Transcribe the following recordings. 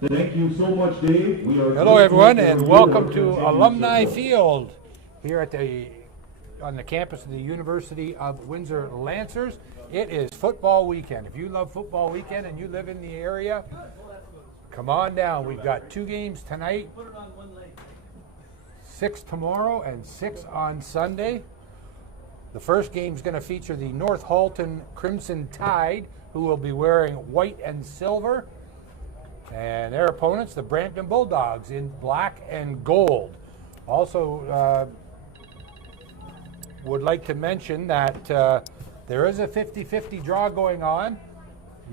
Thank you so much, Dave. Hello, everyone, and welcome to Alumni Field here at on the campus of the University of Windsor Lancers. It is football weekend. If you love football weekend and you live in the area, come on down. We've got 2 games tonight, 6 tomorrow and 6 on Sunday. The first game is going to feature the North Halton Crimson Tide, who will be wearing white and silver. And their opponents, the Brampton Bulldogs, in black and gold. Also, would like to mention that there is a 50-50 draw going on.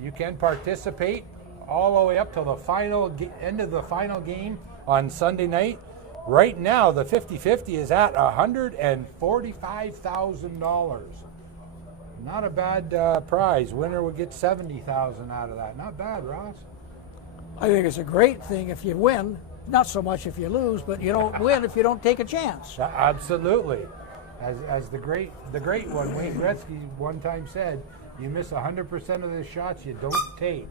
You can participate all the way up till the final end of the final game on Sunday night. Right now, the 50-50 is at $145,000. Not a bad prize. Winner would get $70,000 out of that. Not bad, Ross. I think it's a great thing if you win. Not so much if you lose, but you don't win if you don't take a chance. Absolutely. As the great one, Wayne Gretzky, one time said, you miss 100% of the shots you don't take.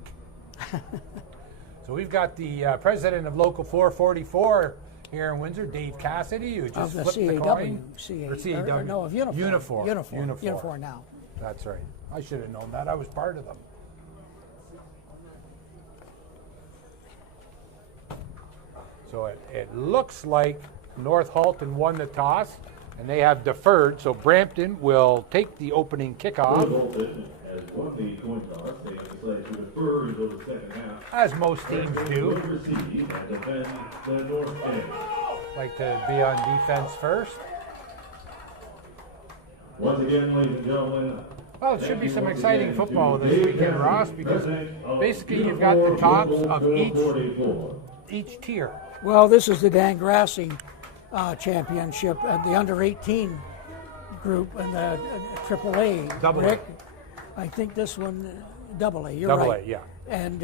So we've got the president of Local 444 here in Windsor, Dave Cassidy, who just flipped the coin. CAW. No, of Uniform. Uniform now. That's right. I should have known that. I was part of them. So it looks like North Halton won the toss, and they have deferred. So Brampton will take the opening kickoff. North Halton has won the coin toss. They have decided to defer until the second half. As most teams do. Receive and defend the north end. Like to be on defense first. Once again, ladies and gentlemen. Well, it should be some exciting football this weekend, Ross, because basically you've got the tops of each tier. Well, this is the Dan Grossi championship and the under-18 group and the AAA. Double A. Rick, I think this one, double A, you're double right. A, yeah. And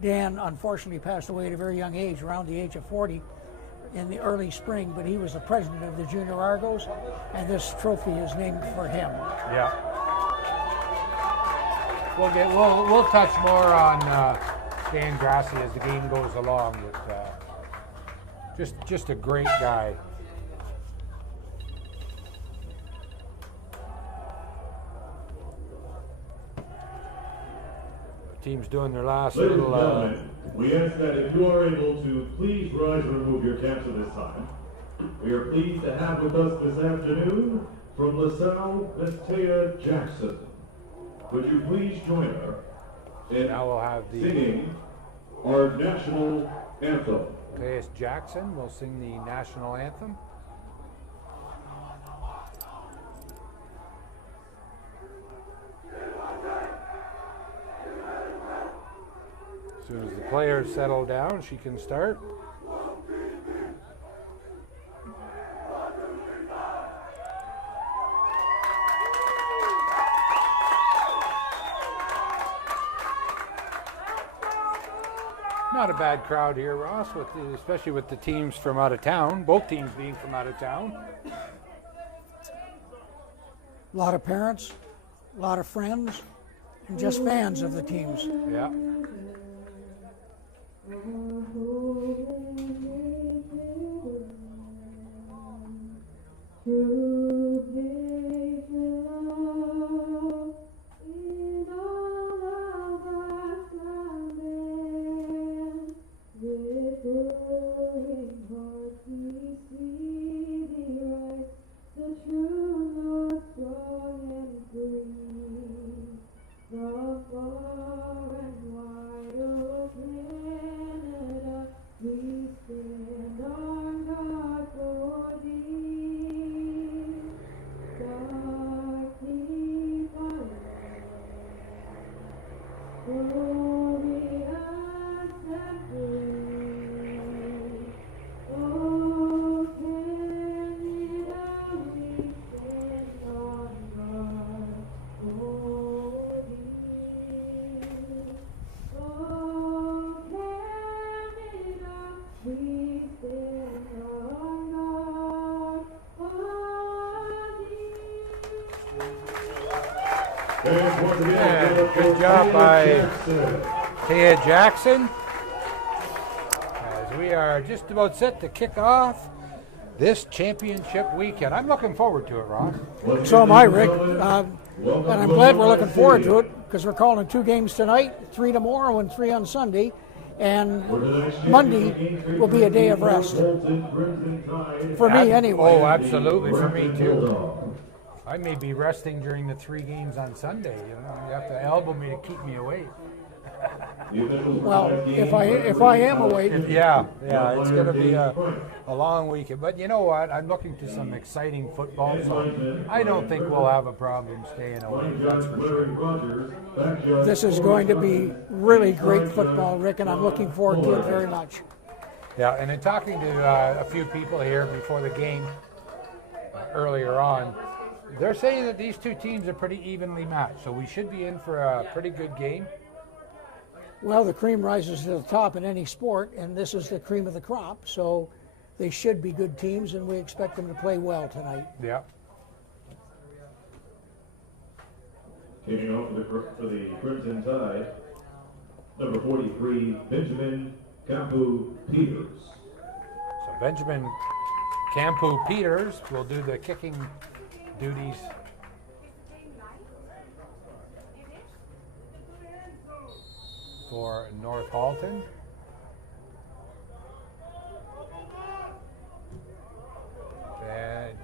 Dan unfortunately passed away at a very young age, around the age of 40 in the early spring, but he was the president of the Junior Argos, and this trophy is named for him. Yeah. We'll touch more on Dan Grossi as the game goes along. With just a great guy. The team's doing their last Ladies little. and gentlemen, we ask that if you are able to please rise and remove your caps at this time. We are pleased to have with us this afternoon from LaSalle, Miss Taya Jackson. Would you please join her in Now we'll have the singing our national anthem? Taya Jackson will sing the national anthem. As soon as the players settle down, she can start. Not a bad crowd here, Ross, especially with the teams from out of town, both teams being from out of town. A lot of parents, a lot of friends, and just fans of the teams. Yeah. And good job by Taya Jackson. as we are just about set to kick off this championship weekend. I'm looking forward to it, Ron. So am I, Rick. And I'm glad we're looking forward to it because we're calling 2 games tonight, 3 tomorrow and 3 on Sunday. And Monday will be a day of rest. For me, anyway. Oh, absolutely, for me too. I may be resting during the 3 games on Sunday. You know, you have to elbow me to keep me awake. Well, if I am awake. Yeah, it's going to be a long weekend. But you know what? I'm looking to some exciting football, so I don't think we'll have a problem staying awake. That's for sure. This is going to be really great football, Rick, and I'm looking forward to it very much. Yeah, and in talking to a few people here before the game earlier on, they're saying that these 2 teams are pretty evenly matched, so we should be in for a pretty good game. Well, the cream rises to the top in any sport, and this is the cream of the crop, so they should be good teams, and we expect them to play well tonight. Yeah. Kicking off for the Crimson Tide, number 43, Benjamin Campu Peters. So Benjamin Campu Peters will do the kicking duties. For North Halton.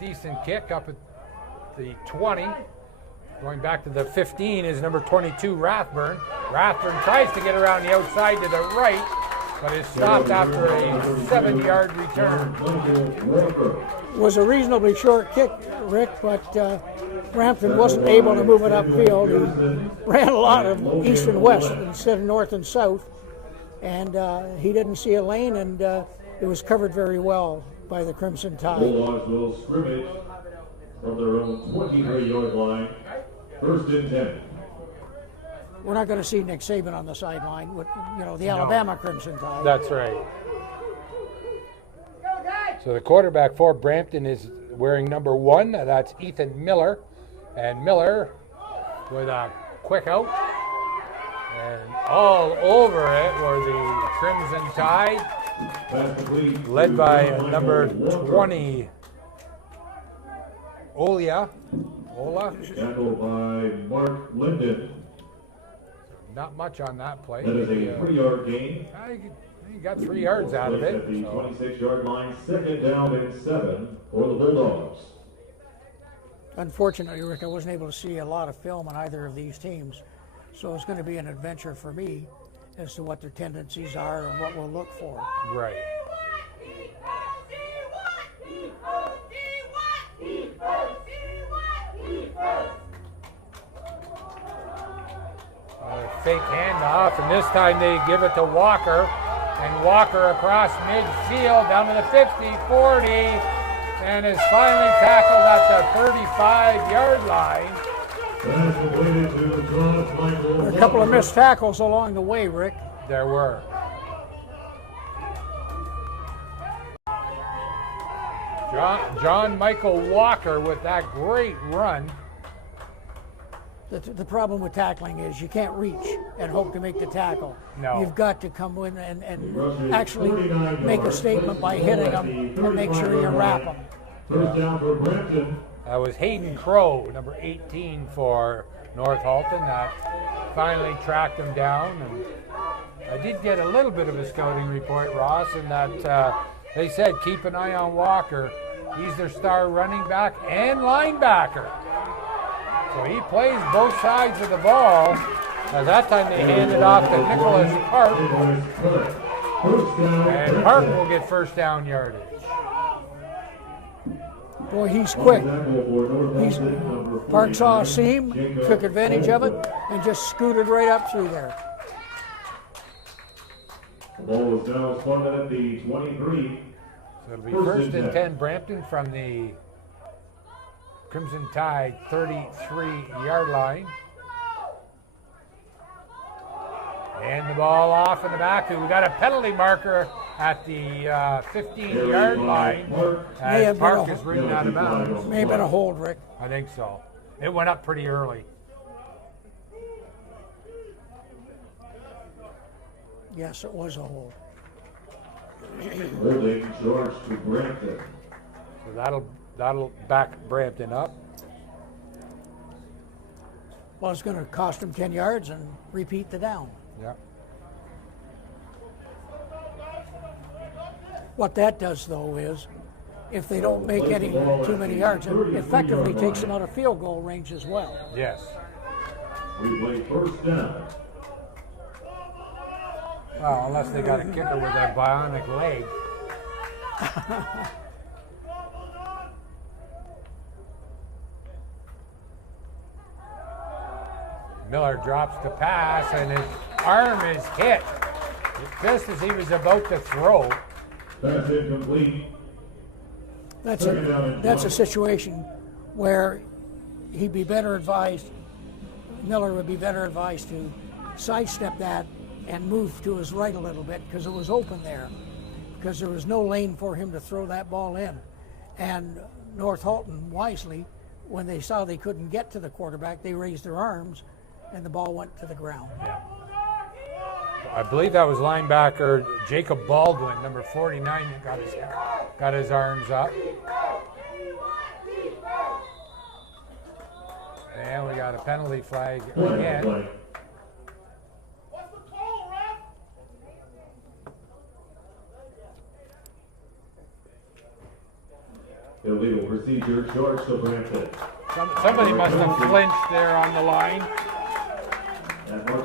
Decent kick up at the 20. Going back to the 15 is number 22, Rathburn. Rathburn tries to get around the outside to the right, but is stopped after a 7-yard return. It was a reasonably short kick, Rick, but Brampton wasn't able to move it upfield. He ran a lot of east and west instead of north and south, and he didn't see a lane, and it was covered very well by the Crimson Tide. Bulldogs will scrimmage from their own 23-yard line, 1st and 10. We're not going to see Nick Saban on the sideline with, the Alabama Crimson Tide. That's right. So the quarterback for Brampton is wearing number 1. That's Ethan Miller. And Miller with a quick out. And all over it were the Crimson Tide, led by number 20, Ola. Handled by Mark Linden. Not much on that play. That is a 3-yard gain. He got 3 yards out of it. At the 26-yard line, 2nd down and 7 for the Bulldogs. Unfortunately, Rick, I wasn't able to see a lot of film on either of these teams, so it's going to be an adventure for me as to what their tendencies are and what we'll look for. Right. Fake handoff, and this time they give it to Walker, and Walker across midfield down to the 50, 40, and is finally tackled at the 35-yard line. There were a couple of missed tackles along the way, Rick. There were. John Michael Walker with that great run. The problem with tackling is you can't reach and hope to make the tackle. No. You've got to come in and actually make a statement by hitting them and make sure you wrap them. First down for Brampton. That was Hayden Crow, number 18 for North Halton, that finally tracked him down. And I did get a little bit of a scouting report, Ross, in that they said keep an eye on Walker. He's their star running back and linebacker. So he plays both sides of the ball. At that time they handed off to Nicholas Park. And Park will get first down yardage. Boy, he's quick. Park saw a seam, took advantage of it, and just scooted right up through there. The ball is now spun at the 23. So it'll be first and 10 Brampton from the Crimson Tide 33-yard line. And the ball off in the back. We got a penalty marker at the 15-yard line as Park is ridden out of bounds. May have been a hold, Rick. I think so. It went up pretty early. Yes, it was a hold. Holding George to Brampton. So that'll back Brampton up. Well, it's going to cost them 10 yards and repeat the down. Yeah. What that does, though, is if they don't make any too many yards, it effectively takes them out of field goal range as well. Yes. We play first down. Well, unless they got a kicker with a bionic leg. Miller drops the pass, and his arm is hit just as he was about to throw. Pass incomplete. That's a situation where he'd be better advised, Miller would be better advised to sidestep that and move to his right a little bit because it was open there, because there was no lane for him to throw that ball in. And North Halton, wisely, when they saw they couldn't get to the quarterback, they raised their arms and the ball went to the ground. Yeah. I believe that was linebacker Jacob Baldwin, number 49, that got his arms up. And we got a penalty flag again. Illegal procedure, George to Brampton. Somebody must have flinched there on the line.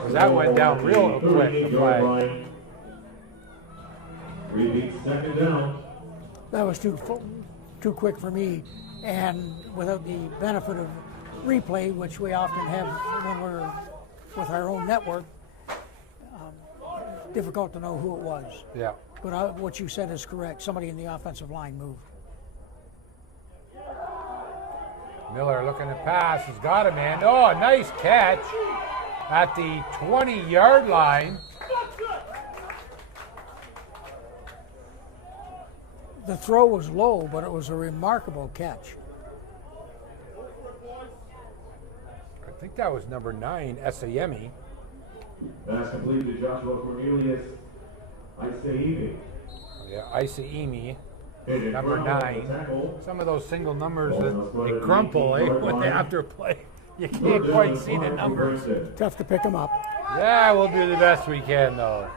That went down real quick, the flag. Repeat second down. That was too quick for me, and without the benefit of replay, which we often have when we're with our own network, difficult to know who it was. Yeah. But what you said is correct. Somebody in the offensive line moved. Miller looking to pass. He's got him, man. Oh, a nice catch at the 20-yard line. The throw was low, but it was a remarkable catch. I think that was number 9, Esayemi. Pass complete to Joshua Cornelius Isaimi. Yeah, Isaimi, number 9. Some of those single numbers, they crumple when they have to play. You can't quite see the numbers. Tough to pick them up. Yeah, we'll do the best we can, though.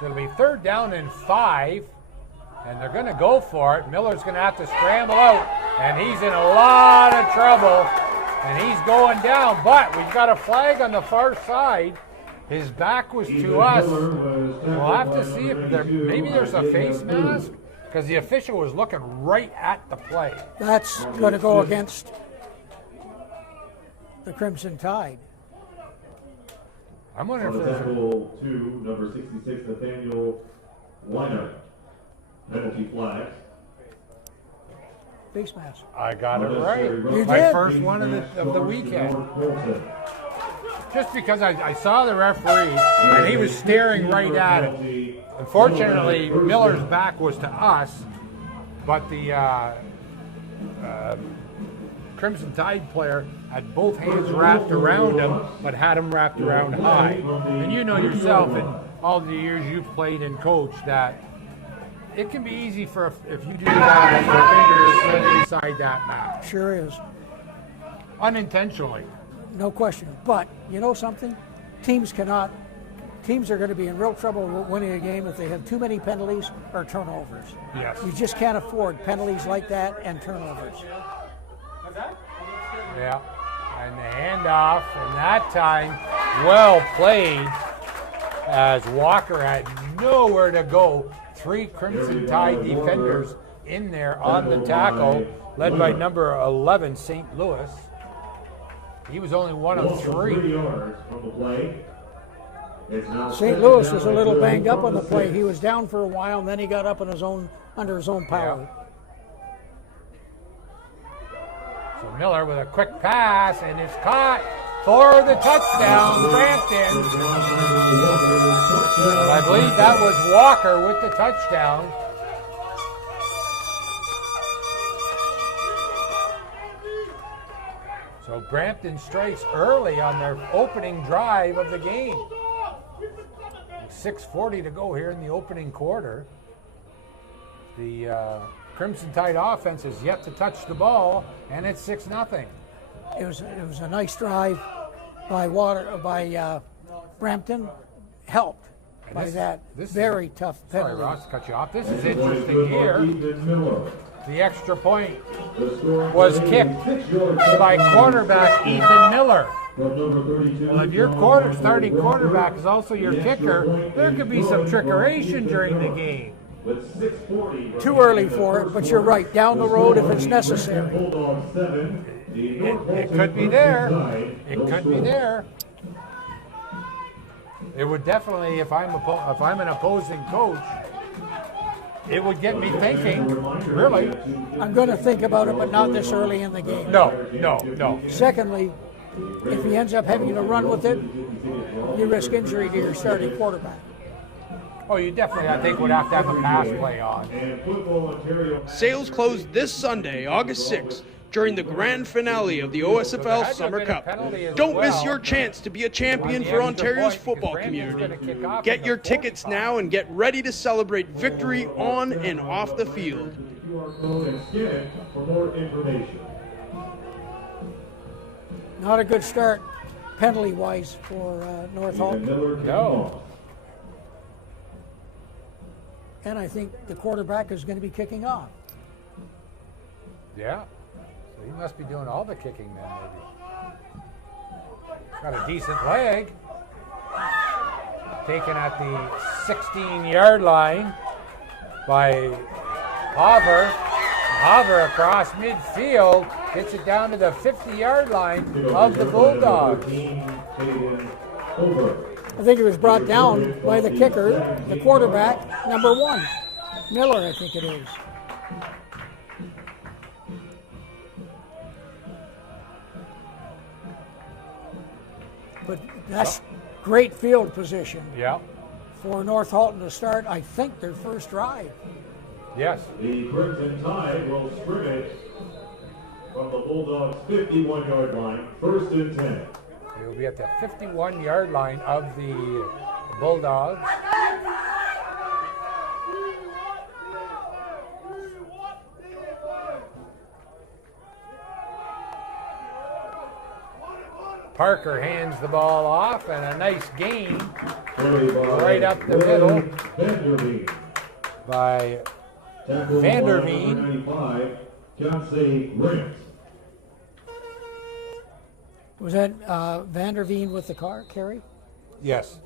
So it'll be 3rd down and 5, and they're going to go for it. Miller's going to have to scramble out, and he's in a lot of trouble, and he's going down. But we've got a flag on the far side. His back was to us. We'll have to see if maybe there's a face mask, because the official was looking right at the play. That's going to go against the Crimson Tide. I'm wondering if there's two, number 66, Nathaniel Weiner. Penalty flag. Face mask. I got it right. You My did? first one of the weekend. Just because I saw the referee and he was staring right at it. Unfortunately, Miller's back was to us, but the Crimson Tide player had both hands wrapped around him, but had him wrapped around high. And you know yourself, in all the years you've played and coached, that it can be easy for, if you do that, your fingers slip inside that mat. Sure is. Unintentionally. No question. But you know something? Teams are going to be in real trouble with winning a game if they have too many penalties or turnovers. Yes. You just can't afford penalties like that and turnovers. Yeah. And the handoff, and that time, well played, as Walker had nowhere to go. 3 Crimson Tide defenders in there on the tackle, led by number 11, St. Louis. He was only one of 3. St. Louis was a little banged up on the play. He was down for a while, and then he got up on under his own power. Yeah. So Miller with a quick pass, and it's caught for the touchdown, Brampton. And I believe that was Walker with the touchdown. So So Brampton strikes early on their opening drive of the game. 6:40 to go here in the opening quarter. The Crimson Tide offense is yet to touch the ball, and it's 6-0. It was a nice drive by Brampton, helped by that very tough penalty. Sorry, Ross, to cut you off. This is interesting here. The extra point was kicked by quarterback Ethan Miller. Well, if your starting quarterback is also your kicker, there could be some trickeration during the game. Too early for it, but you're right. Down the road if it's necessary. It could be there. It could be there. It would definitely, if I'm an opposing coach, it would get me thinking, really. I'm going to think about it, but not this early in the game. No. Secondly, if he ends up having to run with it, you risk injury to your starting quarterback. Oh, you definitely, I think, would have to have a pass play on. Sales close this Sunday, August 6th, during the grand finale of the OSFL Summer Cup. Don't miss your chance to be a champion for Ontario's football community. Get your tickets now and get ready to celebrate victory on and off the field. Not a good start penalty-wise for North Halton. No. And I think the quarterback is going to be kicking off. Yeah. So he must be doing all the kicking then, maybe. Got a decent leg. Taken at the 16-yard line by Haver. Haver across midfield gets it down to the 50-yard line of the Bulldogs. I think it was brought down by the kicker, the quarterback, number 1. Miller, I think it is. But that's great field position for North Halton to start, I think, their first drive. Yes. The Crimson Tide will scrimmage from the Bulldogs' 51-yard line, 1st and 10. They will be at the 51-yard line of the Bulldogs. Parker hands the ball off, and a nice gain right up the middle by Vanderveen. Was that Vanderveen with the carry? Yes.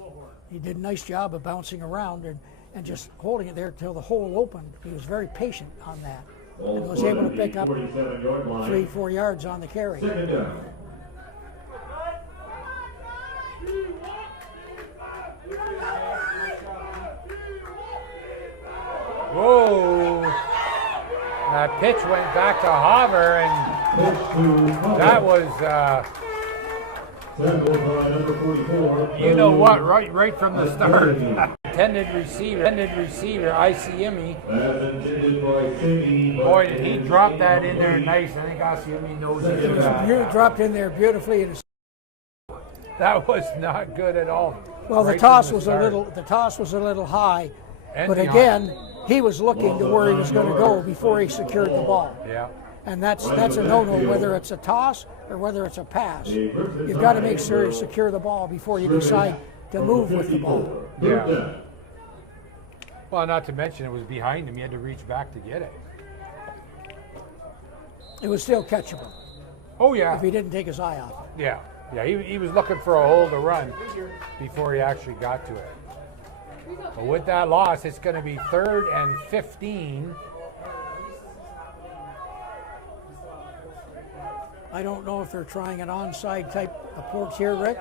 He did a nice job of bouncing around and just holding it there till the hole opened. He was very patient on that and was able to pick up 3-4 yards on the carry. Whoa! That pitch went back to Haver, and that was, you know what, right from the start. Intended receiver, ICME. Boy, did he drop that in there nice. I think ICME knows it. It was dropped in there beautifully. That was not good at all. Well, the toss was a little high, but again, he was looking to where he was going to go before he secured the ball. Yeah. And that's a no-no, whether it's a toss or whether it's a pass. You've got to make sure you secure the ball before you decide to move with the ball. Yeah. Well, not to mention it was behind him. He had to reach back to get it. It was still catchable. Oh, yeah. If he didn't take his eye off it. Yeah. Yeah, he was looking for a hole to run before he actually got to it. But with that loss, it's going to be 3rd and 15. I don't know if they're trying an onside type approach here, Rick.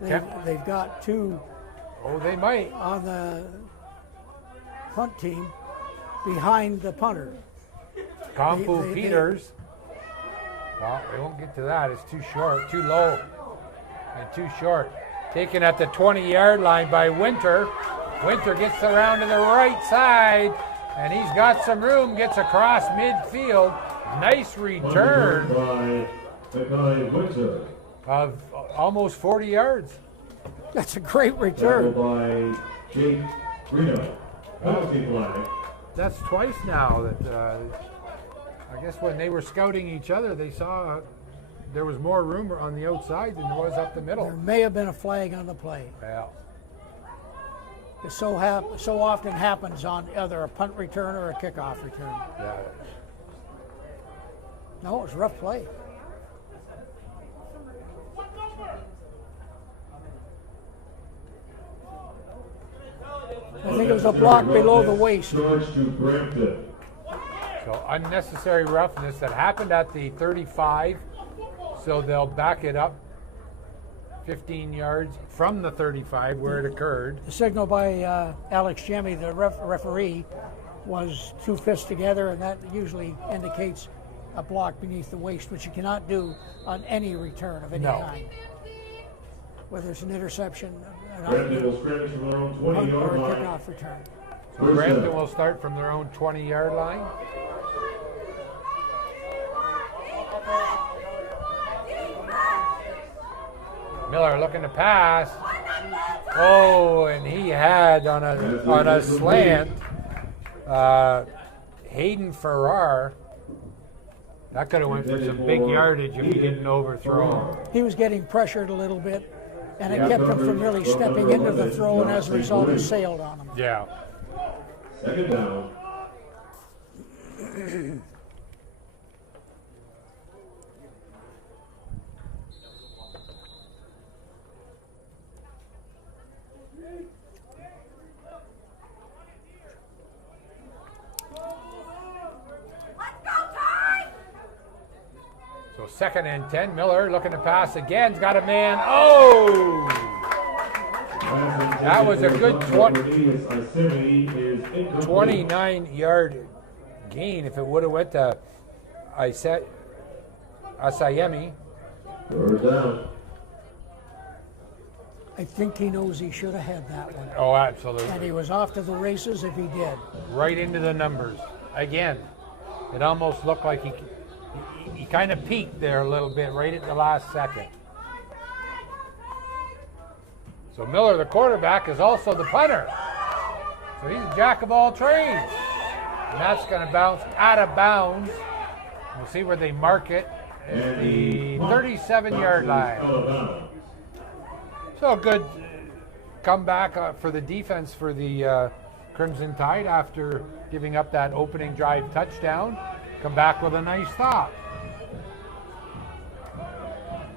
They've got 2. Oh, they might. On the punt team behind the punter. Compu Peters. Well, they won't get to that. It's too short, too low, and too short. Taken at the 20-yard line by Winter. Winter gets around to the right side, and he's got some room, gets across midfield. Nice return Winter. Of almost 40 yards. That's a great return. By Jake Reno. Penalty flag. That's twice now that I guess when they were scouting each other, they saw there was more room on the outside than there was up the middle. There may have been a flag on the play. Yeah. It so often happens on either a punt return or a kickoff return. Yeah. No, it was a rough play. I think it was a block below the waist. To So unnecessary roughness that happened at the 35, so they'll back it up 15 yards from the 35 where it occurred. The signal by Alex Jemmy, the referee, was two fists together, and that usually indicates a block beneath the waist, which you cannot do on any return of any kind. Whether it's an interception, Brampton will scrimmage from their own 20-yard or a line. kickoff return. So Brampton will start from their own 20-yard line. Miller looking to pass. Oh, and he had on a slant. Hayden Farrar. That could have went for some big yardage if he didn't overthrow. He was getting pressured a little bit, and it kept him from really stepping into the throw, and as a result, it sailed on him. Yeah. Second down. So 2nd and 10. Miller looking to pass again. He's got a man. Oh! That was a good 29-yard gain if it would have went to Asayemi. Third down. I think he knows he should have had that one. Oh, absolutely. And he was off to the races if he did. Right into the numbers. Again, it almost looked like he kind of peaked there a little bit right at the last second. So Miller, the quarterback, is also the punter. So he's a jack of all trades. And that's going to bounce out of bounds. We'll see where they mark it at the 37-yard line. So a good comeback for the defense for the Crimson Tide after giving up that opening drive touchdown. Come back with a nice stop.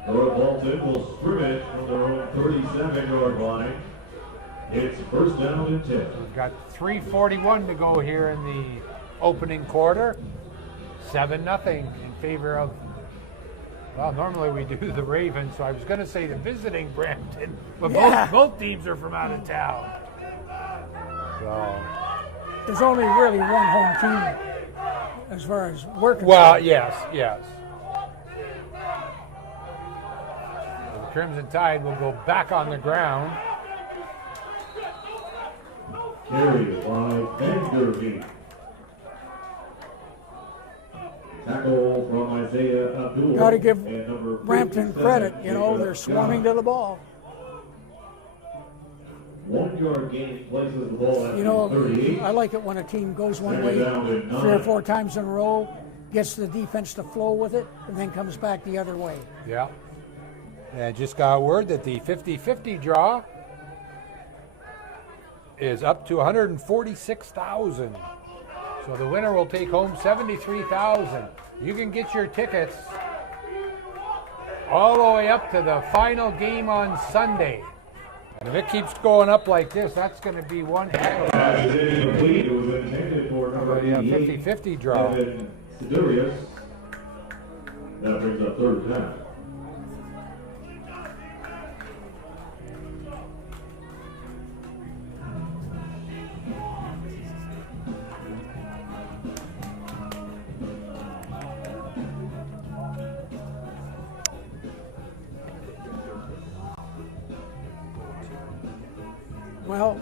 Bolton will scrimmage from their own 37-yard line. It's first down and 10. We've got 3:41 to go here in the opening quarter. 7-0 in favor of, well, normally we do the Ravens, so I was going to say the visiting Brampton, but both teams are from out of town. So There's only really one home team as far as we're concerned. well, yes. So the Crimson Tide will go back on the ground. Carried by Vanderbeek. Tackle from Isaiah Abdul. Got to give and number Brampton 57, credit. You know, Jacob they're swarming Scott. to the ball. 1 yard gain places the ball at You know, 38. I like it when a team goes one way Second down and 3 or 9. 4 times in a row, gets the defense to flow with it, and then comes back the other way. Yeah. And just got word that the 50-50 draw is up to 146,000. So the winner will take home 73,000. You can get your tickets all the way up to the final game on Sunday. And if it keeps going up like this, that's going to be one heck of Pass is incomplete. It was intended for number 88, 50-50 draw. Evan Sidurius. That brings up third down. Well,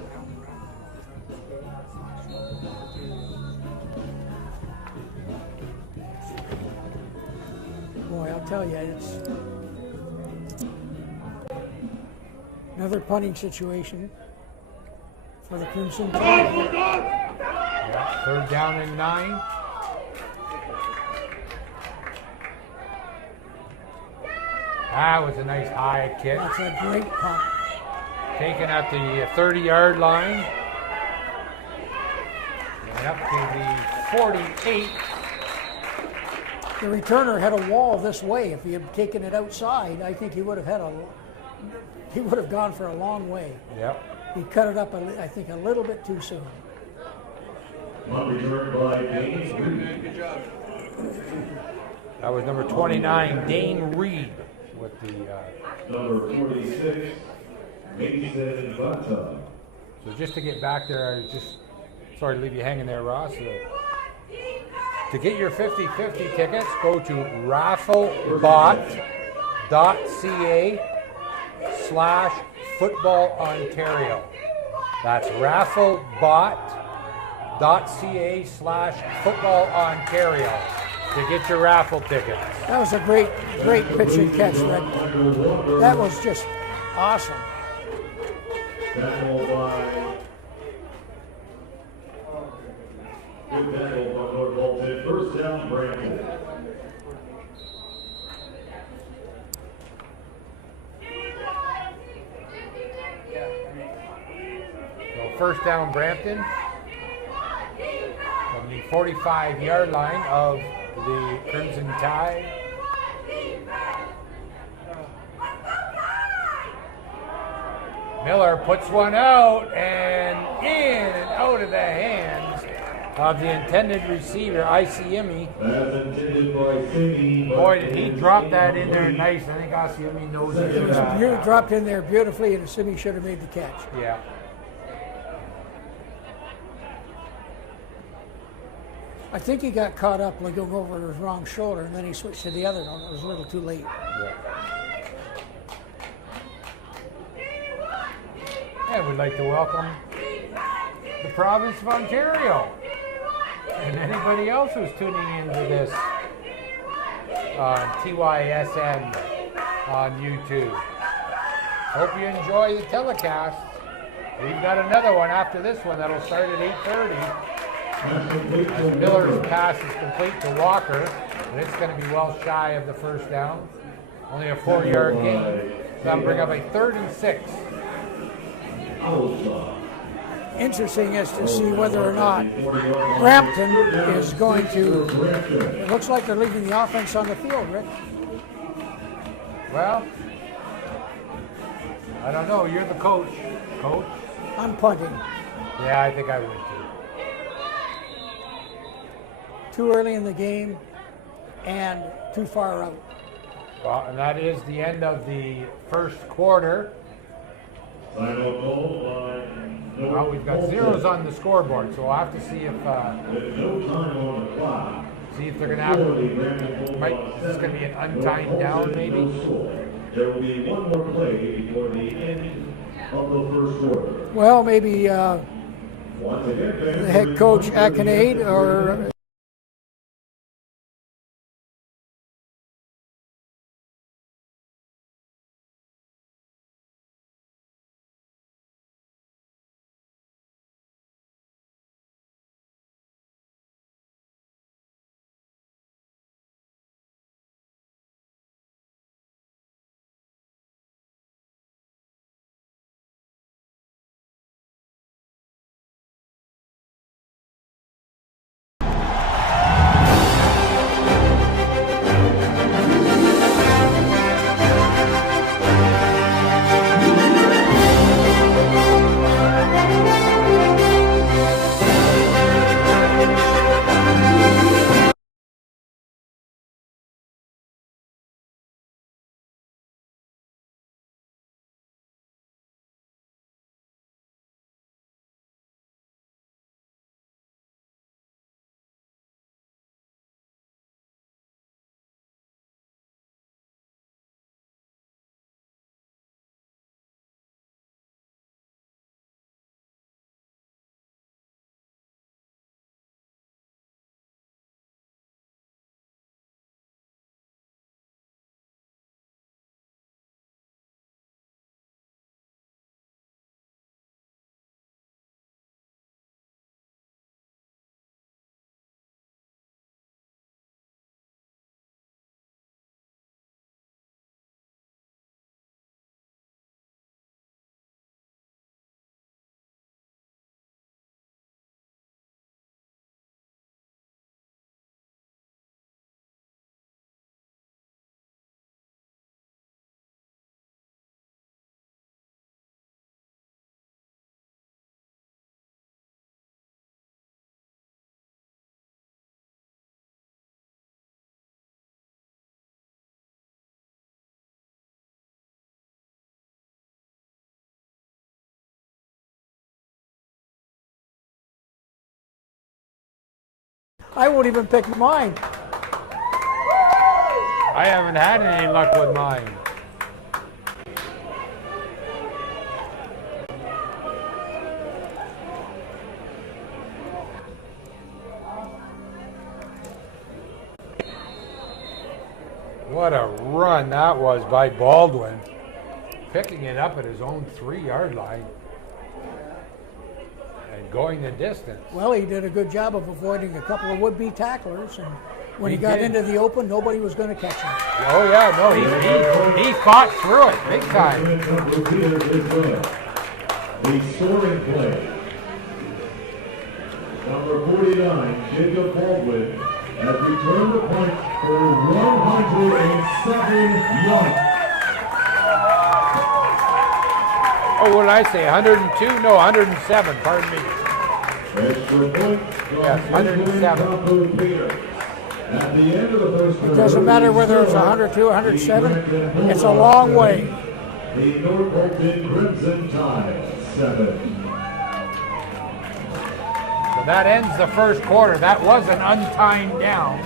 Boy, I'll tell you, it's another punting situation for the Crimson Tide. Yeah, 3rd down and 9. That was a nice high kick. That's a great punt. Taken at the 30-yard line. And up to the 48. The returner had a wall this way. If he had taken it outside, I think he would have gone for a long way. Yep. He cut it up, I think, a little bit too soon. Returned by Dane. Good job. That was number 29, Dane Reed, with the. Number 46, Mason Butta. So just to get back there, sorry to leave you hanging there, Ross. To get your 50-50 tickets, go to rafflebot.ca/footballontario. That's rafflebot.ca/footballontario to get your raffle tickets. That was a great pitch and catch, Red. That was just awesome. Tackle by. Good tackle by North Bolton. 1st down, Brampton. So 1st down, Brampton. From the 45-yard line of the Crimson Tide. Miller puts one out and in and out of the hands of the intended receiver, Isiemi. As intended by Simi. Boy, did he drop that in there nice. I think Isiemi knows it. It was dropped in there beautifully, and Simi should have made the catch. Yeah. I think he got caught up like going over his wrong shoulder, and then he switched to the other one. It was a little too late. Yeah. And we'd like to welcome the province of Ontario and anybody else who's tuning into this on TYSN on YouTube. Hope you enjoy the telecast. We've got another one after this one that'll start at 8:30. As Miller's pass is complete to Walker, and it's going to be well shy of the 1st down. Only a 4-yard gain. That'll bring up a 3rd and 6. Interesting as to see whether or not Brampton is going to. It looks like they're leaving the offense on the field, Rick. Well, I don't know. You're the coach. Coach? I'm punting. Yeah, I think I would too. Too early in the game and too far out. Well, and that is the end of the 1st quarter. Final call by. Well, we've got zeros on the scoreboard, so we'll have to see if No time on the clock. see if they're going to have. This is going to be an untimed down, maybe. There will be one more play before the end of the 1st quarter. Well, maybe Once again, the head coach Akinade or I won't even pick mine. I haven't had any luck with mine. What a run that was by Baldwin. Picking it up at his own 3-yard line and going the distance. Well, he did a good job of avoiding a couple of would-be tacklers, and when he got into the open, nobody was going to catch him. Oh yeah, no, he fought through it big time. The scoring play. Number 49, Jacob Baldwin, has returned the point for 107 yards. Oh, what did I say? 102? No, 107. Pardon me. Extra point from Yes, 107. At the end of the first It doesn't matter whether it's 102 or 107. It's a long way. The Northampton Crimson Tide 7. So that ends the first quarter. That was an untimed down.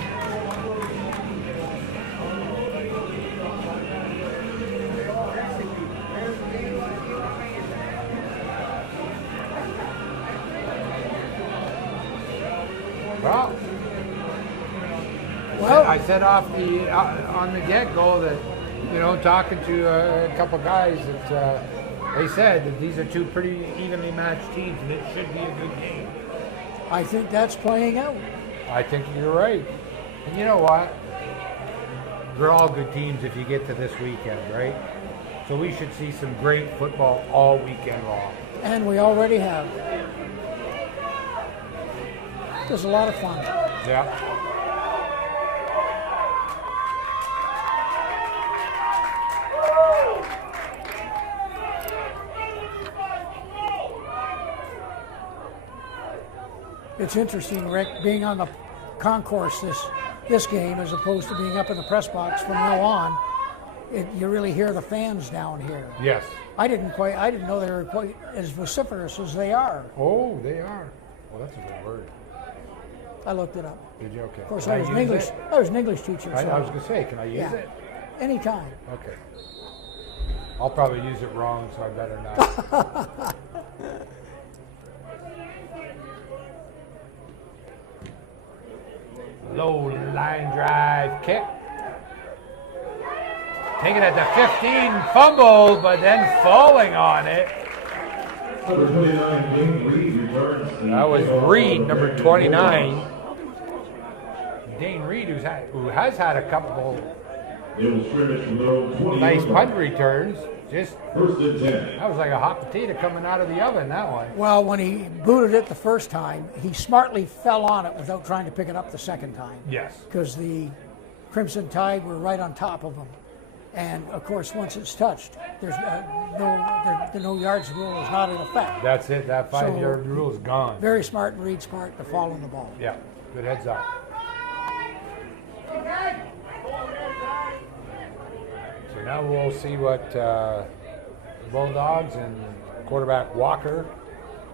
Well, I said off the on the get-go that, you know, talking to a couple guys, that they said that these are two pretty evenly matched teams, and it should be a good game. I think that's playing out. I think you're right. And you know what? They're all good teams if you get to this weekend, right? So we should see some great football all weekend long. And we already have. It was a lot of fun. Yeah. It's interesting, Rick, being on the concourse this game as opposed to being up in the press box from now on. You really hear the fans down here. Yes. I didn't know they were quite as vociferous as they are. Oh, they are. Well, that's a good word. I looked it up. Did you? Okay. Of course, Can I was an English teacher. I So was going to say, can I use it? Anytime. Okay. I'll probably use it wrong, so I better not. Low line drive kick. Taking it to 15, fumble, but then falling on it. Number 29, Dane Reed returns. That was Reed, number 29. Dane Reed, who has had a couple nice punt returns. Just First and 10. that was like a hot potato coming out of the oven, that one. Well, when he booted it the first time, he smartly fell on it without trying to pick it up the second time. Yes. Because the Crimson Tide were right on top of him. And, of course, once it's touched, there's the no yards rule is not in effect. That's it. That 5-yard rule is gone. Very smart and Reed smart to fall on the ball. Yeah. Good heads up. So now we'll see what the Bulldogs and quarterback Walker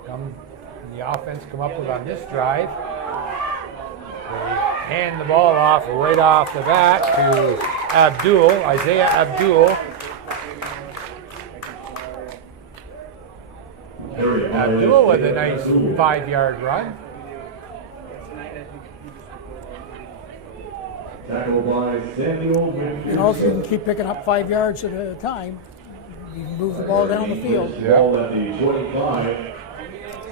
come in the offense come up with on this drive. They hand the ball off right off the bat to Isaiah Abdul. Abdul with a nice 5-yard run. Tackled by Samuel. You know, if you can keep picking up 5 yards at a time, you can move the ball down the field. Ball at the 25.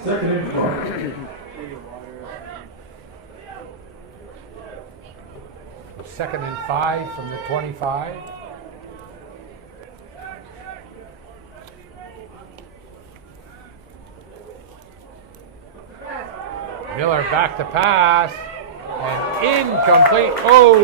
Second and 5. Second and 5 from the 25. Miller back to pass and incomplete. Oh!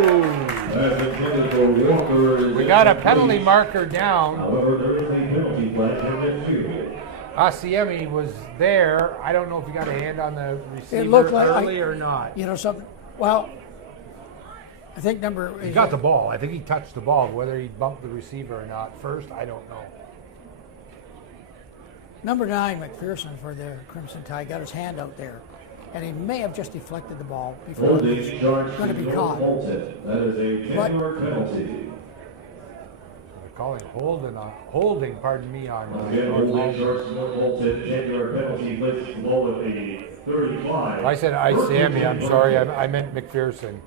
We got a penalty marker down. However, there is a penalty flag for midfield. Asiemi was there. I don't know if he got a hand on the receiver looked like early or not. You know something? Well, I think He got the ball. I think he touched the ball. Whether he bumped the receiver or not first, I don't know. Number 9, McPherson for the Crimson Tide, got his hand out there. and he may have just deflected the ball before it was going to be caught. That is a 10-yard penalty. They're calling holding, pardon me, on Again, holding charge to North Bolton, 10-yard penalty lists low at the 35. I said Sammy, I'm sorry, I meant McPherson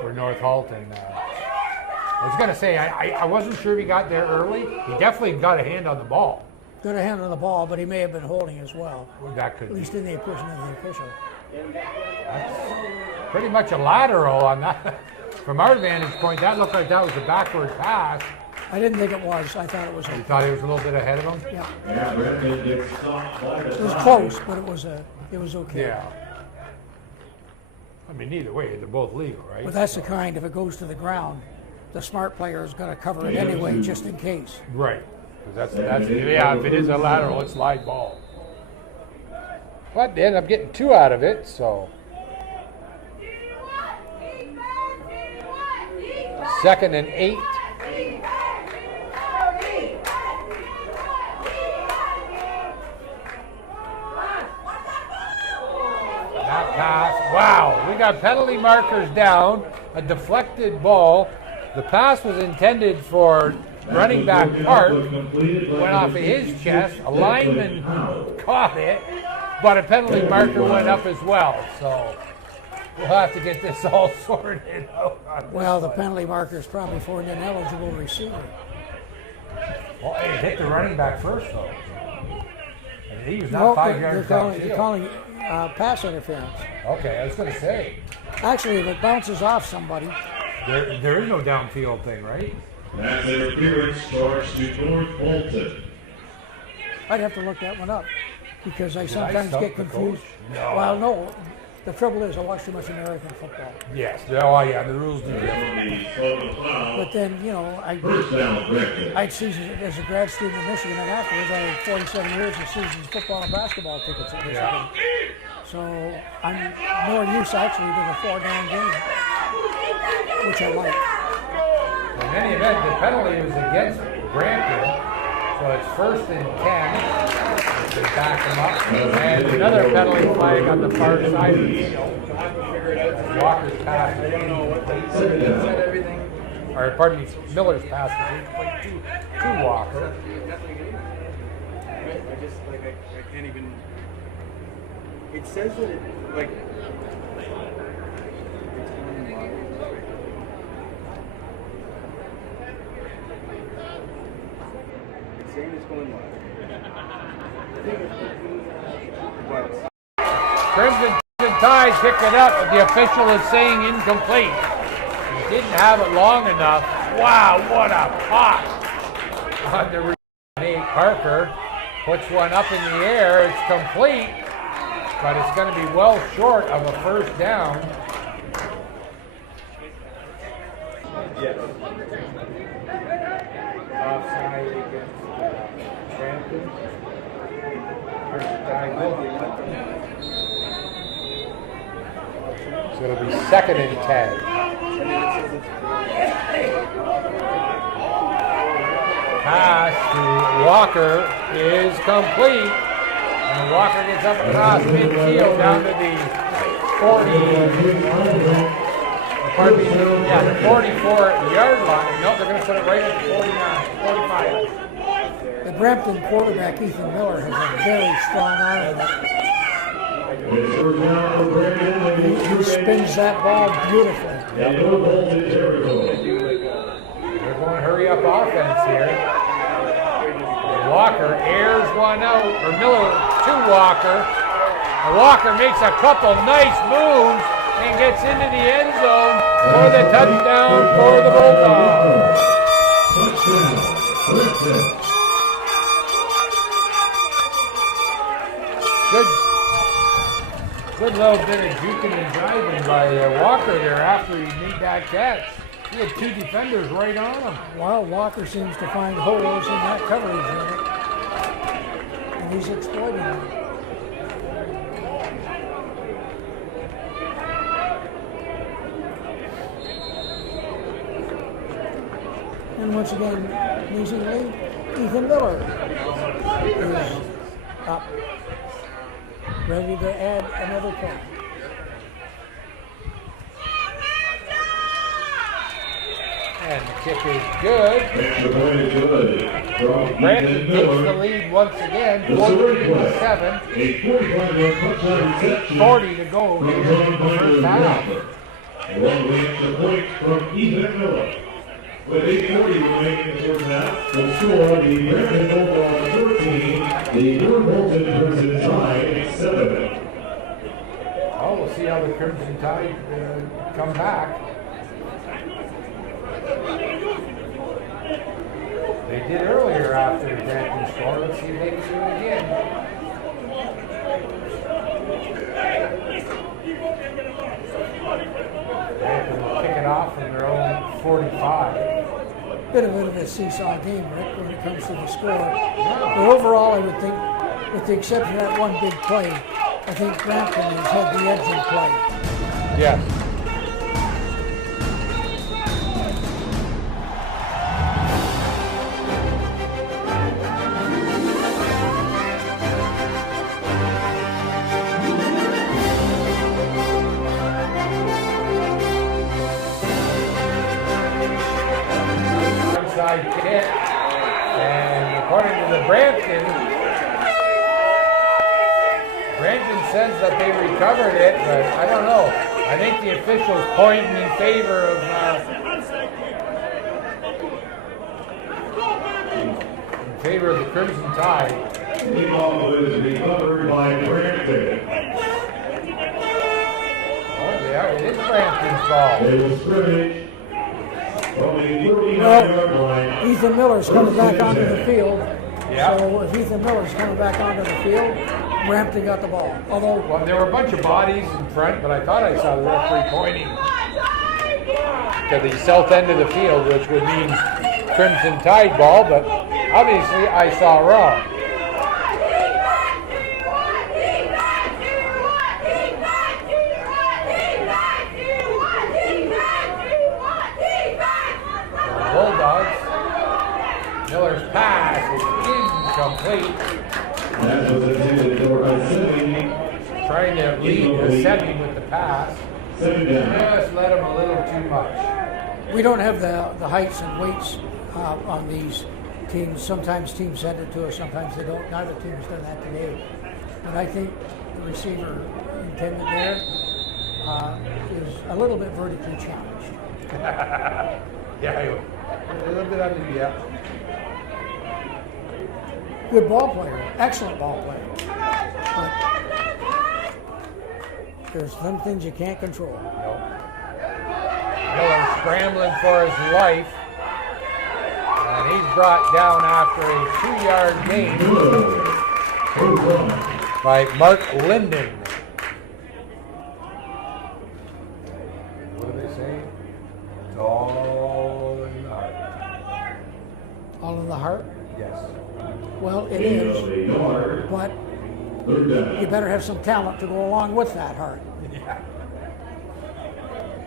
for North Halton. I was going to say, I wasn't sure if he got there early. He definitely got a hand on the ball. Got a hand on the ball, but he may have been holding as well. That could At least in the opinion of the official. That's pretty much a lateral on that. From our vantage point, that looked like that was a backward pass. I didn't think it was. I thought it was. You thought he was a little bit ahead of him? Yeah. Yeah, Brandon gets stopped by the It was side. close, but it was okay. Yeah. I mean, either way, they're both legal, right? But that's the kind, if it goes to the ground, the smart player is going to cover it anyway, just in case. Right. 'Cause that's yeah, if it is a lateral, it's slide ball. But they end up getting 2 out of it, so. 2nd and 8. That pass, wow, we got penalty markers down, a deflected ball. The pass was intended for running back Park, went off of his chest, a lineman caught it, but a penalty marker went up as well, so we'll have to get this all sorted out. Well, the penalty marker is probably for an ineligible receiver. Well, it hit the running back first, though. And he was not No, 5 yards they're calling pass interference. Okay, I was going to say. Actually, if it bounces off somebody, There is no downfield thing, right? That's an interference charge to North Bolton. I'd have to look that one up because I I sometimes stump get the confused. coach? No. Well, no. The trouble is, I watch too much American football. Yes. Oh, yeah, the rules do. On the total foul. But then, you know, First down, Brandon. I'd season as a grad student in Michigan, and afterwards I had 47 years of seasons football and basketball tickets at Michigan. Yeah. So I'm more used actually to the 4-down game, which I like. In any event, the penalty was against Brampton, so it's 1st and 10. They back him up, and another penalty flag on the far side of the field. Walker's pass. I don't know what they said everything. Or pardon me, Miller's pass was incomplete to Walker. I can't even. It says that it like. It's going live. It's saying it's going live. But Crimson Tide pick it up, but the official is saying incomplete. He didn't have it long enough. Wow, what a pop! On the Nate Parker puts one up in the air. It's complete, but it's going to be well short of a 1st down. yes. Offside against Brampton. So it'll be 2nd and 10. Pass to Walker is complete. And Walker gets up across midfield down to the 44-yard line. No, they're going to put it right at the 45. The Brampton quarterback, Ethan Miller, has a very strong arm. He spins that ball beautifully. They're going to hurry up offense here. Walker airs one out, or Miller to Walker. And Walker makes a couple nice moves and gets into the end zone for the touchdown for the Bulldogs. Good little bit of juking and driving by Walker there after he made that catch. He had 2 defenders right on him. Well, Walker seems to find holes in that coverage unit, and he's exploiting them. And once again, amazingly, Ethan Miller is up. ready to add another point. And the kick is good. Extra point is good. From Brandon Ethan takes the Miller. lead once again, The third 14-7. play. A 45-yard touchdown reception 8:40 to go from here in John the Myers first half. Walker. Along with the extra point from Ethan Miller. With 8:40 remaining in the first half, the score, the American Bulldogs 13, the New Bolton Crimson Tide 7. Oh, we'll see how the Crimson Tide come back. They did earlier after Brampton scored. Let's see if they can do it again. Brampton will kick it off from their own 45. Bit of a seesaw game, Rick, when it comes to the score. But overall, I would think, with the exception of that one big play, I think Brampton has had the edge in play. Yes. Onside kick, and according to the Brampton says that they recovered it, but I don't know. I think the officials pointing in favor of the Crimson Tide. The ball is recovered by Brampton. Oh yeah, it is Brampton's ball. It was scrimmage from the 39-yard Well, line. Ethan Miller's coming back onto the field. Yeah. So if Ethan Miller's coming back onto the field, Brampton got the ball. Although, Well, there were a bunch of bodies in front, but I thought I saw the referee pointing to the south end of the field, which would mean Crimson Tide ball, but obviously I saw wrong. The Bulldogs, Miller's pass is incomplete. That was intended for a semi. Trying to lead the semi with the pass. Semi down. Just let him a little too much. we don't have the heights and weights on these teams. Sometimes teams send it to us, sometimes they don't. Neither team has done that today. But I think the receiver intended there is a little bit vertically challenged. Yeah, a little bit under, yeah. Good ball player, excellent ball player. But there's some things you can't control. No. Miller scrambling for his life. And he's brought down after a 2-yard gain by Mark Linden. What do they say? It's all in the heart. All in the heart? Yes. Well, it is. But you better have some talent to go along with that heart. Yeah.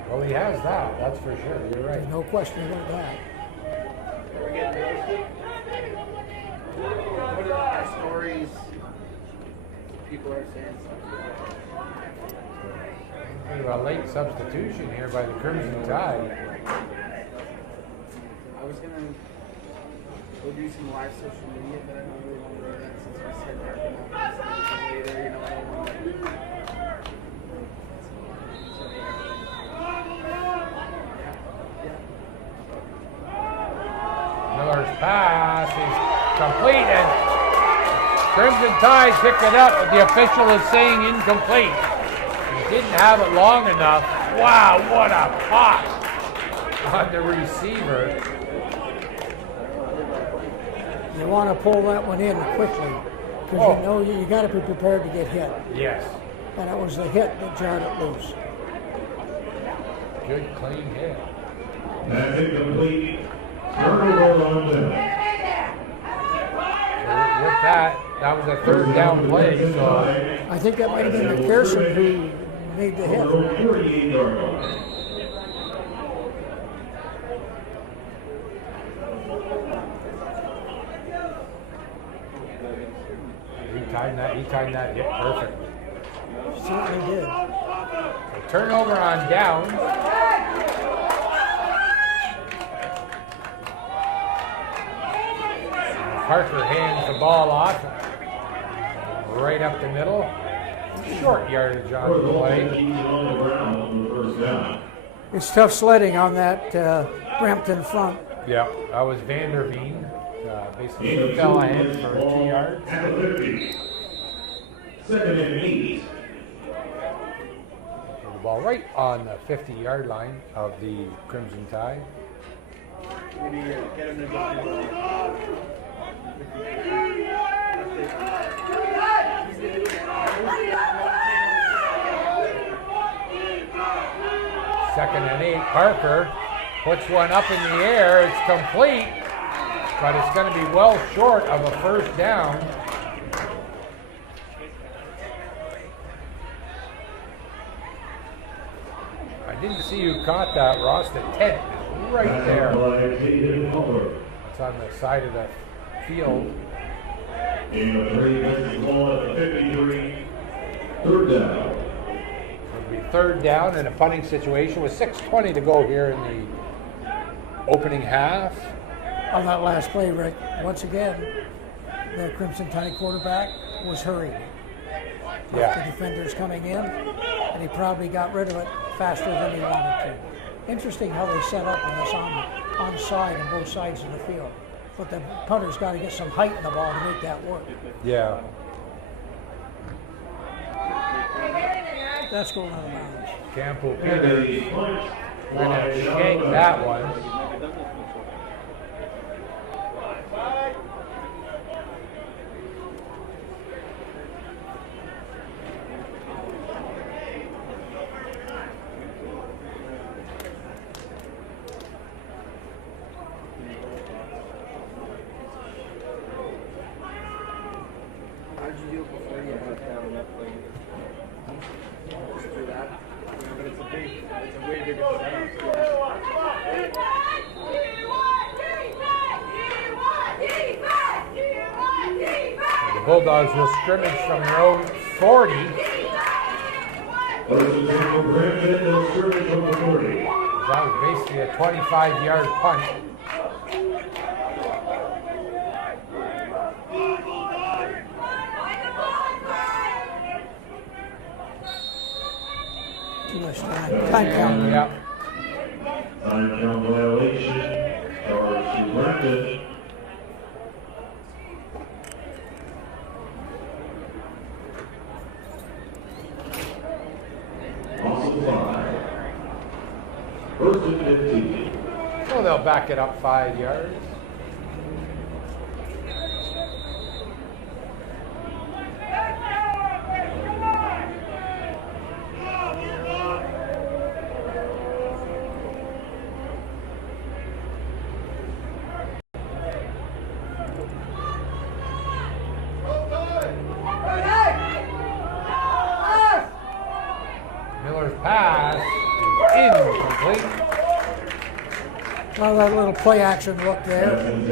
Well, he has that, that's for sure. You're right. There's no question about that. What are the stories people are saying? A late substitution here by the Crimson Tide. I was gonna go do some live social media, but I don't really want to do that since we said that later. You know, I don't want to. Miller's pass is complete, and Crimson Tide pick it up, but the official is saying incomplete. He didn't have it long enough. Wow, what a pop on the receiver. You want to pull that one in quickly because you know you got to be prepared to get hit. Yes. And it was the hit that jarred it loose. Good clean hit. That's incomplete. Turnover on them. With that was a third down play. So I think that might have been McPherson who made the hit. 48-yard line. he timed that hit perfectly. Certainly did. A turnover on downs. Parker hands the ball off right up the middle. Short yardage on the play. It's tough sledding on that Brampton front. Yeah, that was Vanderveen. Basically fell ahead for 2 yards. Second and 8. The ball right on the 50-yard line of the Crimson Tide. Maybe get him to go. Second and 8. Parker puts one up in the air. It's complete, but it's going to be well short of a first down. I didn't see who caught that, Ross. The tent is right there. It's on the side of the field. In the 3 minutes ball at the 53. Third down. It'll be third down in a punting situation with 6:20 to go here in the opening half. On that last play, Rick, once again, the Crimson Tide quarterback was hurried. Yeah. The defenders coming in, and he probably got rid of it faster than he wanted to. Interesting how they set up on this on side on both sides of the field. But the punter's got to get some height in the ball to make that work. Yeah. That's going out of bounds. Campo Peters going to shank that one. How'd you do it before you had down that play? Just do that. But it's a way bigger The Bulldogs will scrimmage from their own 40. That was basically a 25-yard punt. Too much time. Time count. Yeah. Time count violation. Starts to Brampton. Awesome fly. First and 15. So they'll back it up 5 yards. Miller's pass is incomplete. Well, that little play action look there, and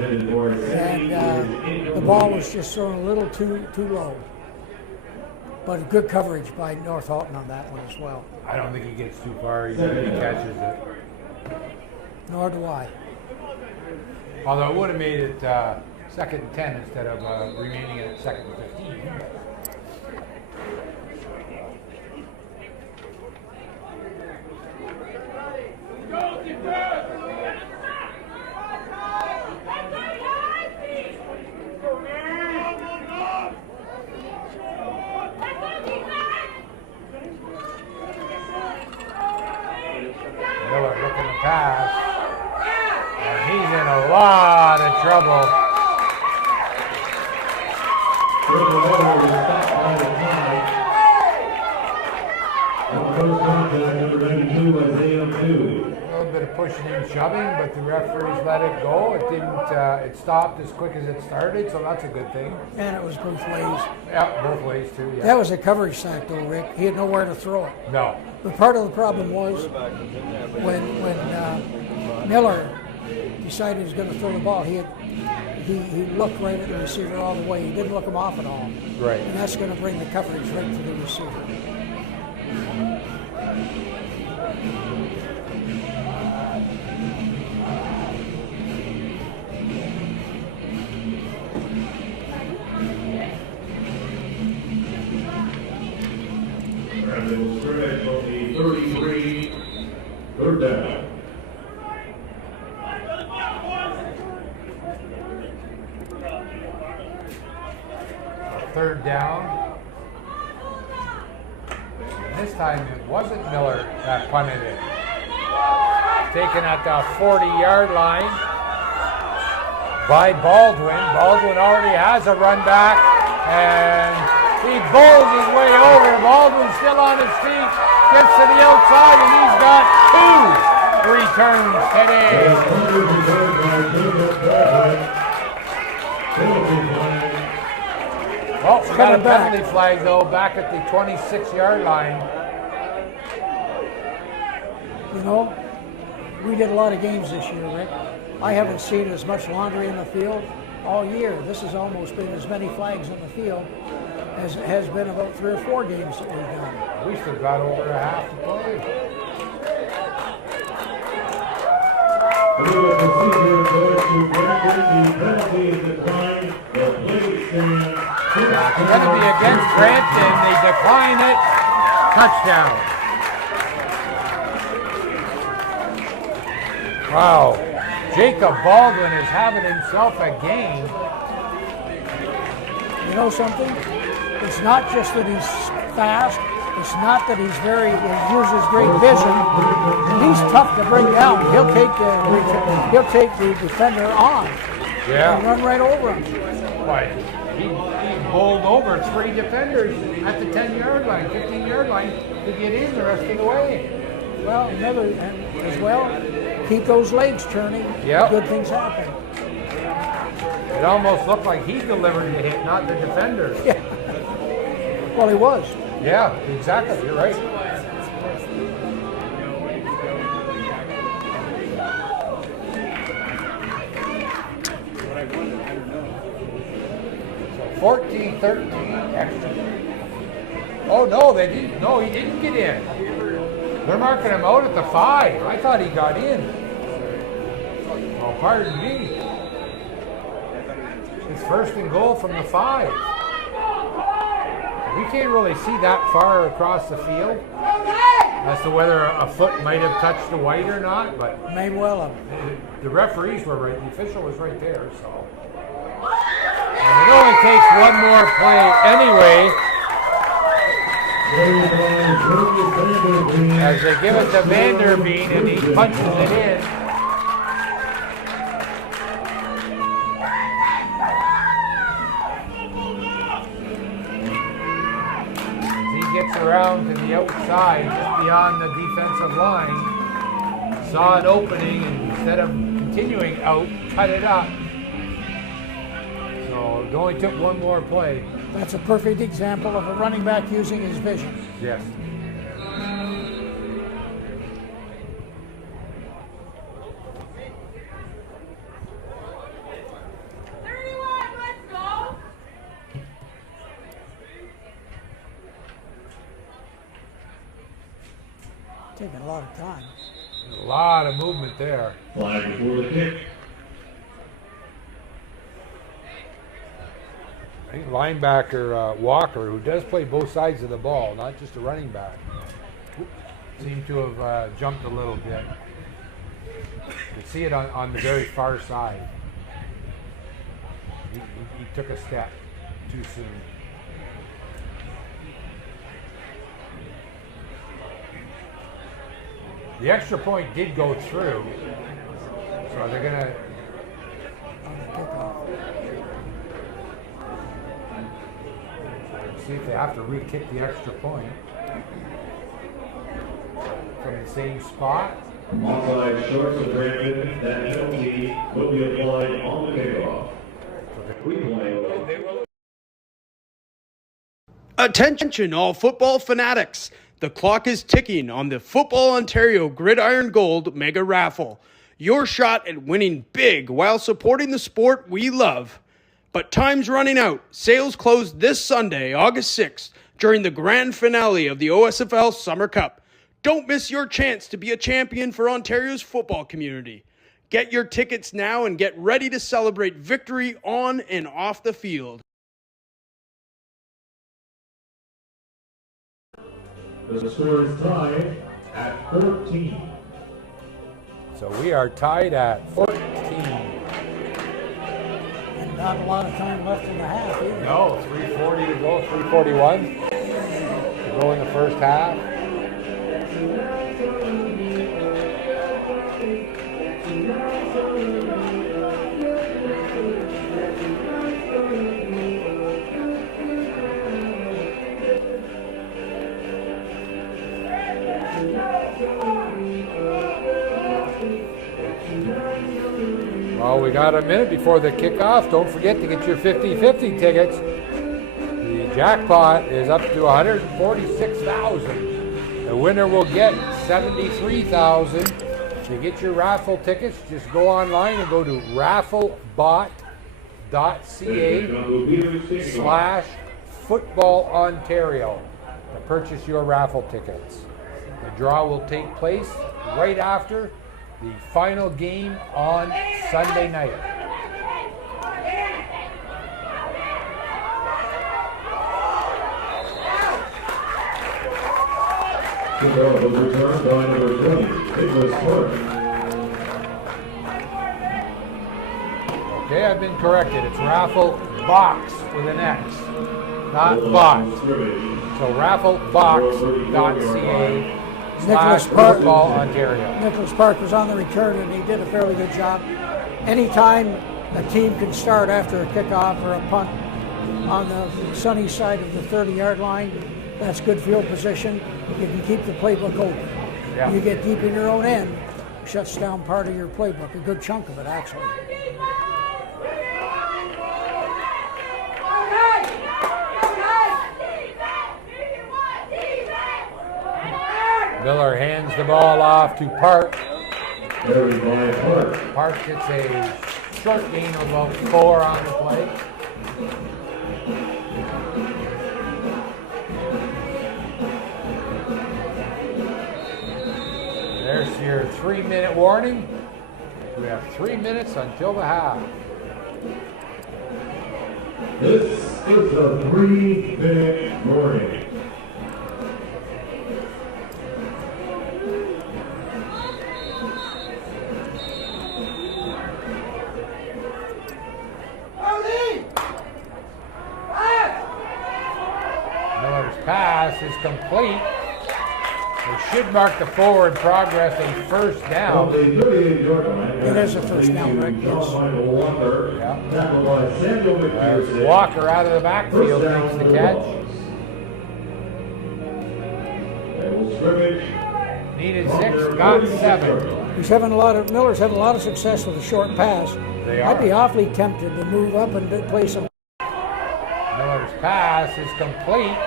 the ball was just thrown a little too low. But good coverage by North Halton on that one as well. I don't think he gets too far. He catches it. Nor do I. Although it would have made it second and 10 instead of remaining at second and 15. Miller looking to pass. And he's in a lot of trouble. A little bit of pushing and shoving, but the referees let it go. It didn't. It stopped as quick as it started, so that's a good thing. And it was both ways. Yeah, both ways too. Yeah. That was a coverage sack, though, Rick. He had nowhere to throw it. No. But part of the problem was when Miller decided he was going to throw the ball, he looked right at the receiver all the way. He didn't look him off at all. Right. And that's going to bring the coverage right to the receiver. third down. Third down. And this time it wasn't Miller that punted it. Taken at the 40-yard line by Baldwin. Baldwin already has a run back, and he bowls his way over. Baldwin still on his feet, gets to the outside, and he's got 2 returns today. Well, we got a penalty flag, though, back at the 26-yard line. You know, we did a lot of games this year, Rick. I haven't seen as much laundry in the field all year. This has almost been as many flags in the field as it has been about 3 or 4 games that we've done. We still got over a half to play. It's going to be against Brampton. They decline it. Touchdown. Wow. Jacob Baldwin is having himself a game. You know something? It's not just that he's fast. It's not that he uses great vision. He's tough to bring down. He'll take the defender on. Yeah. And run right over him. Right. He bowled over 3 defenders at the 10-yard line, 15-yard line to get in the rest of the way. Well, and as well, keep those legs turning. Yep. Good things happen. It almost looked like he delivered the hit, not the defender. Yeah. Well, he was. Yeah, exactly. You're right. So 14-13 extra. Oh no, they didn't. No, he didn't get in. They're marking him out at the 5. I thought he got in. Oh, pardon me. It's first and goal from the 5. We can't really see that far across the field as to whether a foot might have touched the white or not, but May well have. the referees were right. The official was right there, so. And it only takes one more play anyway, as they give it to Vanderveen and he punches it in. Gets around to the outside, just beyond the defensive line, saw an opening, and instead of continuing out, cut it up. So it only took one more play. That's a perfect example of a running back using his vision. Yes. Taking a lot of time. A lot of movement there. Flag before the kick. I think linebacker Walker, who does play both sides of the ball, not just a running back, seemed to have jumped a little bit. You can see it on the very far side. He took a step too soon. The extra point did go through, so they're going to see if they have to re-kick the extra point from the same spot. Onside short of Brandon, that penalty will be applied on the kickoff. Attention, all football fanatics. The clock is ticking on the Football Ontario Gridiron Gold Mega Raffle. Your shot at winning big while supporting the sport we love. But time's running out. Sales close this Sunday, August 6th, during the grand finale of the OSFL Summer Cup. Don't miss your chance to be a champion for Ontario's football community. Get your tickets now and get ready to celebrate victory on and off the field. The score is tied at 13. So we are tied at 14. And not a lot of time left in the half either. No, 3:40 to go, 3:41 to go in the first half. Well, we got a minute before the kickoff. Don't forget to get your 50-50 tickets. The jackpot is up to $146,000. The winner will get $73,000. To get your raffle tickets, just go online and go to rafflebot.ca/football-ontario to purchase your raffle tickets. The draw will take place right after the final game on Sunday night. Kickoff was returned by number 20, Nicholas Park. Okay, I've been corrected. It's raffle box with an X, not bot. So rafflebox.ca/football-ontario. Nicholas Park was on the return and he did a fairly good job. Anytime a team can start after a kickoff or a punt on the sunny side of the 30-yard line, that's good field position. You can keep the playbook open. Yeah. You get deep in your own end, shuts down part of your playbook, a good chunk of it actually. Miller hands the ball off to Park. Carried by Park. Park gets a short gain of about 4 on the play. There's your 3-minute warning. We have 3 minutes until the half. This is a 3-minute warning. Miller's pass is complete. They should mark the forward progress a first down. It is a first down, Rick. Yes. Walker out of the backfield makes the catch. Needed 6, got 7. Miller's having a lot of success with a short pass. They I'd are. be awfully tempted to move up and play some. Miller's pass is complete.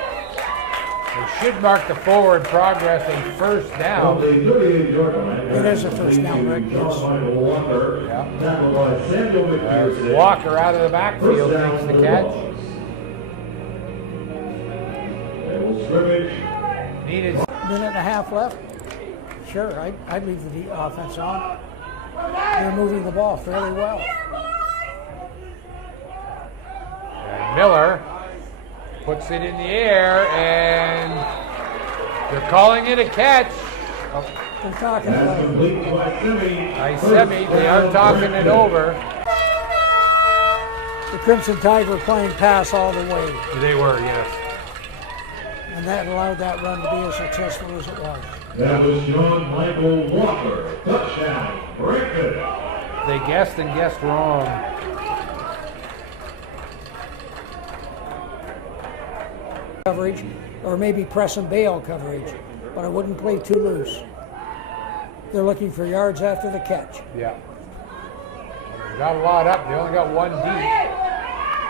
They should mark the forward progress a first down. It is a first down, Rick. Yes. Walker out of the backfield makes the catch. Needed. Minute and a half left. Sure, I'd leave the offense on. They're moving the ball fairly well. And Miller puts it in the air, and they're calling it a catch. Oh, They're talking about it. nice semi. They are talking it over. The Crimson Tide were playing pass all the way, They were, yes. and that allowed that run to be as successful as it was. That was John Michael Walker. Touchdown. Breakfast. They guessed and guessed wrong. Coverage, or maybe press and bail coverage, but I wouldn't play too loose. They're looking for yards after the catch. Yeah. They got a lot up. They only got 1 deep.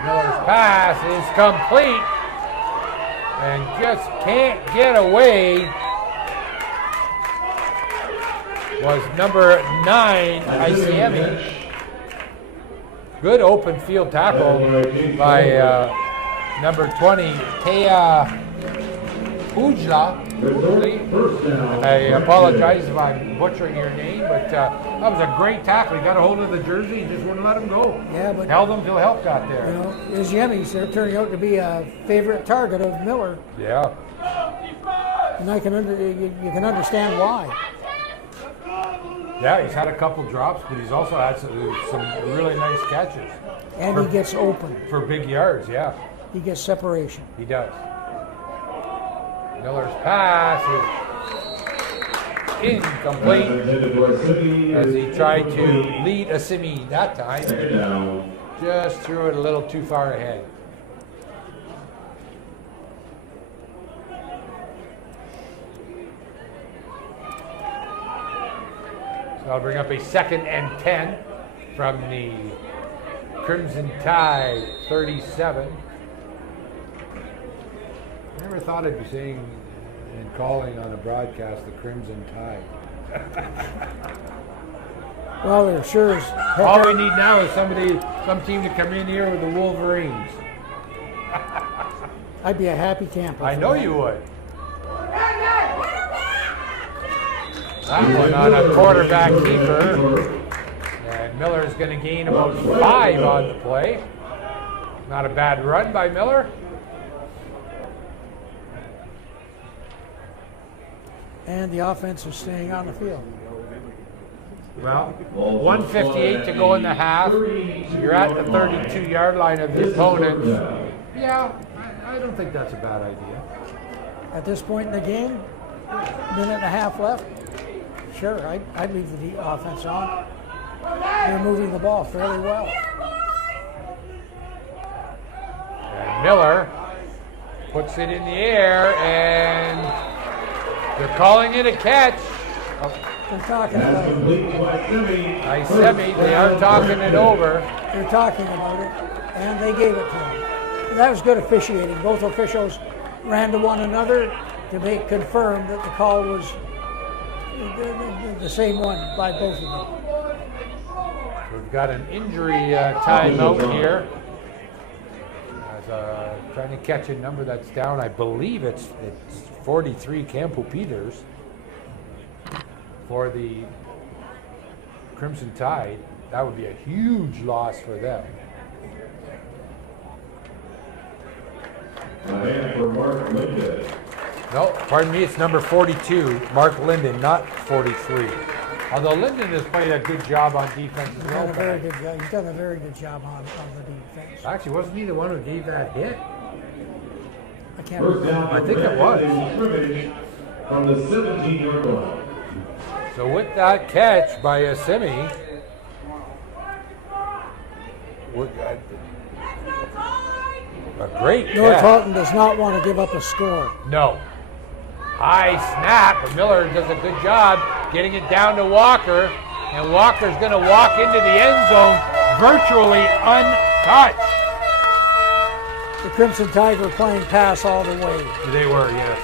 Miller's pass is complete and just can't get away. Was number 9, ICME. Good open field tackle by number 20, Kea Ujla. I apologize if I'm butchering your name, but that was a great tackle. He got a hold of the jersey and just wouldn't let him go. Yeah, but Held him till help got you there. know, his Yemis, they're turning out to be a favorite target of Miller, Yeah. and you can understand why. Yeah, he's had a couple drops, but he's also had some really nice catches. And he gets open. For big yards, yeah. He gets separation. He does. Miller's pass is incomplete as he tried to lead Assimi that time. Just threw it a little too far ahead. So I'll bring up a 2nd and 10 from the Crimson Tide 37. I never thought I'd be saying and calling on a broadcast the Crimson Tide. Well, there sure is. All we need now is some team to come in here with the Wolverines. I'd be a happy camper. I know you would. That one on a quarterback keeper. And Miller's going to gain about 5 on the play. Not a bad run by Miller. And the offense is staying on the field. Well, 1:58 to go in the half. You're at the 32-yard line of the opponent. Yeah, I don't think that's a bad idea. At this point in the game, minute and a half left, sure, I'd leave the offense on. They're moving the ball fairly well. And Miller puts it in the air, and they're calling it a catch. They're talking about it. They are talking it over. They're talking about it, and they gave it to him. That was good officiating. Both officials ran to one another to confirm that the call was the same one by both of them. We've got an injury timeout here. Trying to catch a number that's down. I believe it's 43 Campo Peters for the Crimson Tide. That would be a huge loss for them. For Mark Linden. No, pardon me, it's number 42, Mark Linden, not 43. Although Linden has played a good job on defense as well. He's done a very good job on the defense. Actually, wasn't he the one who gave that hit? I can't remember. I think it was. From the 17-yard line. So with that catch by Assimi, a great catch. North Halton does not want to give up a score. No. High snap, but Miller does a good job getting it down to Walker, and Walker's going to walk into the end zone virtually untouched. The Crimson Tide were playing pass all the way. They were, yes.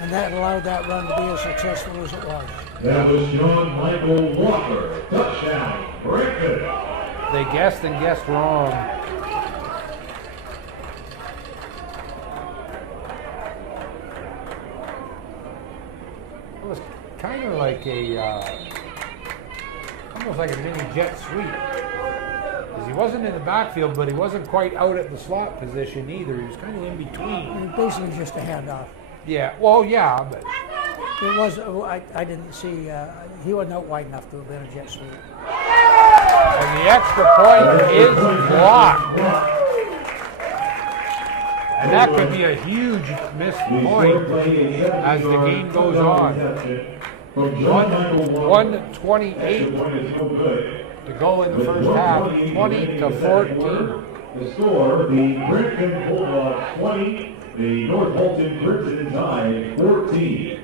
And that allowed that run to be as successful as it was. That was Sean Michael Walker. Touchdown. Breakfast. They guessed and guessed wrong. It was kind of like almost like a mini jet sweep. Because he wasn't in the backfield, but he wasn't quite out at the slot position either. He was kind of in between. Basically just a handoff. Yeah, well, yeah, but it was. I didn't see. He wasn't out wide enough to have been a jet sweep. And the extra point is blocked. And that could be a huge missed point as the game goes on. 1:28 to go in the first half, 20-14. The score: the Brigham Bulldogs 20, the North Halton Crimson Tide 14.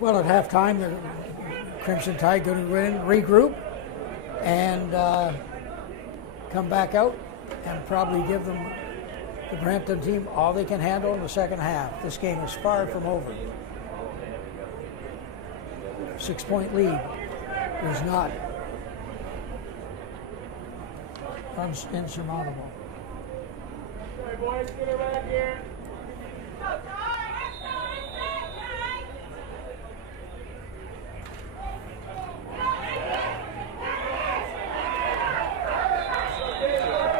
Well, at halftime, the Crimson Tide going to go in, regroup, and come back out and probably give them, the Brampton team, all they can handle in the second half. This game is far from over. 6-point lead is not insurmountable. Hey boys, get it back here.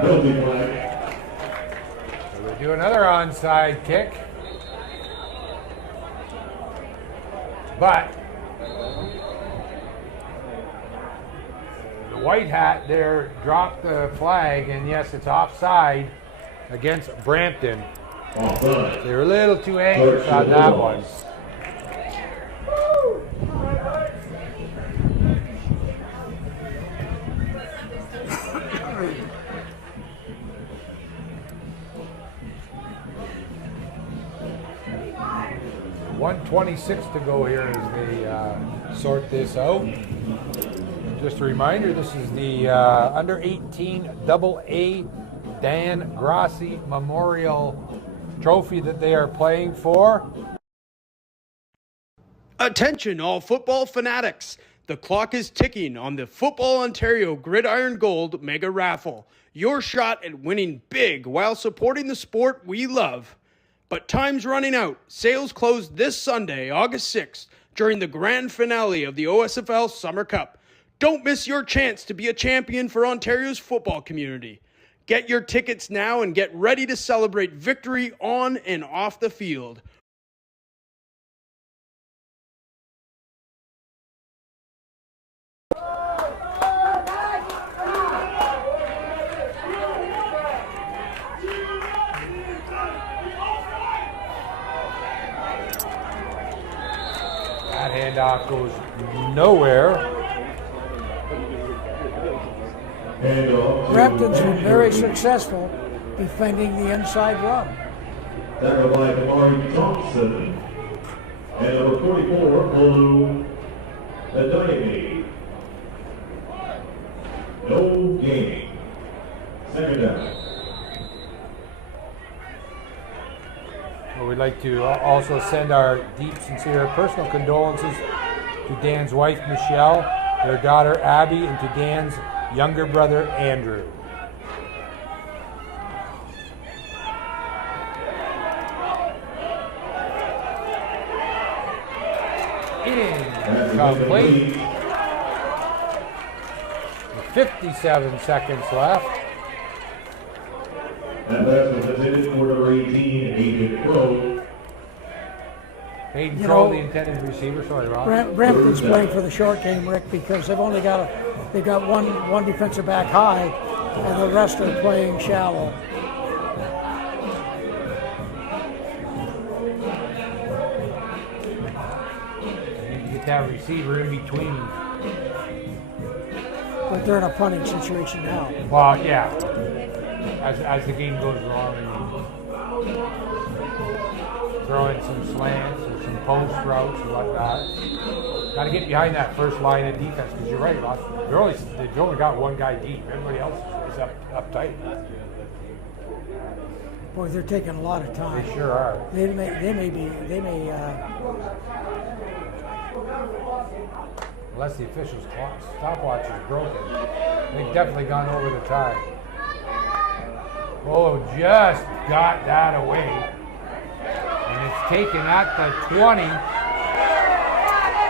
Penalty flag. So we do another onside kick. But the white hat there dropped the flag, and yes, it's offside against Brampton. Offside. They were a little too anxious on that one. .126 to go here as they sort this out. Just a reminder, this is the under 18 AA Dan Grossi Memorial Trophy that they are playing for. Attention, all football fanatics. The clock is ticking on the Football Ontario Gridiron Gold Mega Raffle. Your shot at winning big while supporting the sport we love. But time's running out. Sales close this Sunday, August 6th, during the grand finale of the OSFL Summer Cup. Don't miss your chance to be a champion for Ontario's football community. Get your tickets now and get ready to celebrate victory on and off the field. That handoff goes nowhere. Brampton's been very successful defending the inside run. Tackled by Kamari Thompson. And number 44, Bolu Adayemi. No gain. Second down. Well, we'd like to also send our deep, sincere personal condolences to Dan's wife, Michelle, their daughter, Abby, and to Dan's younger brother, Andrew. Incomplete. 57 seconds left. And pass was intended for number 18, Hayden Crow. Hayden Crow, the intended receiver. Sorry, Rob. Brampton's playing for the short game, Rick, because they've only got one defensive back high, and the rest are playing shallow. You get that receiver in between. But they're in a punting situation now. Well, yeah. As the game goes along, throw in some slants and some post routes and whatnot. Got to get behind that first line of defense, because you're right, Ross. They've only got one guy deep. Everybody else is up tight. Boy, they're taking a lot of time. They sure are. They may. Unless the official's stopwatch is broken, they've definitely gone over the time. Oh, just got that away. And it's taken at the 20.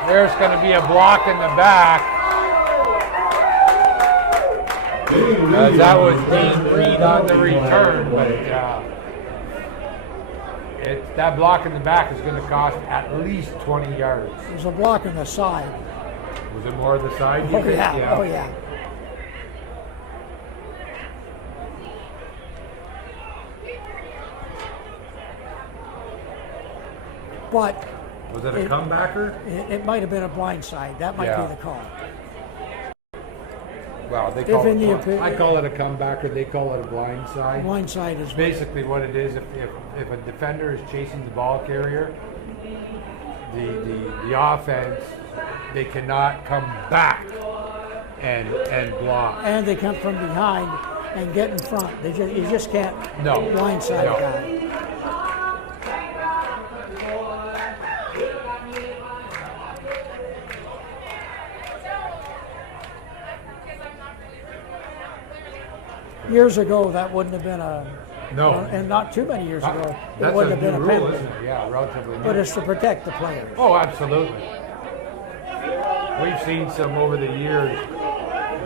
There's going to be a block in the back. That was Dean Reed on the return, but that block in the back is going to cost at least 20 yards. There's a block on the side. Was it more of the side? Oh, yeah. Oh, yeah. But was it a comebacker? It might have been a blind side. That might be the call. Well, they call it. I call it a comebacker. They call it a blind side. Blind side is basically what it is. If a defender is chasing the ball carrier, the offense, they cannot come back and block. And they come from behind and get in front. You just can't blindside a guy. Years ago, that wouldn't have been and not too many years ago, it wouldn't have been a penalty. Isn't it? Yeah, relatively new. But it's to protect the players. Oh, absolutely. We've seen some over the years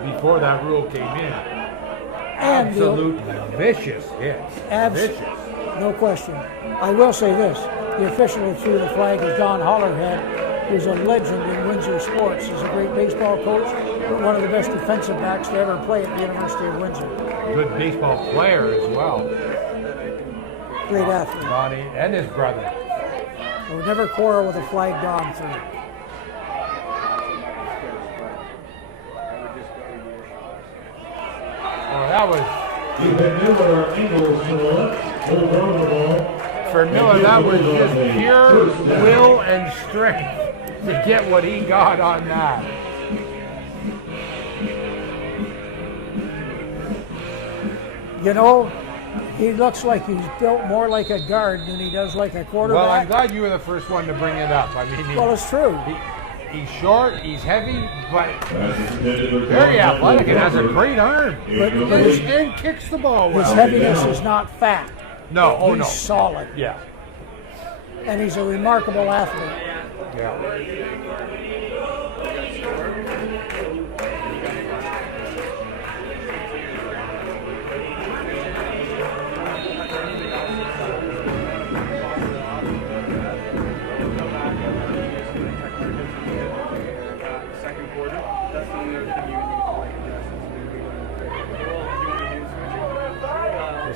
before that rule came in. And absolute vicious hits. Vicious. No question. I will say this. The official who threw the flag is Don Hollerhead, who's a legend in Windsor sports. He's a great baseball coach, but one of the best defensive backs to ever play at the University of Windsor. Good baseball player as well. Great athlete. Donnie and his brother. So we never quarrel with a flag Don threw. Oh, that was... For Miller, that was just pure will and strength to get what he got on that. You know, he looks like he's built more like a guard than he does like a quarterback. Well, I'm glad you were the first one to bring it up. I mean, well, it's true. He's short, he's heavy, but he's very athletic and has a great arm. But his, and kicks the ball well. His heaviness is not fat. No, oh no. He's solid. Yeah. And he's a remarkable athlete. Yeah.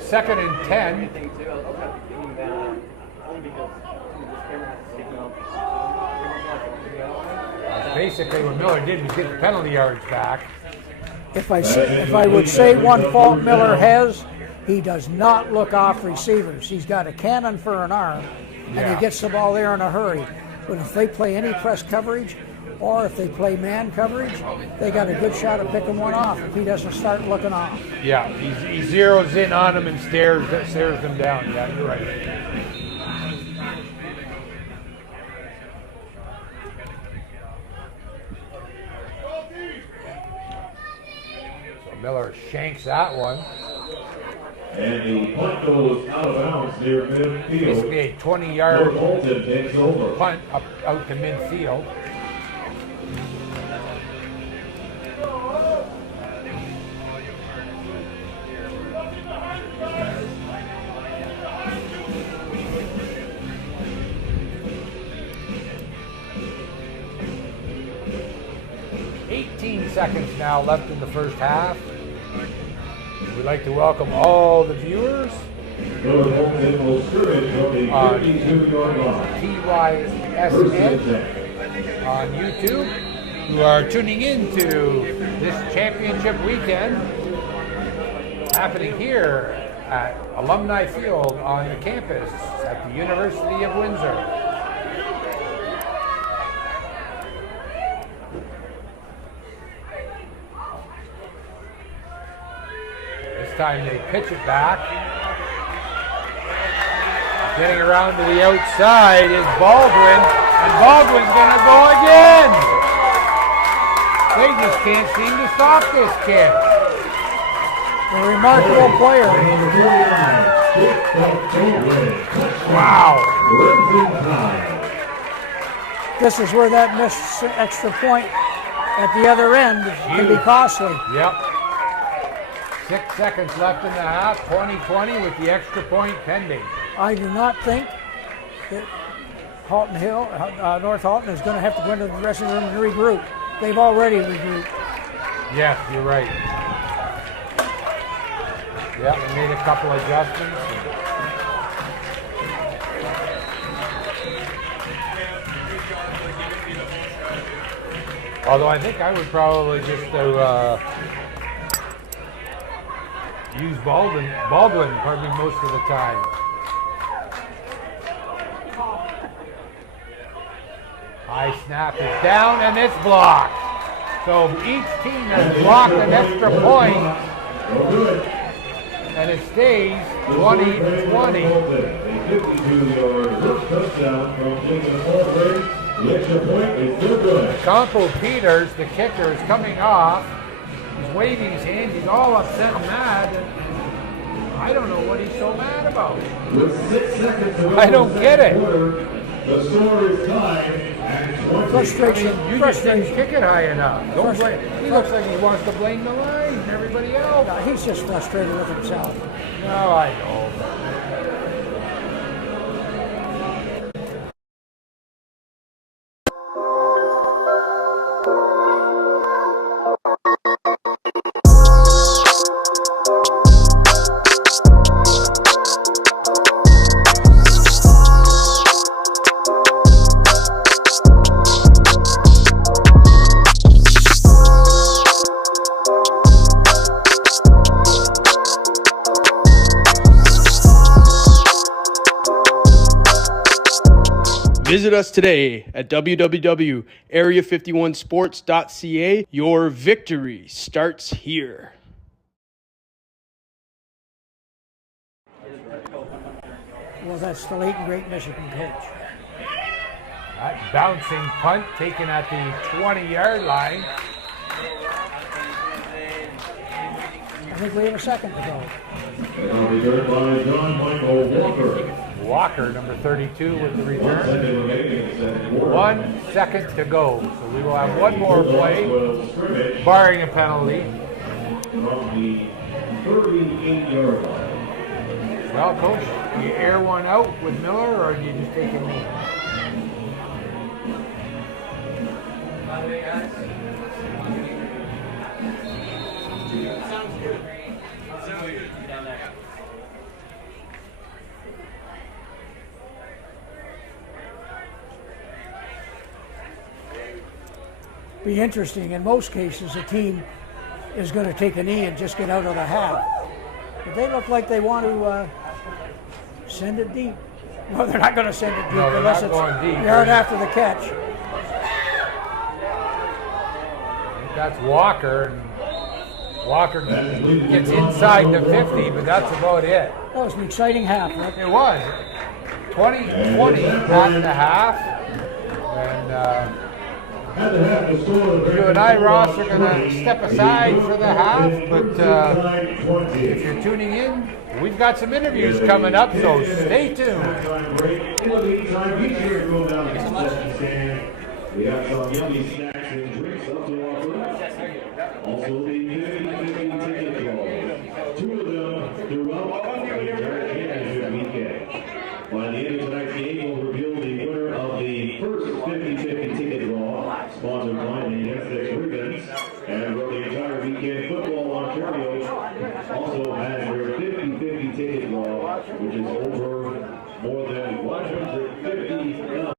Second and 10. Basically, what Miller did was get the penalty yards back. If I would say one fault Miller has, he does not look off receivers. He's got a cannon for an arm, and he gets the ball there in a hurry. But if they play any press coverage, or if they play man coverage, they got a good shot at picking one off if he doesn't start looking off. Yeah, he zeroes in on them and stares them down. Yeah, you're right. So Miller shanks that one. And the punt goes out of bounds near midfield. Basically a 20-yard Bolton takes over. punt out to midfield. Seconds now left in the first half. We'd like to welcome all the viewers on TYSN on YouTube who are tuning in to this championship weekend happening here at Alumni Field on the campus at the University of Windsor. Time they pitch it back. Getting around to the outside is Baldwin, and Baldwin's gonna go again. They just can't seem to stop this kid. A remarkable player. Wow. This is where that missed extra point at the other end can be costly. Yep. 6 seconds left in the half, 20-20 with the extra point pending. I do not think that North Halton is going to have to go into the dressing room and regroup. They've already regrouped. Yes, you're right. Yeah, we made a couple adjustments. Although I think I would probably just use Baldwin probably most of the time. High snap is down and it's blocked. So each team has blocked an extra point. And it stays 20-20. Campo Peters, the kicker, is coming off. He's waving his hands. He's all upset and mad. And I don't know what he's so mad about. With 6 seconds to go I don't get it. The score is tied at Frustration. You just didn't kick it high enough. Don't blame. He looks like he wants to blame the line and everybody else. No, he's just frustrated with himself. No, I know. Visit us today at www.area51sports.ca. Your victory starts here. Well, that's the late and great Michigan coach. That bouncing punt taken at the 20-yard line. I think we have a second to go. Now returned by John Michael Walker. Walker, number 32, with the 1 return. second remaining in second quarter. 1 second to go. So we will have one more play, Will scrimmage barring a penalty. from the 38-yard line. Well, Coach, do you air one out with Miller, or do you just take a knee? Be interesting. In most cases, a team is going to take a knee and just get out of the half. But they look like they want to send it deep. No, they're not going to send it deep No, they're unless not it's going deep. a yard after the catch. That's Walker, and Walker gets inside the 50, but that's about it. That was an exciting half, Rick. It was 20-20 at the half, and you and I, Ross, are going to step aside for the half, but if you're tuning in, we've got some interviews coming up, so stay tuned. In the meantime, be sure to go down to the concession stand. We have some yummy snacks and drinks up to offer. Also, the 50-50 ticket draw. 2 of them throughout the entire championship weekend. By the end of tonight's game, we'll reveal the winner of the first 50-50 ticket draw, sponsored by the SX Ribbons. And for the entire weekend, Football Ontario also has their 50-50 ticket draw, which is over more than 150,000.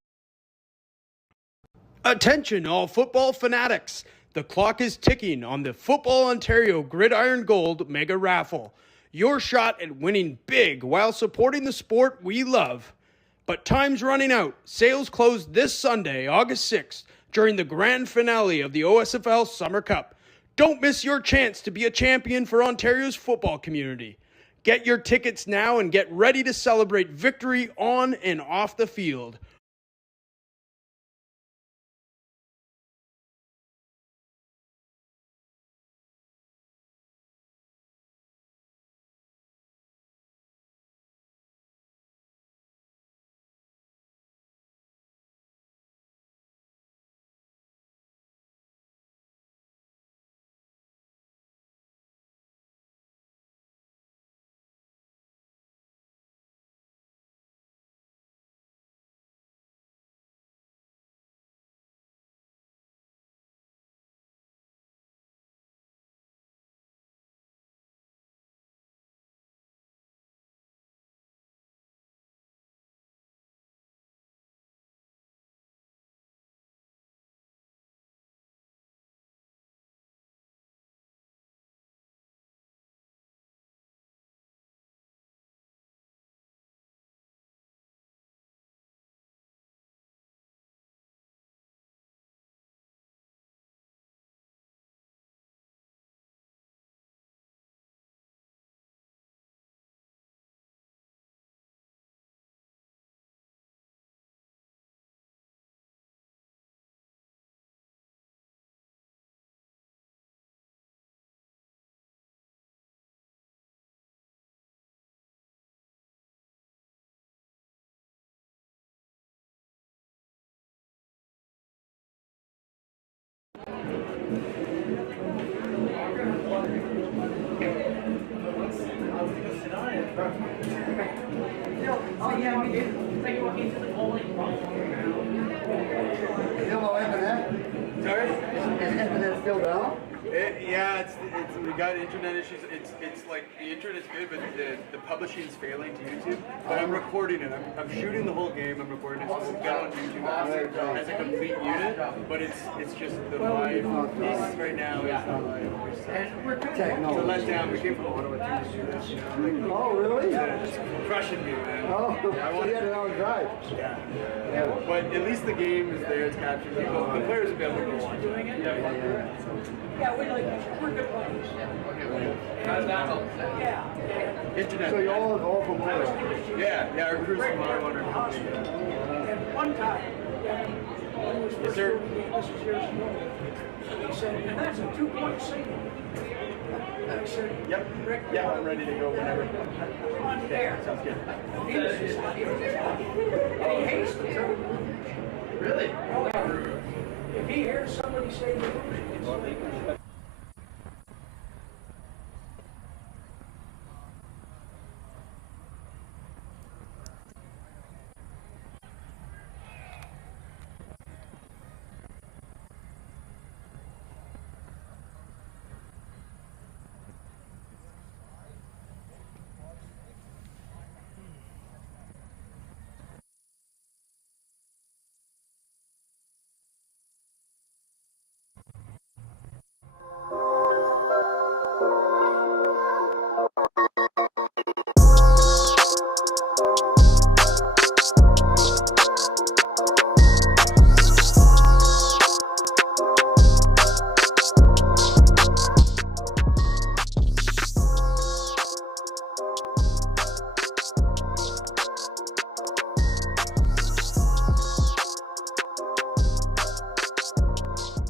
Attention, all football fanatics. The clock is ticking on the Football Ontario Gridiron Gold Mega Raffle. Your shot at winning big while supporting the sport we love. But time's running out. Sales close this Sunday, August 6th, during the grand finale of the OSFL Summer Cup. Don't miss your chance to be a champion for Ontario's football community. Get your tickets now and get ready to celebrate victory on and off the field. Sorry? Is internet still down? Yeah, it's we got internet issues. It's like the internet's good, but the publishing's failing to YouTube. But I'm recording it. I'm shooting the whole game. I'm recording it. So we'll get on YouTube as a complete unit. But it's just the live piece right now is not live. It's a letdown. We came from Ottawa to do this. You know, like, Oh, really? it's crushing me, man. Oh, I so want you had an hour drive. yeah. But at least the game is there. It's captured. People, the players will be able to go watch it. Internet. So you're all from Ottawa. Yeah, our crew's from Ottawa and our company. One time, Yes, sir. this is your story. He said, and that's a 2-point signal. I said, Yep. Yeah, I'm ready to go whenever. on air. Sounds good. He was just like, and he hates the truth. Really? If he hears somebody say the truth,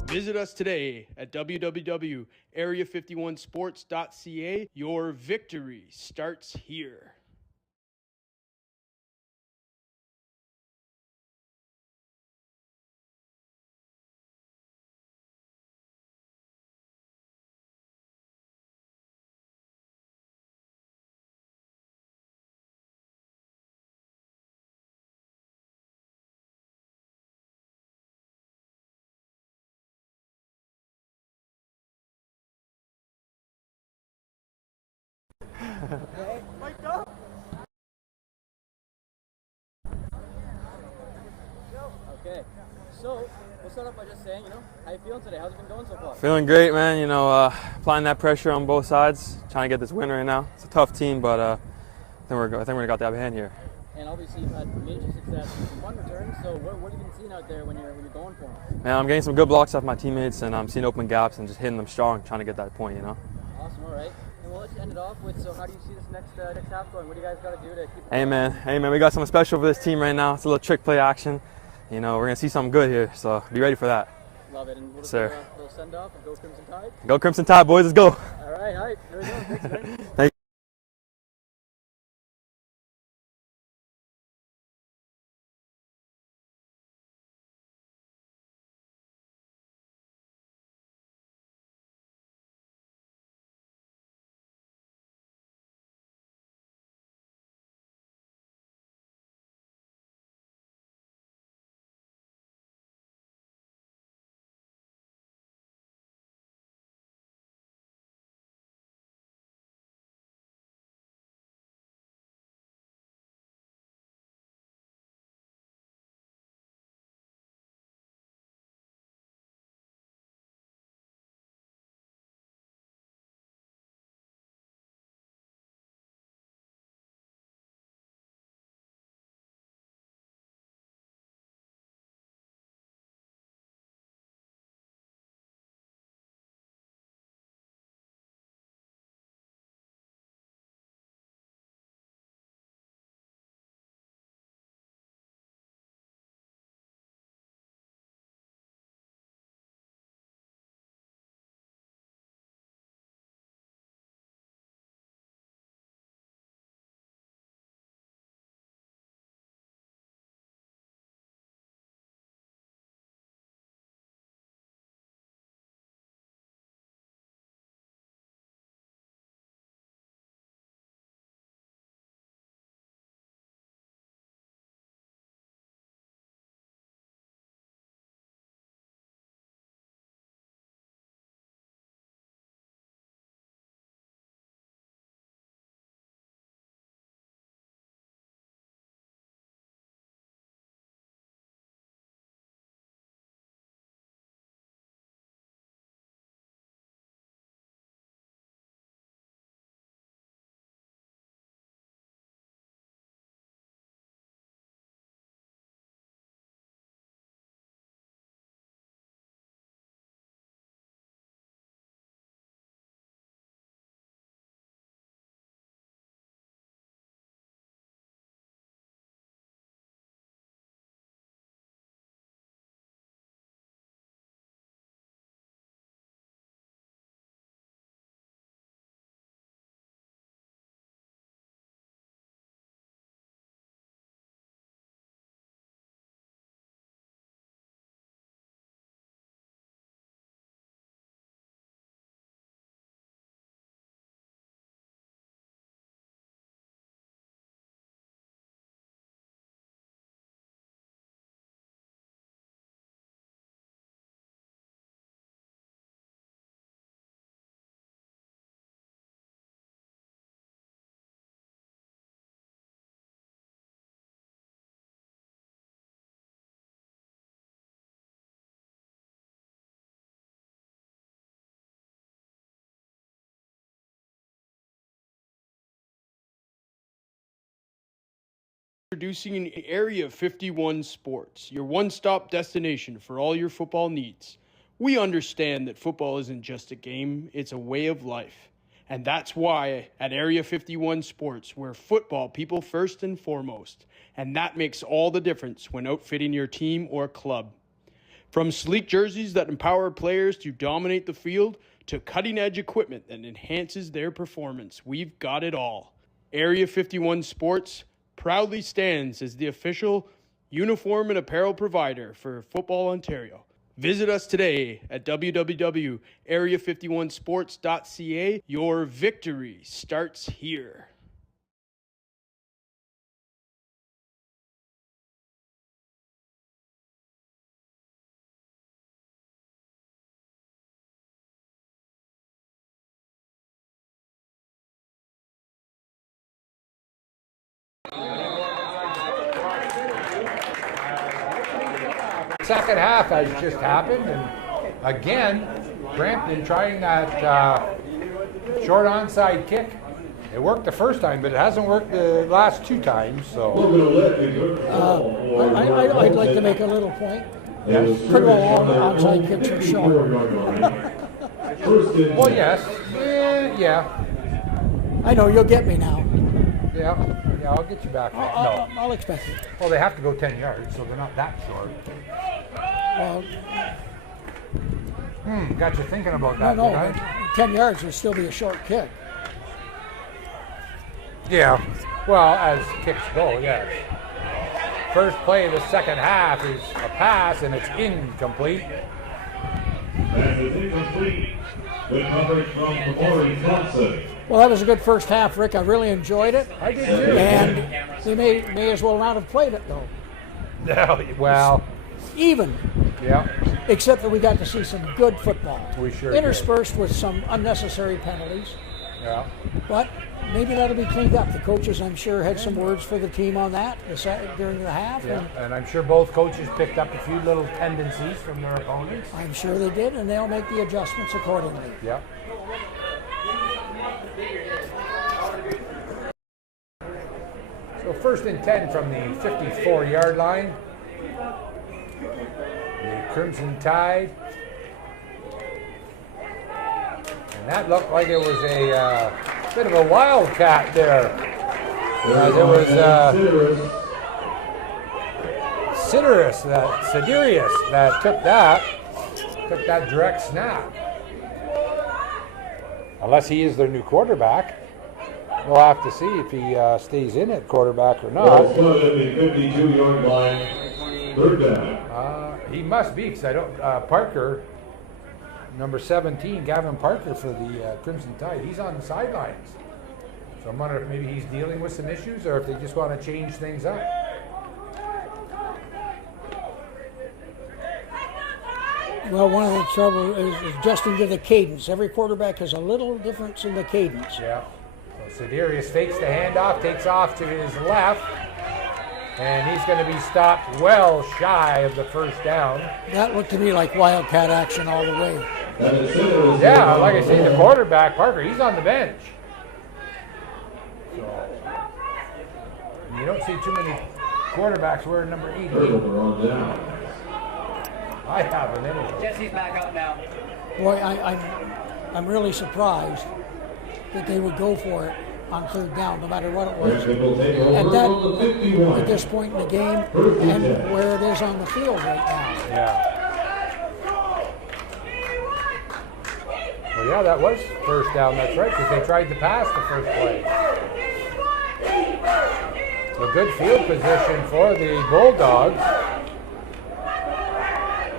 Visit us today at www.area51sports.ca. Your victory starts here. Okay, so we'll start off by just saying, how you feeling today? How's it been going so far? Feeling great, man. Applying that pressure on both sides, trying to get this win right now. It's a tough team, but I think we're gonna got the upper hand here. And obviously you've had major success in punt returns. So what have you been seeing out there when you're going for them? Man, I'm getting some good blocks off my teammates, and I'm seeing open gaps and just hitting them strong, trying to get that point. Awesome. All right. And we'll let you end it off with. So how do you see this next half going? What do you guys got to do to keep? Hey man, we got something special for this team right now. It's a little trick play action. We're gonna see something good here, so be ready for that. Love it. And we'll Sir. We'll send off and go Crimson Tide. Go Crimson Tide, boys. Let's go. All right. Here we go. Thanks, man. Thank you. Introducing Area 51 Sports, your one-stop destination for all your football needs. We understand that football isn't just a game, it's a way of life. And that's why at Area 51 Sports, we're football people first and foremost. And that makes all the difference when outfitting your team or club. From sleek jerseys that empower players to dominate the field, to cutting-edge equipment that enhances their performance, we've got it all. Area 51 Sports proudly stands as the official uniform and apparel provider for Football Ontario. Visit us today at www.area51sports.ca. Your victory starts here. Second half has just happened, and again, Brampton trying that short onside kick. It worked the first time, but it hasn't worked the last two times. So I'd like to make a little point. Yes. Pretty well all onside kicks are short. Well, yes, yeah. I know, you'll get me now. Yeah, I'll get you back. I'll expect it. Well, they have to go 10 yards, so they're not that short. Well, got you thinking about that, no, didn't I? 10 yards would still be a short kick. Yeah, well, as kicks go, yes. First play of the second half is a pass, and it's incomplete. That is incomplete. Good coverage from Corey Thompson. Well, that was a good first half, Rick. I really enjoyed it. I did too. And they may as well not have played it, though. No, well, Even. yeah. Except that we got to see some good football. We sure interspersed with some unnecessary penalties. Yeah. But maybe that'll be cleaned up. The coaches, I'm sure, had some words for the team on that during the half. Yeah, and I'm sure both coaches picked up a few little tendencies from their opponents. I'm sure they did, and they'll make the adjustments accordingly. Yeah. So 1st and 10 from the 54-yard line. The Crimson Tide. And that looked like it was a bit of a wildcat there. There was Siderius that took that direct snap. Unless he is their new quarterback. We'll have to see if he stays in at quarterback or not. At the 52-yard line, 3rd down. He must be, because I don't. Parker, number 17, Gavin Parker for the Crimson Tide. He's on the sidelines. So I'm wondering if maybe he's dealing with some issues, or if they just want to change things up. Well, one of the trouble is adjusting to the cadence. Every quarterback has a little difference in the cadence. Yeah. So Siderius fakes the handoff, takes off to his left, and he's going to be stopped well shy of the first down. That looked to me like wildcat action all the way. Yeah, like I say, the quarterback, Parker, he's on the bench. So, you don't see too many quarterbacks wearing number 8. I haven't anyway. Jesse's back up now. Boy, I'm really surprised that they would go for it on 3rd down, no matter what it was. At this point in the game, and where it is on the field right now. Yeah. Well, yeah, that was 1st down. That's right, because they tried to pass the first play. A good field position for the Bulldogs.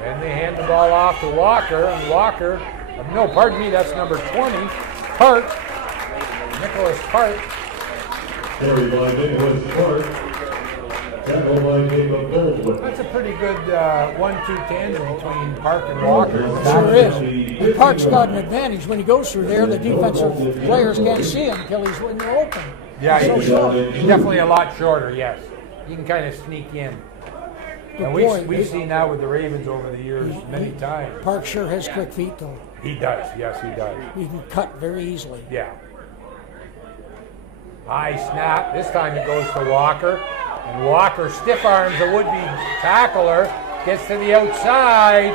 And they hand the ball off to Walker, and Walker, no, pardon me, that's number 20, Park, Nicholas Park. Carried by Nicholas Park. Tackled by Jacob Goldwyn. That's a pretty good 1-2 tandem between Park and Walker. Sure is. And Park's got an advantage. When he goes through there, the defensive players can't see him until he's when they're open. Yeah, so short. He's definitely a lot shorter, yes. He can kind of sneak in. And we've seen that with the Ravens over the years many times. Park sure has quick feet, though. He does, yes, he does. He can cut very easily. Yeah. High snap. This time it goes to Walker. And Walker stiff arms a would-be tackler, gets to the outside,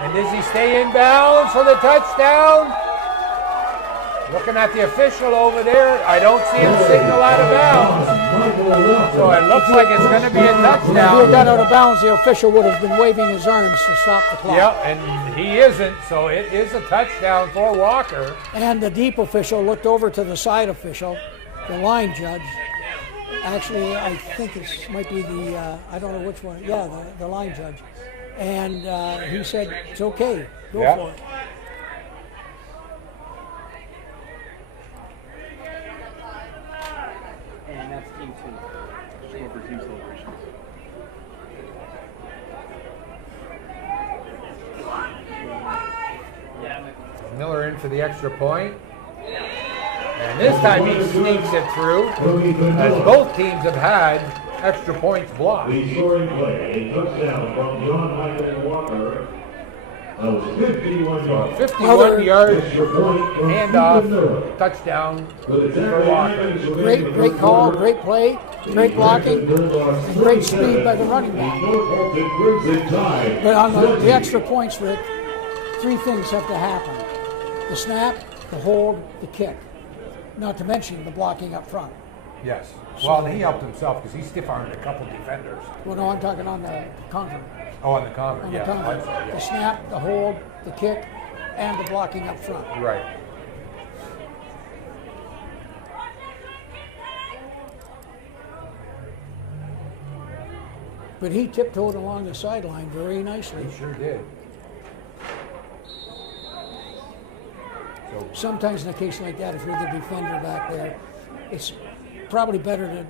and does he stay in bounds for the touchdown? Looking at the official over there, I don't see him signal out of bounds. So it looks like it's going to be a touchdown. If he had got out of bounds, the official would have been waving his arms to stop the clock. Yep, and he isn't, so it is a touchdown for Walker. And the deep official looked over to the side official, the line judge. Actually, I think it might be the, I don't know which one. Yeah, the line judge. And he said, it's okay, go for it. And that's team 2. Score for team celebrations. Miller in for the extra point. And this time he sneaks it through, as both teams have had extra points blocked. The scoring play, a touchdown from John Michael Walker. That was 51 yards. 51 yards, Extra point from handoff, Miller. touchdown With the for Walker. Great call, great play, great blocking, and great speed by the running back. But on the extra points, Rick, 3 things have to happen. The snap, the hold, the kick. Not to mention the blocking up front. Yes. Well, he helped himself because he stiff-armed a couple defenders. Well, no, I'm talking on the convert. Oh, on the convert, On yeah. the convert. The snap, the hold, the kick, and the blocking up front. Right. But he tiptoed along the sideline very nicely. He sure did. Sometimes in a case like that, if you're the defender back there, it's probably better to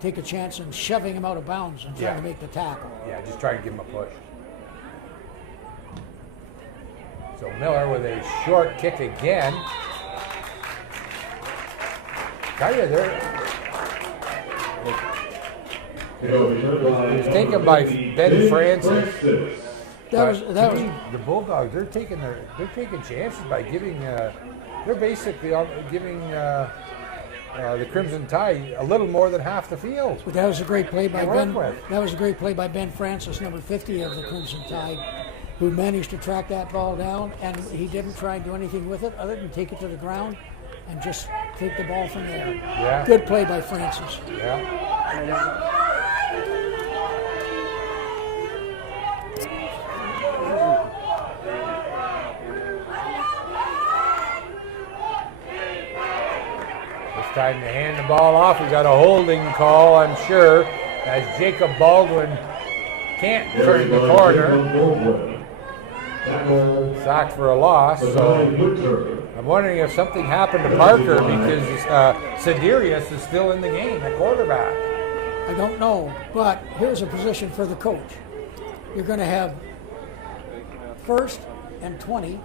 take a chance in shoving him out of bounds and trying to make the tackle. Yeah, just try and give him a push. So Miller with a short kick again. Tell you, it was taken by Ben Francis. That was The Bulldogs. They're taking chances by giving. They're basically giving the Crimson Tide a little more than half the field. But that was a great play by Ben. with. That was a great play by Ben Francis, number 50 of the Crimson Tide, who managed to track that ball down, and he didn't try and do anything with it other than take it to the ground and just take the ball from there. Yeah. Good play by Francis. Yeah. It's time to hand the ball off. We got a holding call, I'm sure, as Jacob Baldwin can't turn the corner. Sacked for a loss. So I'm wondering if something happened to Parker because Siderius is still in the game, the quarterback. I don't know, but here's a position for the coach. You're going to have 1st and 20,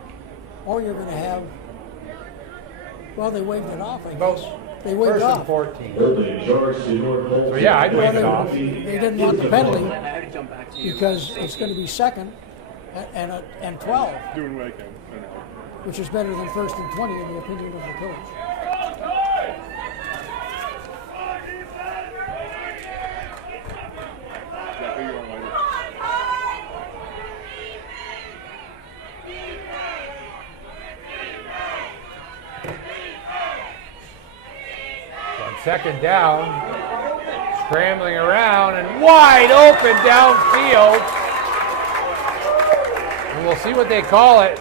or you're going to have, well, they waved it off, I guess. They waved it First and off. 14. So So yeah, I'd wave it off. They didn't want the penalty because it's going to be 2nd and 12, Doing what I can. which is better than 1st and 20 in the opinion of the coach. On 2nd down, scrambling around and wide open downfield. And we'll see what they call it.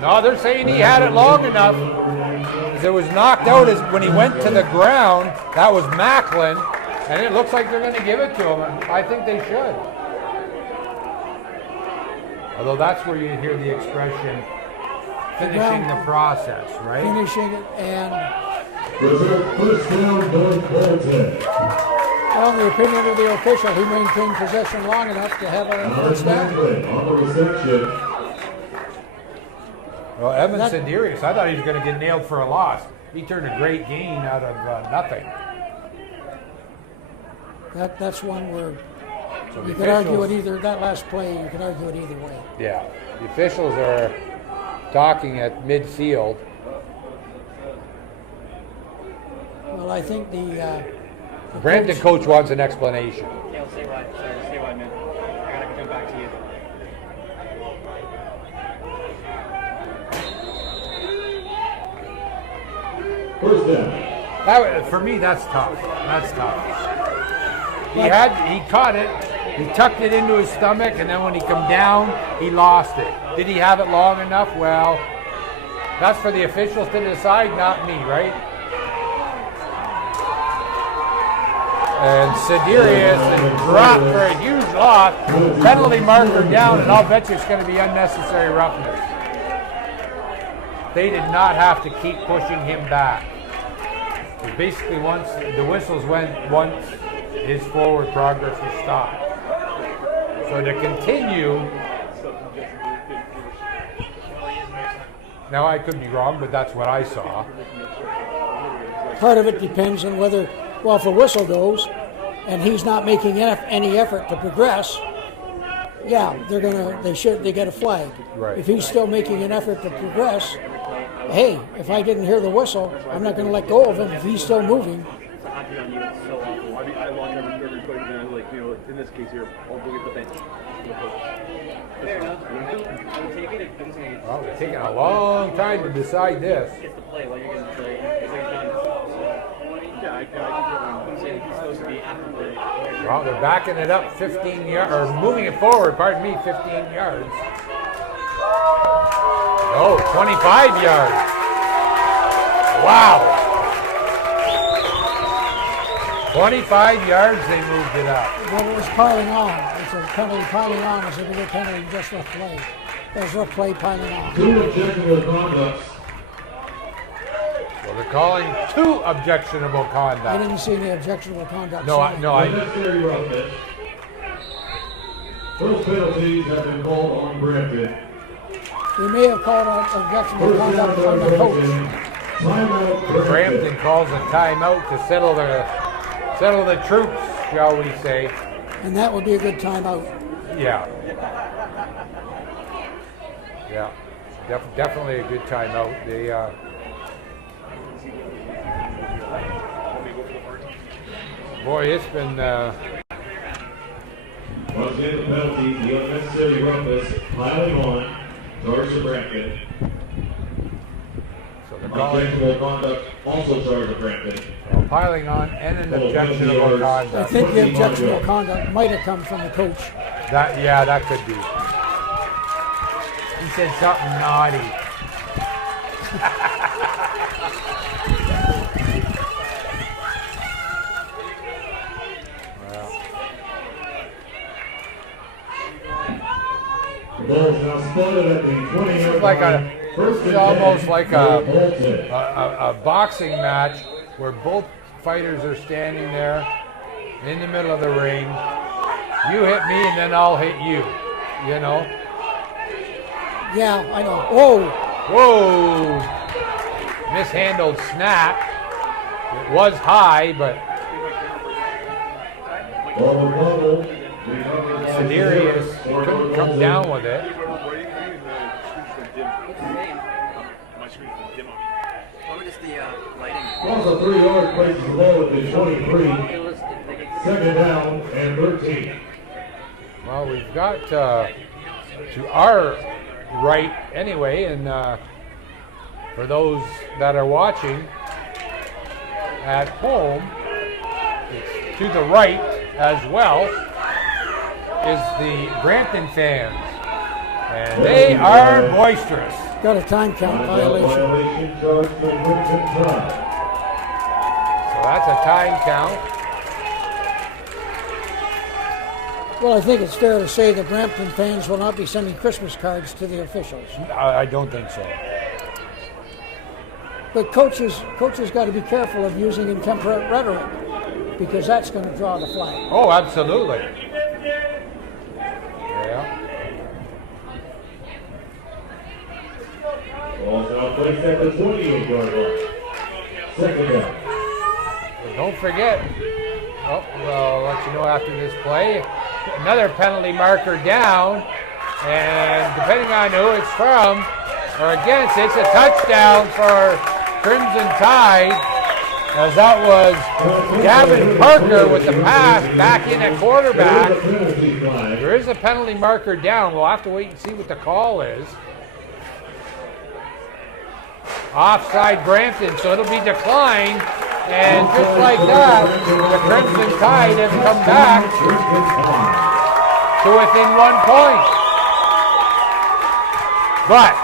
No, they're saying he had it long enough. It was knocked out as when he went to the ground. That was Macklin, and it looks like they're going to give it to him. I think they should. Although that's where you hear the expression, finishing the process, right? Finishing it, and First down, Bolton. well, in the opinion of the official, he maintained possession long enough to have a first down. On the reception. Well, Evan Siderius, I thought he was going to get nailed for a loss. He turned a great gain out of nothing. That's one where So you could argue it either, that last play, you could argue it either way. Yeah, the officials are talking at midfield. Well, I think Brampton coach wants an explanation. Yeah, I'll say why. Sorry, say why, man. I gotta jump back to you. First down. For me, that's tough. That's tough. He caught it. He tucked it into his stomach, and then when he come down, he lost it. Did he have it long enough? Well, that's for the officials to decide, not me, right? And Siderius is dropped for a huge loss. Penalty marker down, and I'll bet you it's going to be unnecessary roughness. They did not have to keep pushing him back. Basically, once the whistles went, once his forward progress was stopped. So to continue, now I could be wrong, but that's what I saw. Part of it depends on whether, well, if the whistle goes and he's not making any effort to progress, yeah, they get a flag. Right. If he's still making an effort to progress, hey, if I didn't hear the whistle, I'm not going to let go of him if he's still moving. I want everybody to, like, you know, in this case here, I'll go get the bench. Fair enough. I'll take it. Well, it's taking a long time to decide this. Get the play while you're getting the play. So you're done. Yeah, I I'm saying it's supposed to be after the play. Well, they're backing it up 15 yards, or moving it forward, 15 yards. Oh, 25 yards. Wow. 25 yards, they moved it up. Well, it was piling on. It's a penalty piling on. It's a bigger penalty just rough play. There's rough play piling on. Two objectionable conducts. Well, they're calling 2 objectionable I conduct. didn't see any objectionable conduct. Unnecessary roughness. First penalties have been called on Brampton. They may have called an objectionable conduct on the coach. Timeout Brampton calls a timeout to settle the troops, shall we say. And that would be a good timeout. Yeah. Yeah. Definitely a good timeout. They, boy, it's been... Once again, the penalty, the unnecessary roughness, piling on, charged to Brampton. So they're calling... Objectionable conduct, also charged to Brampton. Piling on and an objectionable I conduct. think the objectionable conduct might have come from the coach. That could be. He said something naughty. The ball's now spotted at the 20-yard line. This is almost like a boxing match where both fighters are standing there in the middle of the ring. You hit me and then I'll hit you, you know? Yeah, I know. Whoa! Whoa! Mishandled snap. It was high, but Siderius couldn't come down with it. Across the 3-yard, places the ball at the 23. Second down and 13. Well, we've got to our right anyway, and for those that are watching at home, it's to the right as well is the Brampton fans, and they are boisterous. Got a time count violation. So that's a time count. Well, I think it's fair to say the Brampton fans will not be sending Christmas cards to the officials. I don't think so. But coaches got to be careful of using intemperate rhetoric, because that's going to draw the flag. Oh, absolutely. Yeah. Ball's now placed at the 28-yard line. Second down. Well, don't forget. Oh, I'll let you know after this play. Another penalty marker down, and depending on who it's from or against, it's a touchdown for Crimson Tide. as that was Gavin Parker with the pass back in at quarterback. There is a penalty marker down. We'll have to wait and see what the call is. Offside Brampton, so it'll be declined. And just like that, the Crimson Tide has come back to within 1 point. But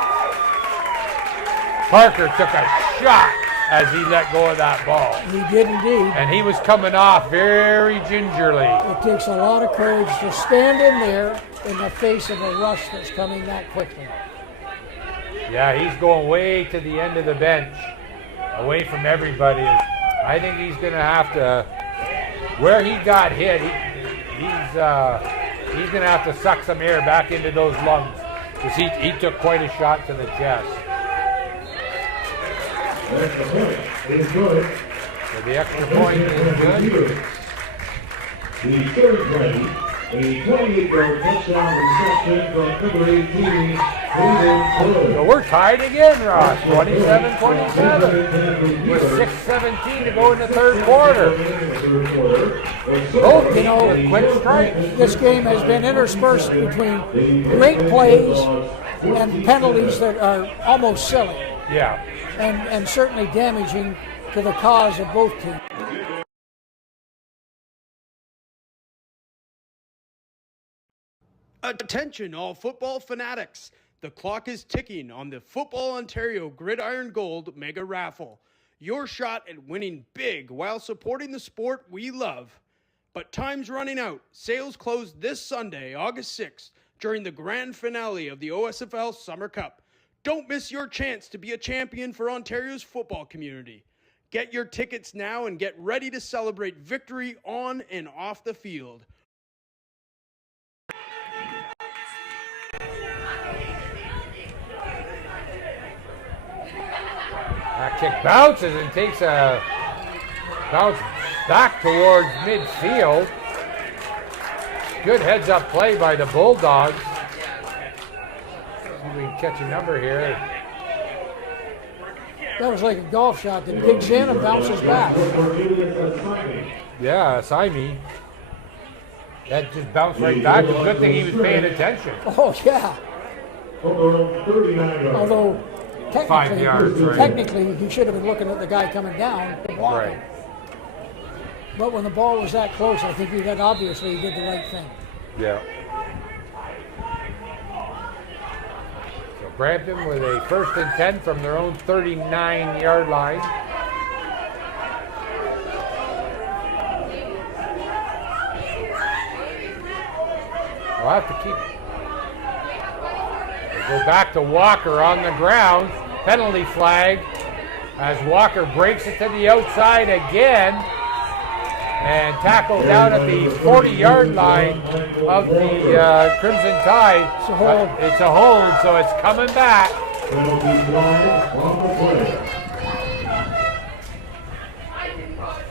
Parker took a shot as he let go of that ball. He did indeed. And he was coming off very gingerly. It takes a lot of courage to stand in there in the face of a rush that's coming that quickly. Yeah, he's going way to the end of the bench, away from everybody. I think he's going to have to, where he got hit, he's going to have to suck some air back into those lungs, because he took quite a shot to the chest. So the extra point is good. The third play, a 28-yard touchdown reception from number 18, So we're tied again, Ross. 27-27 with 6:17 to go in the third quarter. Both teams with quick strikes. This game has been interspersed between great plays and penalties that are almost silly. Yeah. And certainly damaging to the cause of both teams. Attention, all football fanatics. The clock is ticking on the Football Ontario Gridiron Gold Mega Raffle. Your shot at winning big while supporting the sport we love. But time's running out. Sales close this Sunday, August 6th, during the grand finale of the OSFL Summer Cup. Don't miss your chance to be a champion for Ontario's football community. Get your tickets now and get ready to celebrate victory on and off the field. That kick bounces and takes a bounce back towards midfield. Good heads-up play by the Bulldogs. See if we can catch a number here. That was like a golf shot that digs in and bounces back. Yeah, Simey. That just bounced right back. It's a good thing he was paying attention. Oh, yeah. Although, 5 yards, right. technically, he should have been looking at the guy coming down. Right. But when the ball was that close, I think he did the right thing. Yeah. So Brampton with a 1st and 10 from their own 39-yard line. We'll have to keep. They go back to Walker on the ground. Penalty flag as Walker breaks it to the outside again and tackled down at the 40-yard line of the Crimson Tide. It's a hold, so it's coming back.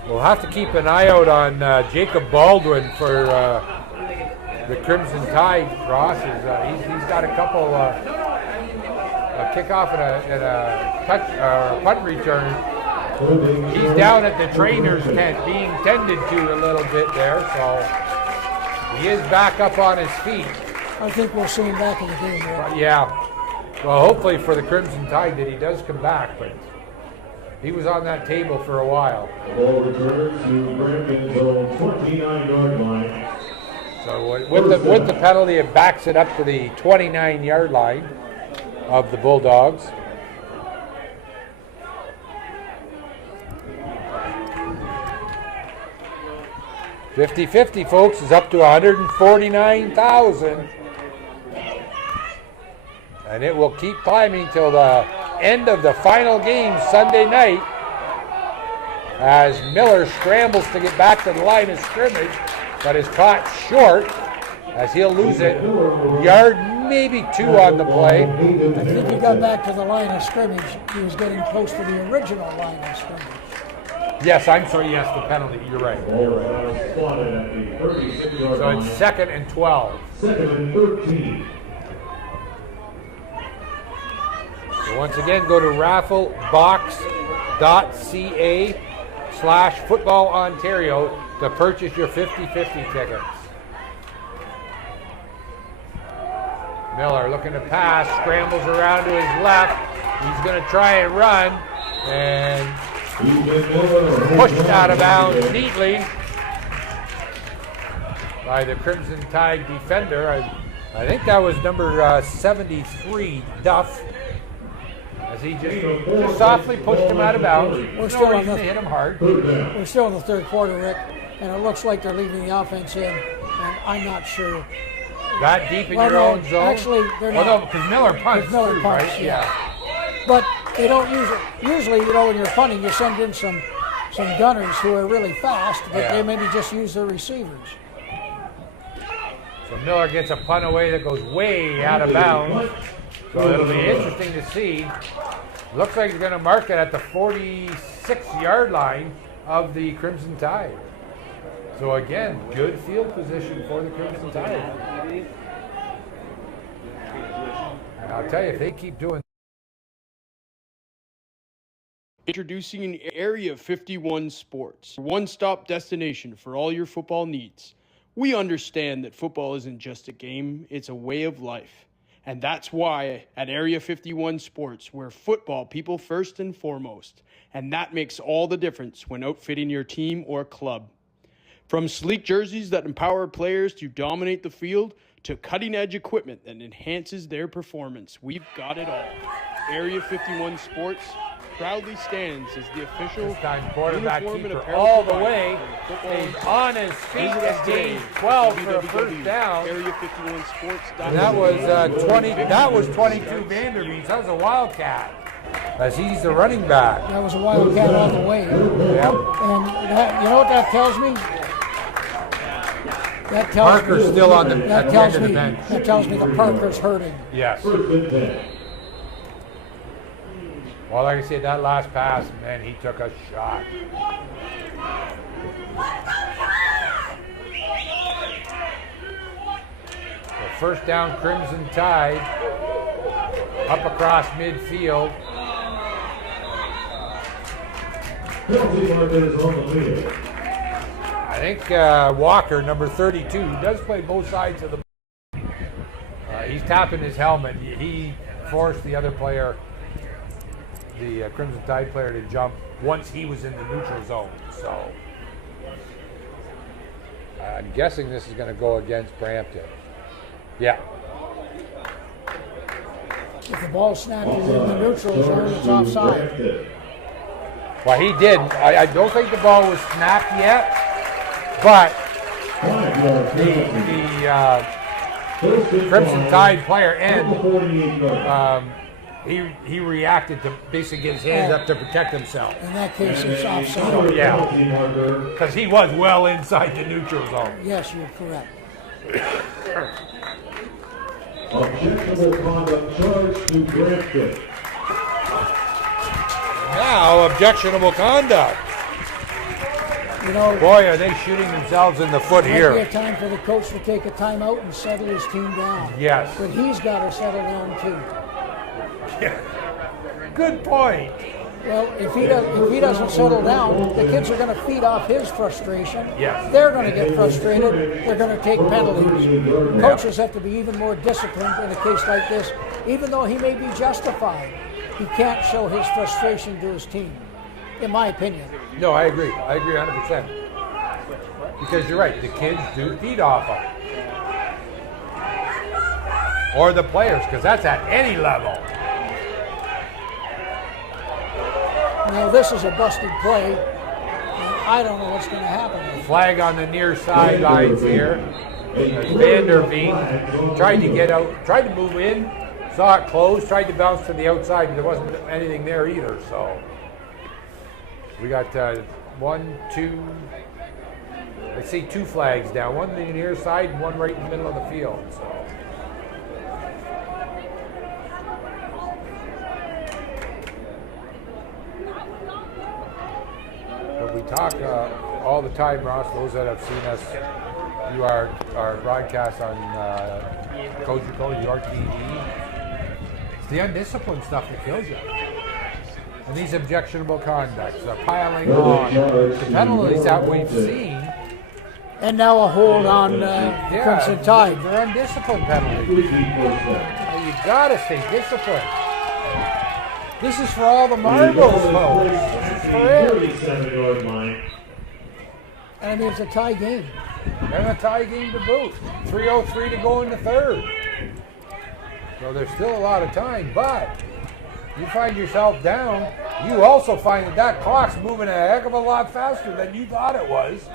We'll have to keep an eye out on Jacob Baldwin for the Crimson Tide. Ross he's got a couple a kickoff and a touch punt return. He's down at the trainer's tent being tended to a little bit there, so he is back up on his feet. I think we'll see him back in the game. Yeah. Well, hopefully for the Crimson Tide that he does come back, but he was on that table for a while. The ball returns to Brampton's own 29-yard line. So with the penalty, it backs it up to the 29-yard line of the Bulldogs. $50-50, folks, is up to $149,000. And it will keep climbing till the end of the final game Sunday night as Miller scrambles to get back to the line of scrimmage, but is caught short as he'll lose it. Yard, maybe 2 on the play. I think he got back to the line of scrimmage. He was getting close to the original line of scrimmage. Yes, I'm sorry, yes, the penalty. You're right. So it's 2nd and 12. 2nd and 13. So once again, go to rafflebox.ca Football Ontario to purchase your 50/50 tickets. Miller looking to pass, scrambles around to his left. He's going to try and run, and pushed out of bounds neatly by the Crimson Tide defender. I think that was number 73, Duff, as he just softly pushed him out of bounds. We're still on the, hit him hard. We're still in the third quarter, Rick, and it looks like they're leaving the offense in, and I'm not sure. That deep in your own zone? Actually, they're not. No, because Miller punts. Miller punts, right? yeah. But they don't usually, when you're punting, you send in some gunners who are really fast, but they maybe just use their receivers. So Miller gets a punt away that goes way out of bounds. So it'll be interesting to see. Looks like he's going to mark it at the 46-yard line of the Crimson Tide. So again, good field position for the Crimson Tide. And I'll tell you, if they keep doing. Introducing Area 51 Sports, a one-stop destination for all your football needs. We understand that football isn't just a game, it's a way of life. And that's why at Area 51 Sports, we're football people first and foremost. And that makes all the difference when outfitting your team or club. From sleek jerseys that empower players to dominate the field, to cutting-edge equipment that enhances their performance, we've got it all. Area 51 Sports proudly stands as the official quarterback uniform and keeper apparel all the provider way. for He's on his feet and gained 12 for a first down. Area51sports.com. And that was 20. That was 22 Vanderbeek. That was a Wildcat, as he's the running back. That was a Wildcat all the way. Yep. And that, you know what that tells me? That tells Parker's me, still on the, that at tells the end me, of the bench. That tells me the Parker's hurting. Yes. Well, like I said, that last pass, man, he took a shot. So first down, Crimson Tide, up across midfield. I think Walker, number 32, does play both sides of the ball. He's tapping his helmet. He forced the other player, the Crimson Tide player, to jump once he was in the neutral zone. So I'm guessing this is going to go against Brampton. Yeah. If the ball snapped in the neutral zone, it's offside. Well, he did. I don't think the ball was snapped yet, but the Crimson Tide player, he reacted to basically get his hands up to protect himself. In that case, it's offside. Yeah, because he was well inside the neutral zone. Yes, you're correct. Objectionable conduct charge to Brampton. Now, objectionable conduct. You know, boy, are they shooting themselves in the foot here. Might be a time for the coach to take a timeout and settle his team down. Yes. But he's got to settle down too. Yeah. Good point. Well, if he doesn't settle down, the kids are going to feed off his frustration. Yes. They're going to get frustrated. They're going to take penalties. Coaches have to be even more disciplined in a case like this. Even though he may be justified, he can't show his frustration to his team, in my opinion. No, I agree. I agree 100%. Because you're right, the kids do feed off him. Or the players, because that's at any level. Now, this is a busted play, and I don't know what's going to happen. Flag on the near sidelines here. Vanderbeek tried to get out, tried to move in, saw it close, tried to bounce to the outside, but there wasn't anything there either. So we got 1, 2, I see 2 flags down, one on the near side and one right in the middle of the field. So. But we talk all the time, Ross, those that have seen us do our broadcast on Code Your TV. It's the undisciplined stuff that kills you. And these objectionable conducts are piling on. The penalties that we've seen. And now a hold on Crimson Tide. They're undisciplined penalties. You gotta stay disciplined. This is for all the marbles, folks. This is for it. And I mean, it's a tie game. And a tie game to boot. 3:03 to go in the third. So there's still a lot of time, but you find yourself down, you also find that clock's moving a heck of a lot faster than you thought it was.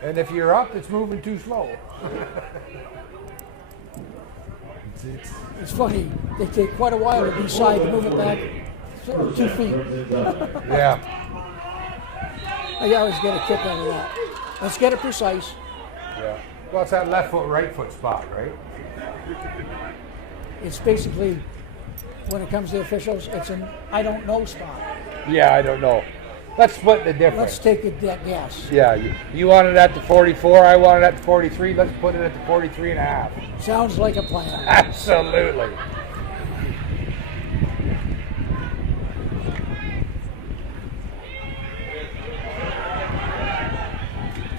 And if you're up, it's moving too slow. It's funny. They take quite a while to decide to move it back 2 feet. Yeah. I always get a kick out of that. Let's get it precise. Yeah. Well, it's that left foot, right foot spot, right? It's basically, when it comes to officials, it's an I don't know spot. Yeah, I don't know. Let's split the difference. Let's take a guess. Yeah, you want it at the 44, I want it at the 43. Let's put it at the 43 and a half. Sounds like a plan. Absolutely.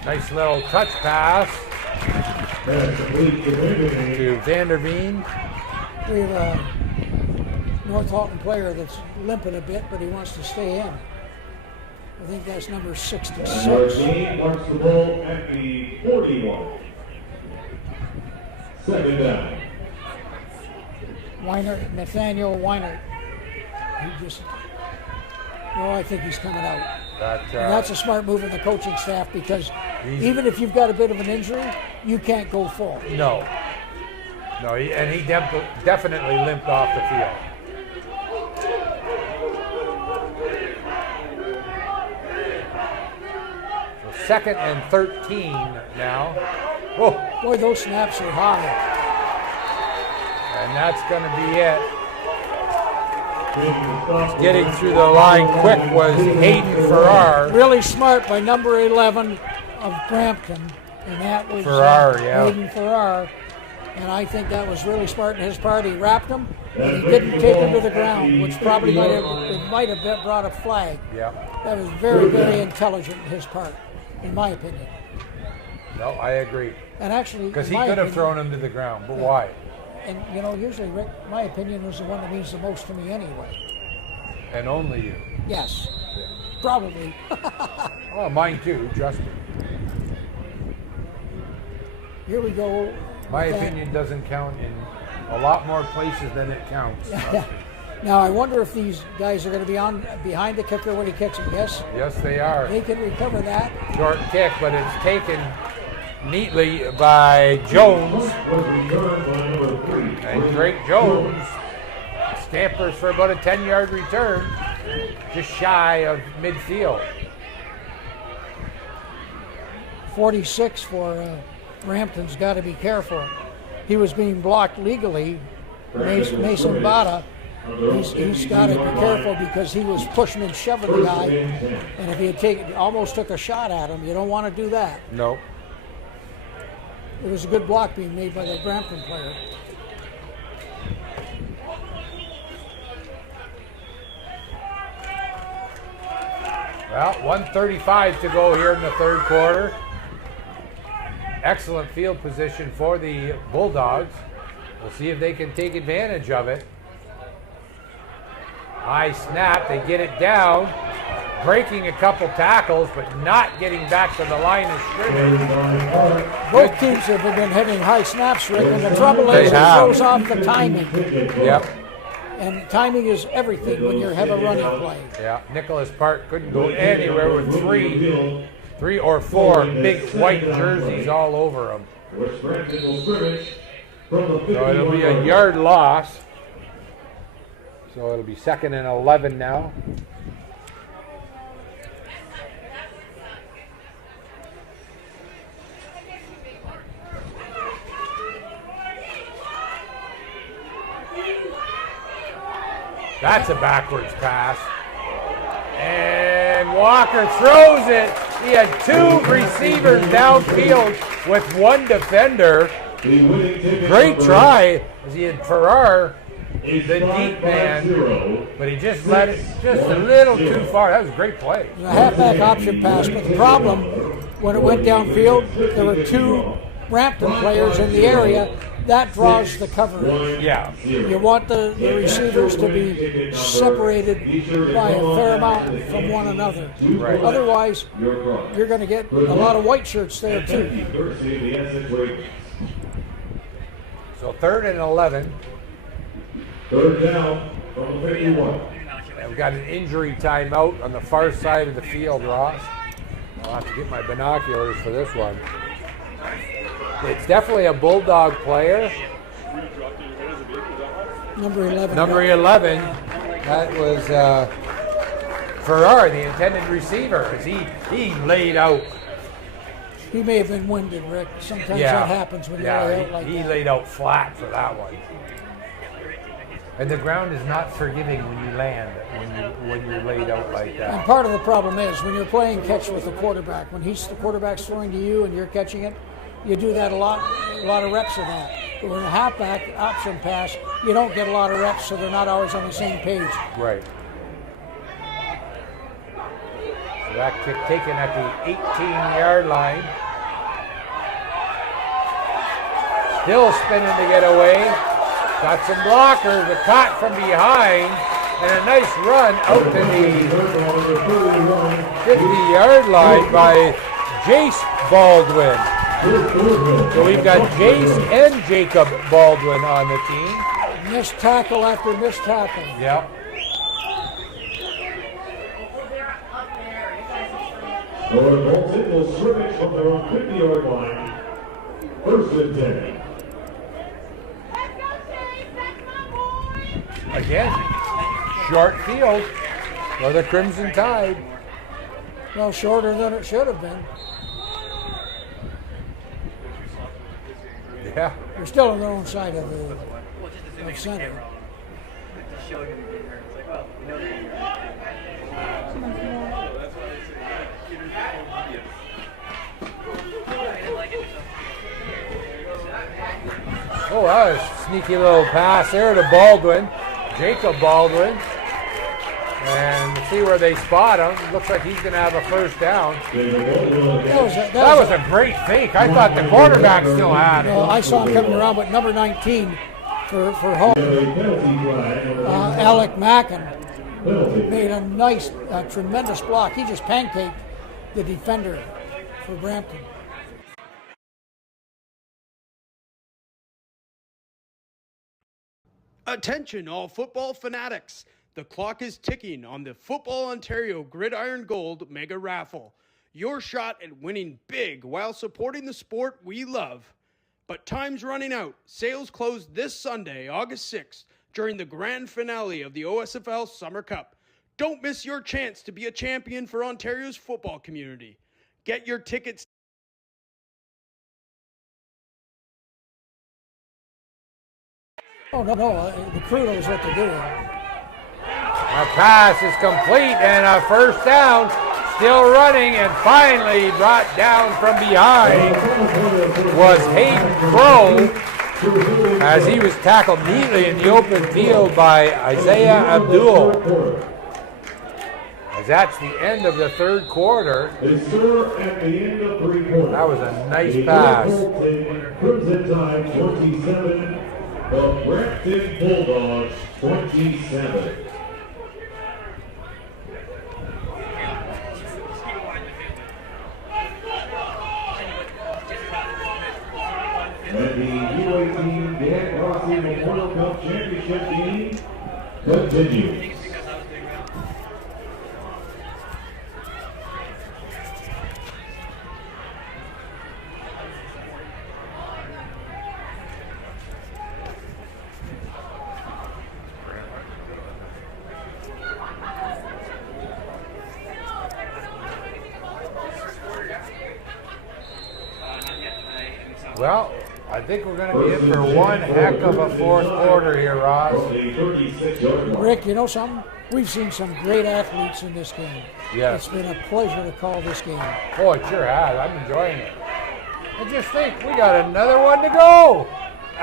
Nice little touch pass to Vanderveen. We have a North Halton player that's limping a bit, but he wants to stay in. I think that's number 66. Mark marks the ball at the 41. Second down. Nathaniel Weiner. He just, I think he's coming out. And that's a smart move of the coaching staff because even if you've got a bit of an injury, you can't go full. No. No, he definitely limped off the field. So 2nd and 13 now. Oh. Boy, those snaps are high. And that's going to be it. Getting through the line quick was Hayden Farrar. Really smart by number 11 of Brampton. And that was Farrar, Hayden Farrar. And I think that was really smart in his part. He wrapped him, and he didn't take him to the ground, which probably might have brought a flag. Yeah. That was very, very intelligent in his part, in my opinion. No, I agree. And actually, because he could have thrown him to the ground, but why? And usually, Rick, my opinion was the one that means the most to me anyway. And only you. Yes. Yeah. Probably. Oh, mine too, trust me. Here we go. My opinion doesn't count in a lot more places than it counts. Now, I wonder if these guys are going to be on behind the kicker when he kicks it. Yes? Yes, they are. They can recover that. Short kick, but it's taken neatly by Jones. And Drake Jones scampers for about a 10-yard return, just shy of midfield. 46 for Brampton's got to be careful. He was being blocked legally. Mason Bada, he's got to be careful because he was pushing and shoving the guy. And if he had almost took a shot at him, you don't want to do that. No. It was a good block being made by the Brampton player. Well, 1:35 to go here in the third quarter. Excellent field position for the Bulldogs. We'll see if they can take advantage of it. High snap, they get it down, breaking a couple tackles, but not getting back to the line of scrimmage. Both teams have been hitting high snaps, Rick, and the trouble is it throws off the timing. Yep. And timing is everything when you have a running play. Yeah, Nicholas Park couldn't go anywhere with three or four big white jerseys all over him. So it'll be a yard loss. So it'll be 2nd and 11 now. That's a backwards pass. And Walker throws it. He had 2 receivers downfield with 1 defender. Great try as he had Farrar the deep man, but he just let it just a little too far. That was a great play. A halfback option pass, but the problem, when it went downfield, there were two Brampton players in the area. That draws the coverage. Yeah. You want the receivers to be separated by a fair amount from one another. Right. Otherwise, you're going to get a lot of white shirts there too. So 3rd and 11. Third down from the 51. And we've got an injury timeout on the far side of the field, Ross. I'll have to get my binoculars for this one. It's definitely a Bulldog player. Number 11. Number 11. That was Farrar, the intended receiver, as he laid out. He may have been winded, Rick. Sometimes that happens when you lay out like he that. laid out flat for that one. And the ground is not forgiving when you land, when you're laid out like that. And part of the problem is when you're playing catch with the quarterback, when the quarterback's throwing to you and you're catching it, you do that a lot of reps of that. But with a halfback option pass, you don't get a lot of reps, so they're not always on the same page. Right. So that kick taken at the 18-yard line. Still spinning to get away. Got some blockers, but caught from behind, and a nice run out to the 50-yard line by Jace Baldwin. So we've got Jace and Jacob Baldwin on the team. Missed tackle after missed tackle. Yep. Bolton will scrimmage from their own 50-yard line. 1st and 10. Again, short field for the Crimson Tide. Well, shorter than it should have been. Yeah. They're still on their own side of the center. Oh, that was a sneaky little pass there to Baldwin, Jacob Baldwin. And see where they spot him. Looks like he's going to have a 1st down. That was a great fake. I thought the quarterback still had it. Well, I saw him coming around, but number 19 for home, Alec Mackin, made a nice, tremendous block. He just pancaked the defender for Brampton. Attention, all football fanatics. The clock is ticking on the Football Ontario Gridiron Gold Mega Raffle. Your shot at winning big while supporting the sport we love. But time's running out. Sales close this Sunday, August 6th, during the grand finale of the OSFL Summer Cup. Don't miss your chance to be a champion for Ontario's football community. Get your tickets. Oh, no, the crew knows what they're doing. A pass is complete and a 1st down. Still running and finally brought down from behind was Hayden Crow as he was tackled neatly in the open field by Isaiah Abdul. As that's the end of the 3rd quarter. That was a nice pass. Crimson Tide 27, the Brampton Bulldogs 27. And the U18 Grossi Memorial Cup Championship game continues. Well, I think we're going to be in for one heck of a 4th quarter here, Ross. Rick, you know something? We've seen some great athletes in this game. Yes. It's been a pleasure to call this game. Oh, it sure has. I'm enjoying it. I just think we got another one to go.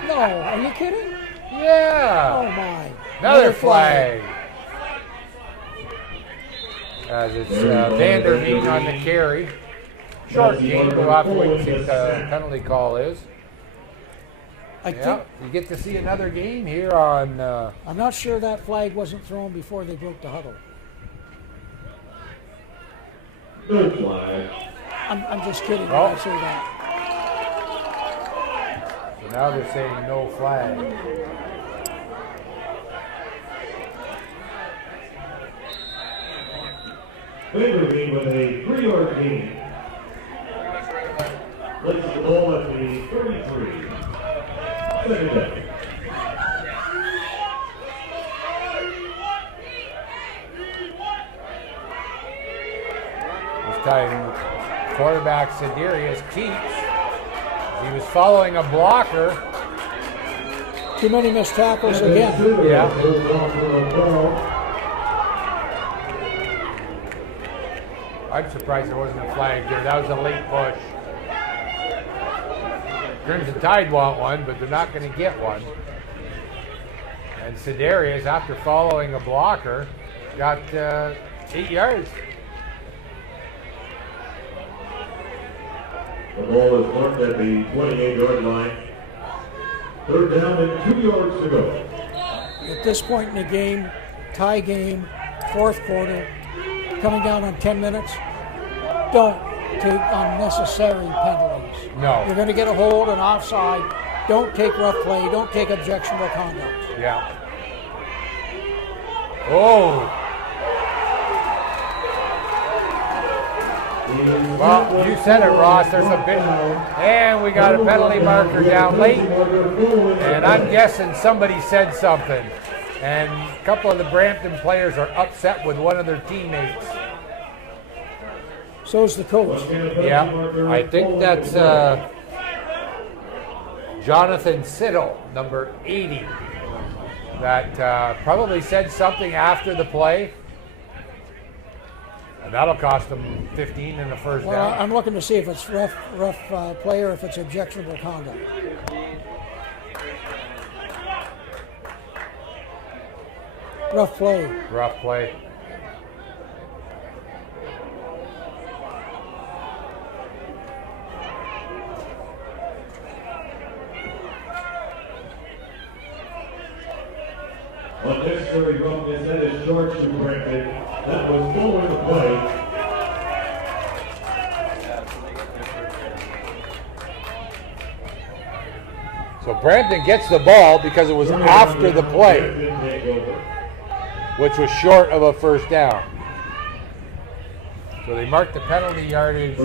No, are you kidding? Yeah. Oh my. Another flag. As it's Vanderveen on the carry. Short game. We'll have to wait and see what the penalty call is. I think you get to see another game here on. I'm not sure that flag wasn't thrown before they broke the huddle. Good flag. I'm just kidding when Oh. I say that. So now they're saying no flag. Vanderveen with a 3-yard gain. Places the ball at the 33. Second down. This time, quarterback Siderius keeps. He was following a blocker. Too many missed tackles again. Yeah. I'm surprised there wasn't a flag there. That was a late push. Crimson Tide want one, but they're not going to get one. And Siderius, after following a blocker, got 8 yards. The ball is marked at the 28-yard line. Third down and 2 yards to go. At this point in the game, tie game, fourth quarter, coming down on 10 minutes, don't take unnecessary penalties. No. You're going to get a hold, an offside. Don't take rough play. Don't take objectionable conduct. Yeah. Oh. Well, you said it, Ross. There's a bit, and we got a penalty marker down late. And I'm guessing somebody said something. And a couple of the Brampton players are upset with one of their teammates. So's the coach. Yeah, I think that's Jonathan Siddle, number 80, that probably said something after the play. And that'll cost them 15 in the first Well, down. I'm looking to see if it's rough play or if it's objectionable conduct. Rough play. Rough play. Unnecessary roughness, that is short to Brampton. That was forward the play. So Brampton gets the ball because it was after the play, which was short of a first down. So they marked the penalty yardage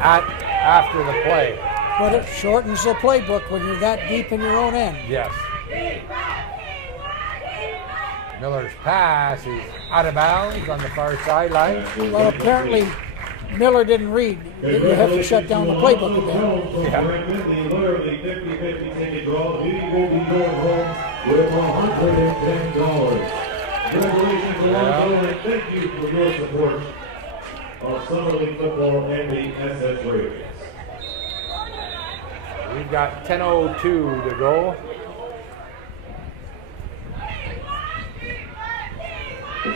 after the play. But it shortens the playbook when you're that deep in your own end. Yes. Miller's pass is out of bounds on the far sideline. Well, apparently Miller didn't read. You have to shut down the playbook a bit. Yeah. The winner of the 50-50 ticket draw, he will be going home with $110. Congratulations, Alonzo, and thank you for your support of Summer League football and the SS Ravens. We've got 10:02 to go.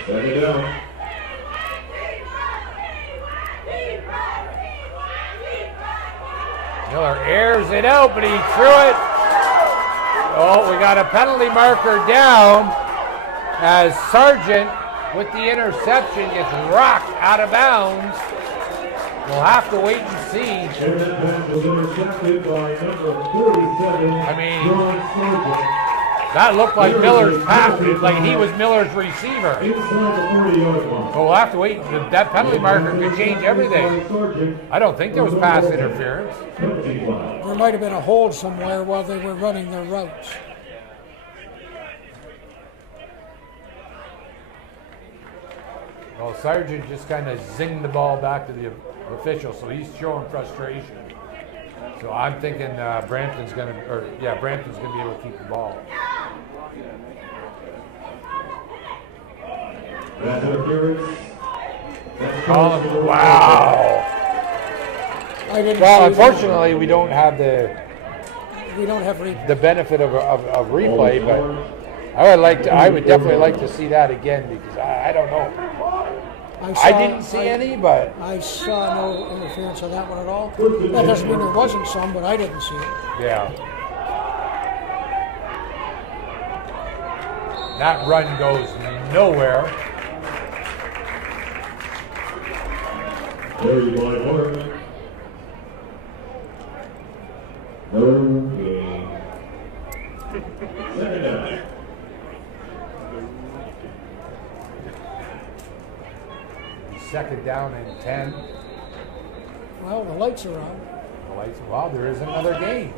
Second down. Miller airs it out, but he threw it. Oh, we got a penalty marker down as Sargent with the interception gets rocked out of bounds. We'll have to wait and see. And that pass was intercepted by number 47, I mean, John Sargent. that looked like Miller's pass, like he was Miller's receiver. Inside the 40-yard line. So we'll have to wait. That penalty marker could change everything. I don't think there was pass interference. There might have been a hold somewhere while they were running their routes. Well, Sargent just kind of zinged the ball back to the official, so he's showing frustration. So I'm thinking Brampton's going to be able to keep the ball. Pass interference. Wow. I didn't Well, see unfortunately, we don't have the we don't have replay. the benefit of replay, but I would definitely like to see that again because I don't know. I didn't see any, but I saw no interference on that one at all. That doesn't mean there wasn't some, but I didn't see it. yeah. That run goes nowhere. Carry by Mark. No gain. Second down. Second down and 10. Well, the lights are on. Well, there is another game.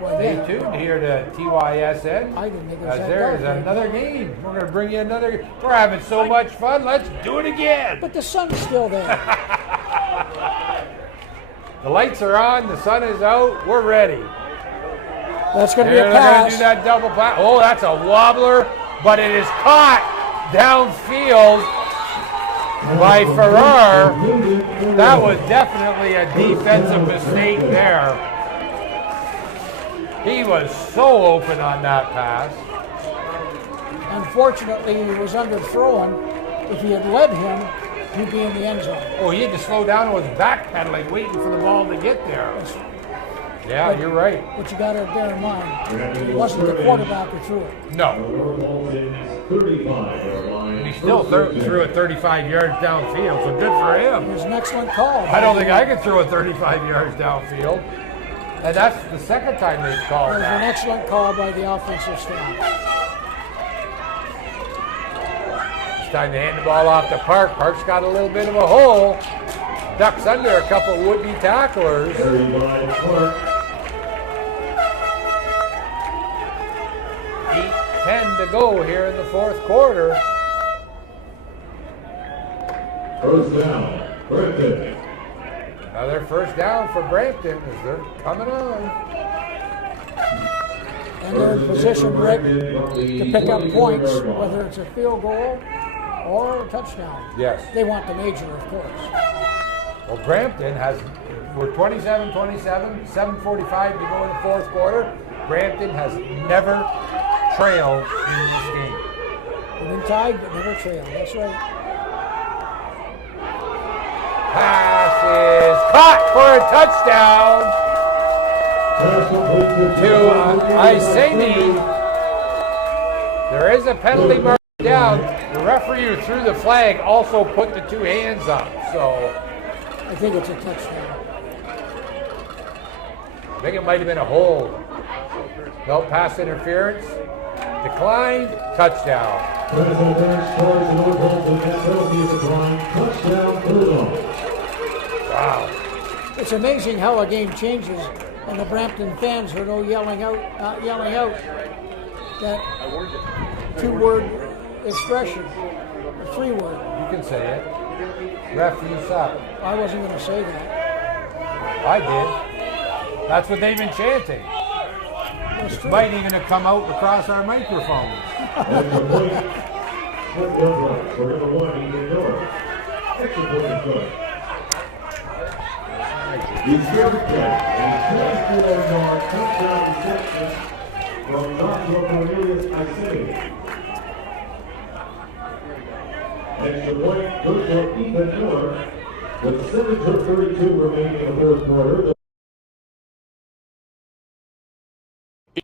Well, Stay yeah. tuned here to TYSN. I didn't think it was that There is dark. another game. We're going to bring you another. We're having so much fun. Let's do it again. But the sun's still there. The lights are on. The sun is out. We're ready. That's going to be a They're going pass. to do that double pass. Oh, that's a wobbler, but it is caught downfield by Farrar. That was definitely a defensive mistake there. He was so open on that pass. Unfortunately, he was underthrown. If he had led him, he'd be in the end zone. Oh, he had to slow down and was backpedaling, waiting for the ball to get there. Yeah, you're right. But you got to bear in mind, it wasn't the quarterback who threw it. No. He still threw it 35 yards downfield, so good for him. It was an excellent call. I don't think I could throw it 35 yards downfield. And that's the second time they've It called was an that. excellent call by the offensive staff. It's time to hand the ball off to Park. Park's got a little bit of a hole. Ducks under a couple would-be tacklers. 8:10 to go here in the fourth quarter. First down, Brampton. Another first down for Brampton as they're coming on. And they're in position, Rick, to pick up points, whether it's a field goal or a touchdown. Yes. They want the major, of course. Well, Brampton we're 27-27, 7:45 to go in the fourth quarter. Brampton has never trailed in this game. They've been tied, but never trailed. That's right. Pass is caught for a touchdown to Iseni. There is a penalty mark down. The referee who threw the flag also put the two hands up. So I think it's a touchdown. I think it might have been a hold. No pass interference. Declined. Touchdown. Wow. It's amazing how a game changes, and the Brampton fans are no yelling out that two-word expression, a three-word. You can say it. Ref, you suck. I wasn't going to say that. I did. That's what they've been chanting. That's It's true. might even have come out across our microphones. He's here to play. And 24-yard touchdown reception from Joshua Cornelius Iseni. Extra point, good for Ethan Miller. With 7:32 remaining in the fourth quarter.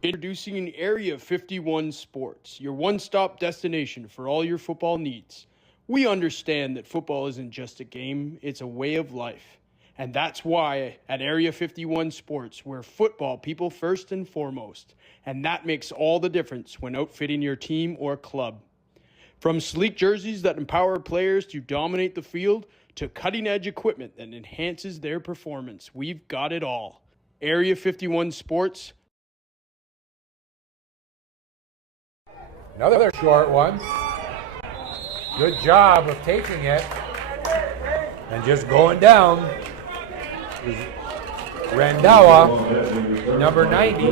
Introducing Area 51 Sports, your one-stop destination for all your football needs. We understand that football isn't just a game, it's a way of life. And that's why at Area 51 Sports, we're football people first and foremost. And that makes all the difference when outfitting your team or club. From sleek jerseys that empower players to dominate the field, to cutting-edge equipment that enhances their performance, we've got it all. Area 51 Sports. Another short one. Good job of taking it and just going down. Randawa, number 90.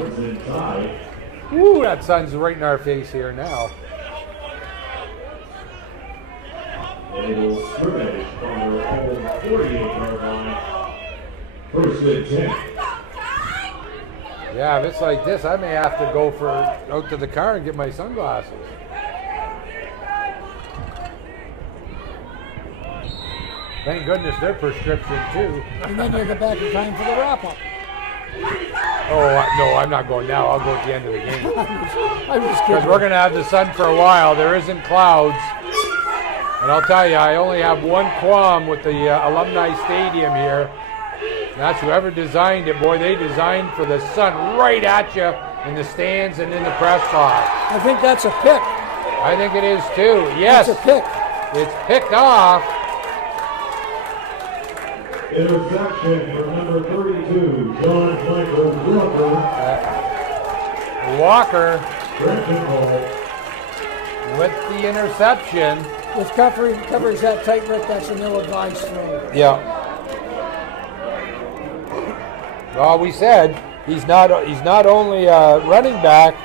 Woo, that sun's right in our face here now. They will scrimmage from their own 48-yard line. First and 10. Yeah, if it's like this, I may have to go out to the car and get my sunglasses. Thank goodness they're prescription too. And then you get back in time for the wrap-up. Oh, no, I'm not going now. I'll go at the end of the game. I'm just kidding. Because we're going to have the sun for a while. There isn't clouds. And I'll tell you, I only have one qualm with the alumni stadium here. And that's whoever designed it. Boy, they designed for the sun right at you in the stands and in the press box. I think that's a pick. I think it is too. Yes. It's a pick. It's picked off. Interception for number 32, John Michael Walker Walker with the interception. With coverage that tight, Rick, that's an ill-advised throw. Yeah. Well, we said he's not only a running back,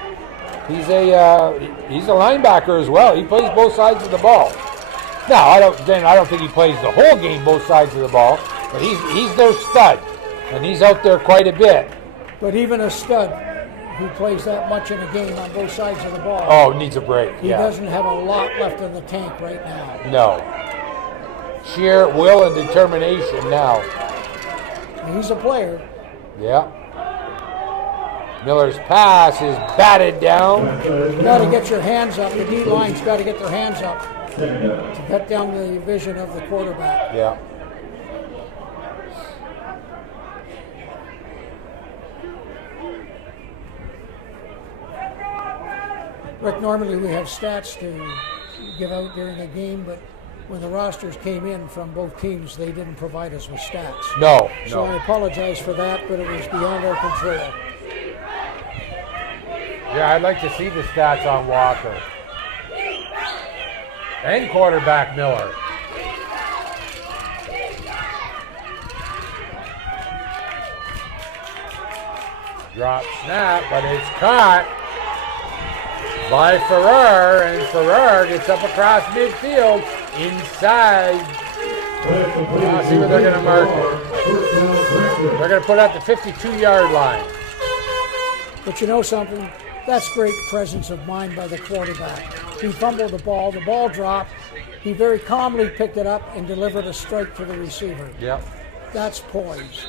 he's a linebacker as well. He plays both sides of the ball. Now, I don't think he plays the whole game both sides of the ball, but he's their stud, and he's out there quite a bit. But even a stud who plays that much in a game on both sides of the ball. Oh, needs a break. He doesn't have a lot left in the tank right now. No. Sheer will and determination now. He's a player. Yeah. Miller's pass is batted down. You got to get your hands up. The D line's got to get their hands up to cut down the vision of the quarterback. Yeah. Rick, normally we have stats to give out during the game, but when the rosters came in from both teams, they didn't provide us with stats. No. So I apologize for that, but it was beyond our control. Yeah, I'd like to see the stats on Walker. And quarterback Miller. Drop snap, but it's caught by Farrar, and Farrar gets up across midfield inside. See where they're going to mark it. They're going to put out the 52-yard line. But you know something? That's great presence of mind by the quarterback. He fumbled the ball dropped, he very calmly picked it up and delivered a strike to the receiver. Yep. That's poise.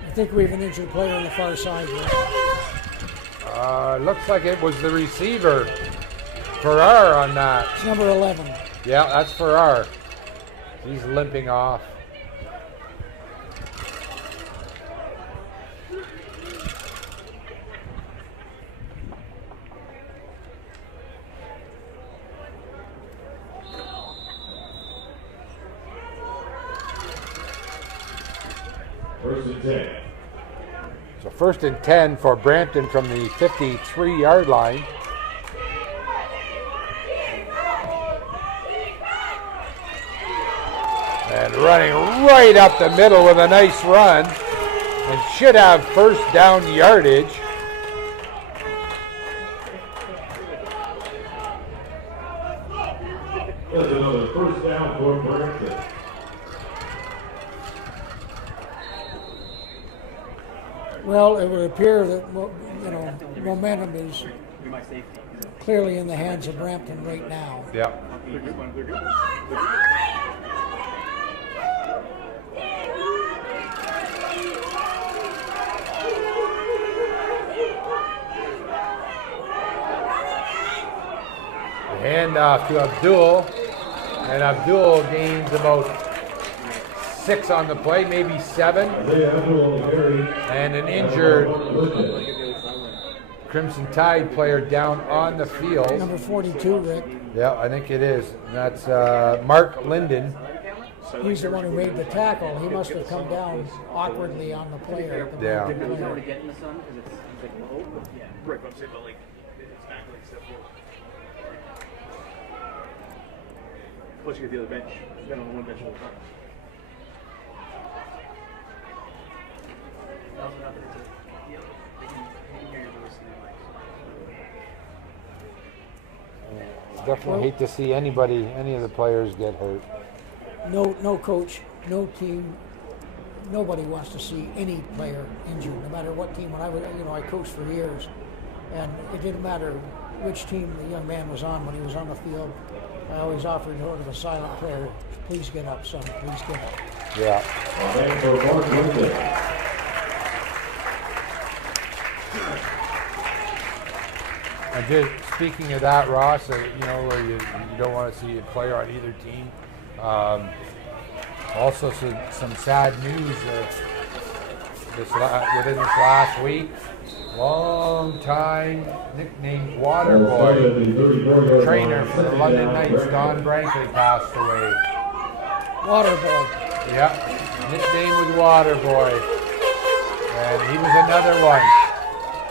I think we have an injured player on the far side here. Looks like it was the receiver, Farrar, on that. It's number 11. Yeah, that's Farrar. He's limping off. First and 10. So 1st and 10 for Brampton from the 53-yard line. And running right up the middle with a nice run. And should have first down yardage. That's another first down for Brampton. Well, it would appear that momentum is clearly in the hands of Brampton right now. Yeah. The handoff to Abdul, and Abdul gains about 6 on the play, maybe 7. And an injured Crimson Tide player down on the field. Number 42, Rick. Yeah, I think it is. And that's Mark Linden. He's the one who made the tackle. He must have come down awkwardly on the player. Yeah. Plus you get the other bench. You've been on one bench all the time. Definitely hate to see any of the players get hurt. no coach, no team, nobody wants to see any player injured, no matter what team. When I coached for years, and it didn't matter which team the young man was on when he was on the field. I always offered to the silent player, please get up, son, please get up. Yeah. And just speaking of that, Ross, where you don't want to see a player on either team. Also, some sad news within this last week. Long time nicknamed Waterboy trainer for the London Knights, Don Brankley, passed away. Waterboy. Yep, nickname was Waterboy. And he was another one.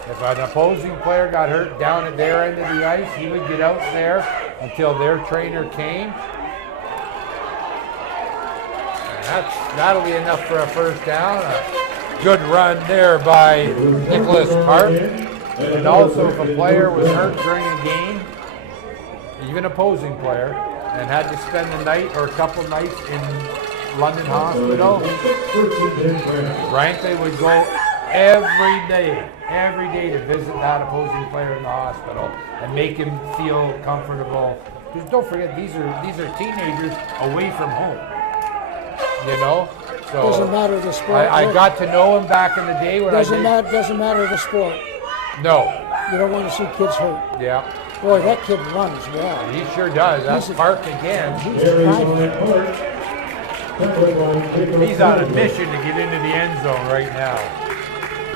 If an opposing player got hurt down at their end of the ice, he would get out there until their trainer came. And that'll be enough for a first down. A good run there by Nicholas Park. And also if a player was hurt during a game, even opposing player, and had to spend the night or a couple nights in London Hospital, Brankley would go every day to visit that opposing player in the hospital and make him feel comfortable. Because don't forget, these are teenagers away from home. So doesn't matter the sport. I got to know him back in the day when doesn't matter the sport. No. You don't want to see kids hurt. Yeah. Boy, that kid runs well. He sure does. That's Park again. He's on a mission to get into the end zone right now.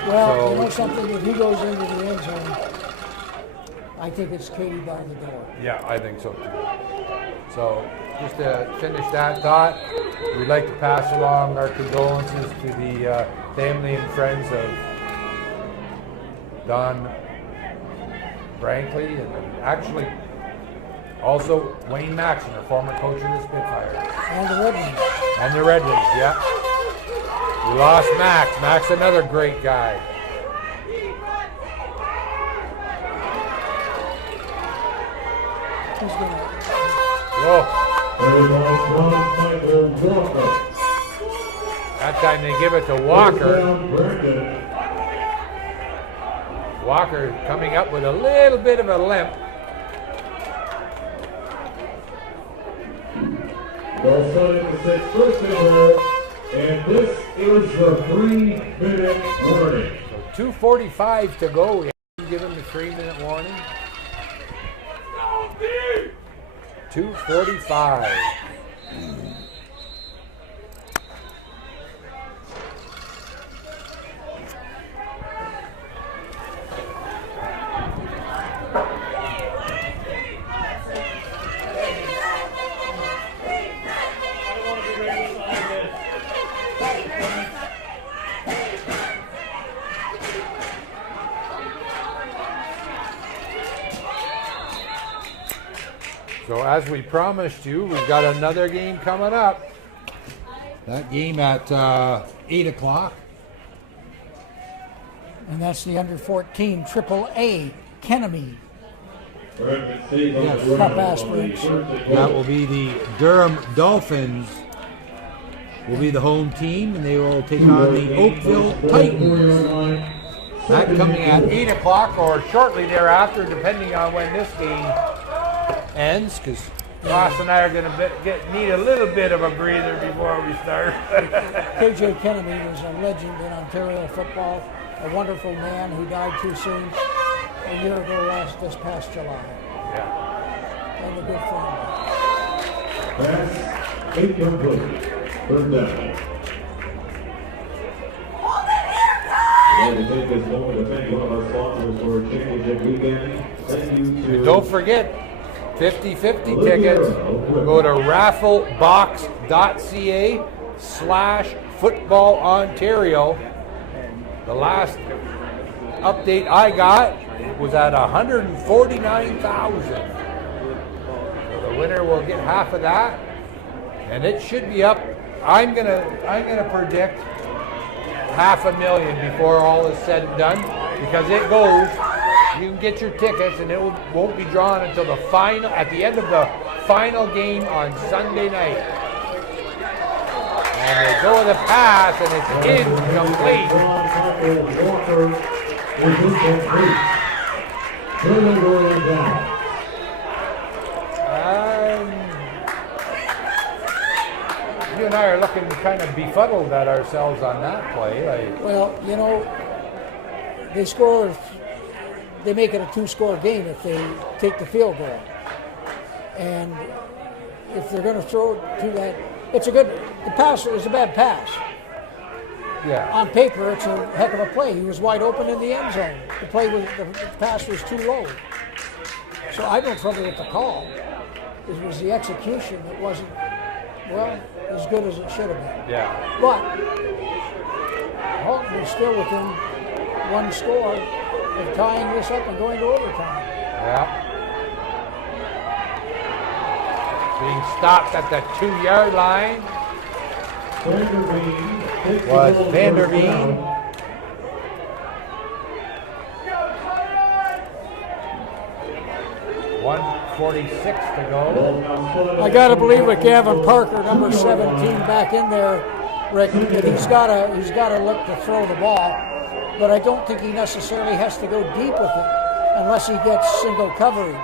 Well, you know something? If he goes into the end zone, I think it's Katie by the door. Yeah, I think so too. So, just to finish that thought, we'd like to pass along our condolences to the family and friends of Don Brankley, and actually also Wayne Maxon, a former coach of the Spitfires. And the Red Wings. And the Red Wings, yeah. We lost Max. Max, another great guy. He's gonna. Whoa. That time they give it to Walker. Walker coming up with a little bit of a limp. Well, starting the sixth, first and goal, and this is the 3-minute warning. So 2:45 to go. We haven't given the 3-minute warning. 2:45. So as we promised you, we've got another game coming up. That game at 8 o'clock. And that's the under 14 AAA Kenemy. Yes. Cup aspirants. That will be the Durham Dolphins. Will be the home team, and they will take on the Oakville Titans. That coming at 8 o'clock or shortly thereafter, depending on when this game ends, because Ross and I are going to need a little bit of a breather before we start. KJ Kenemy was a legend in Ontario football, a wonderful man who died too soon a year ago this past July. Yeah. And a good friend. Pass incomplete. Third down. And to take this moment to thank one of our sponsors for Championship Weekend. Thank you to... And don't forget, 50/50 tickets. Go to rafflebox.ca/Football Ontario. The last update I got was at 149,000. So the winner will get half of that, and it should be up. I'm gonna predict 500,000 before all is said and done, because it goes. You can get your tickets, and it won't be drawn until at the end of the final game on Sunday night. And they go with a pass, and it's incomplete. Walker is incomplete. Turnover and down. You and I are looking kind of befuddled at ourselves on that play. Well, they make it a 2-score game if they take the field goal. And if they're going to throw it to that, the pass is a bad pass. Yeah. On paper, it's a heck of a play. He was wide open in the end zone. The pass was too low. So I don't trouble with the call. It was the execution that wasn't, as good as it should have been. Yeah. But Halton is still within 1 score of tying this up and going to overtime. Yeah. Being stopped at the 2-yard line was Vanderveen. 1:46 to go. I got to believe with Gavin Parker, number 17, back in there, Rick, that he's got to look to throw the ball, but I don't think he necessarily has to go deep with it unless he gets single coverage.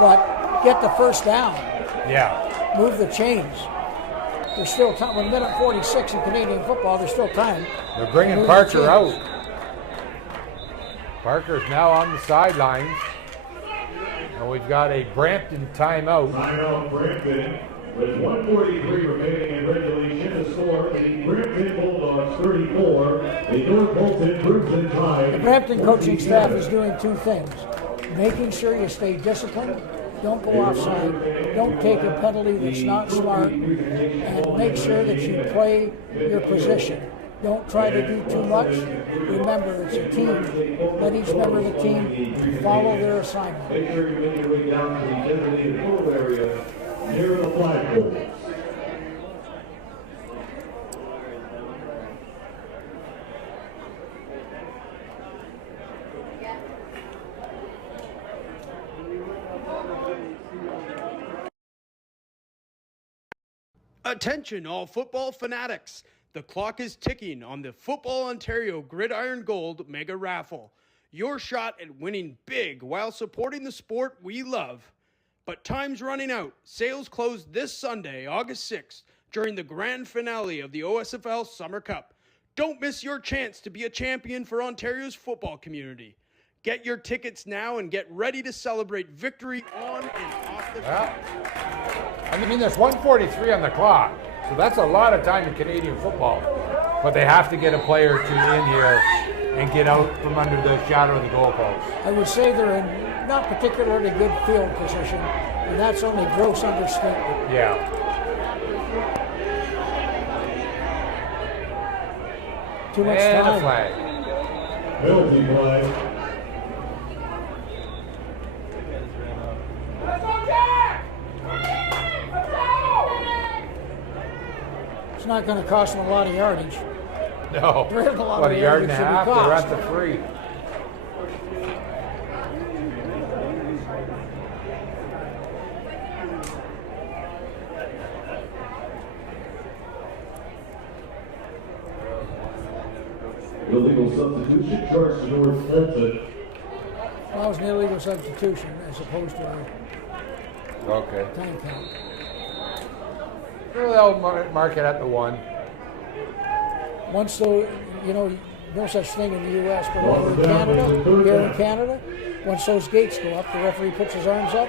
But get the first down. Yeah. Move the chains. There's still time. With 1:46 in Canadian football, there's still time. They're bringing Parker out. Parker's now on the sidelines. And we've got a Brampton timeout. Timeout Brampton. With 1:43 remaining in regulation, the score, the Brampton Bulldogs 34, the North Bolton Crimson Tide. The Brampton coaching staff is doing 2 things. Making sure you stay disciplined, don't go offside, don't take a penalty that's not smart, and make sure that you play your position. Don't try to do too much. Remember, it's a team. Let each member of the team follow their assignment. Make sure you make your way down to the designated goal area near the flagpoles. Attention, all football fanatics. The clock is ticking on the Football Ontario Gridiron Gold Mega Raffle. Your shot at winning big while supporting the sport we love. But time's running out. Sales close this Sunday, August 6th, during the grand finale of the OSFL Summer Cup. Don't miss your chance to be a champion for Ontario's football community. Get your tickets now and get ready to celebrate victory on and off the field. I mean, there's 1:43 on the clock, so that's a lot of time in Canadian football. But they have to get a player or two in here and get out from under the shadow of the goalpost. I would say they're in not particularly good field position, and that's only gross understatement. Yeah. Too much and time. A flag. Penalty flag. It's not going to cost them a lot of yardage. No. There isn't a lot What, of a yard and a yardage to be half? They're cost. at the 3. Illegal substitution charged to North Bolton. That was an illegal substitution as opposed to a Okay. time count. Well, they'll mark it at the 1. Once though, no such thing in the U.S., but over in Canada, here in Canada, once those gates go up, the referee puts his arms up,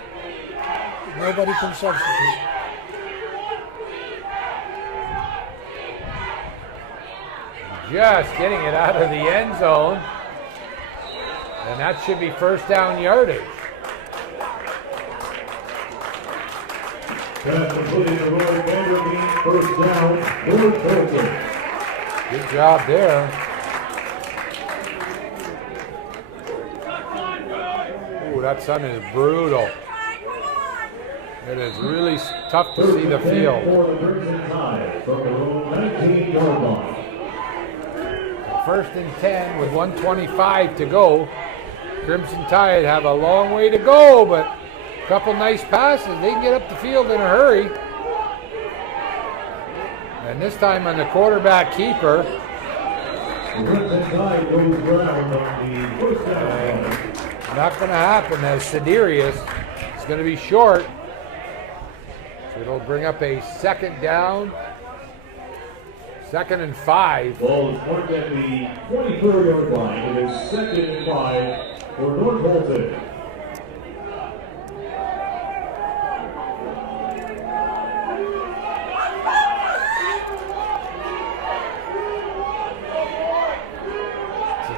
nobody can substitute. Just getting it out of the end zone. And that should be first down yardage. Pass completed to Roy Vanderveen, first down, North Bolton. Good job there. Oh, that sun is brutal. It is really tough to see the field. For the Crimson Tide from their own 19-yard line. First and 10 with 1:25 to go. Crimson Tide have a long way to go, but a couple nice passes. They can get up the field in a hurry. And And this time on the quarterback keeper. Crimson Tide goes round on the first down. Not going to happen as Siderius is going to be short. So it'll bring up a second down. 2nd and 5. Ball is marked at the 24-yard line. It is 2nd and 5 for North Bolton.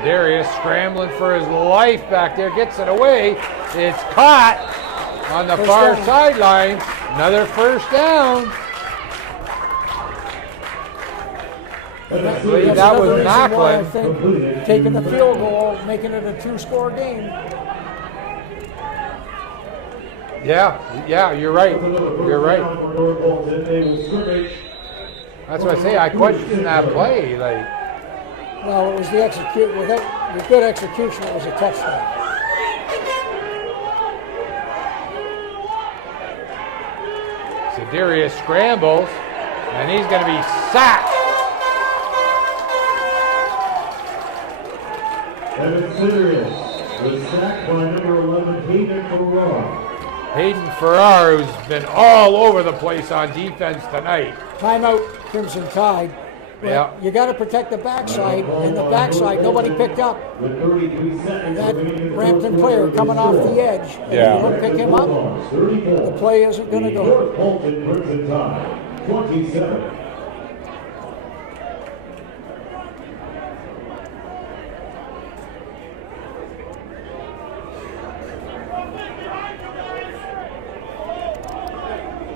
Darius scrambling for his life back there, gets it away. It's caught on the far sideline. Another first down. I believe that was Macklin. I think taking the field goal, making it a 2-score game. Yeah, you're right. You're right. That's what I say. I question that play. Like, well, it was the with good execution, it was a touchdown. Siderius scrambles, and he's going to be sacked. Evan Siderius was sacked by number 11, Hayden Farrar. Hayden Farrar, who's been all over the place on defense tonight. Timeout, Crimson Tide. Yeah. You got to protect the backside, and the backside nobody picked up. That Brampton player coming off the edge. And if you don't pick him up, the play isn't going to go. Crimson Tide, 27.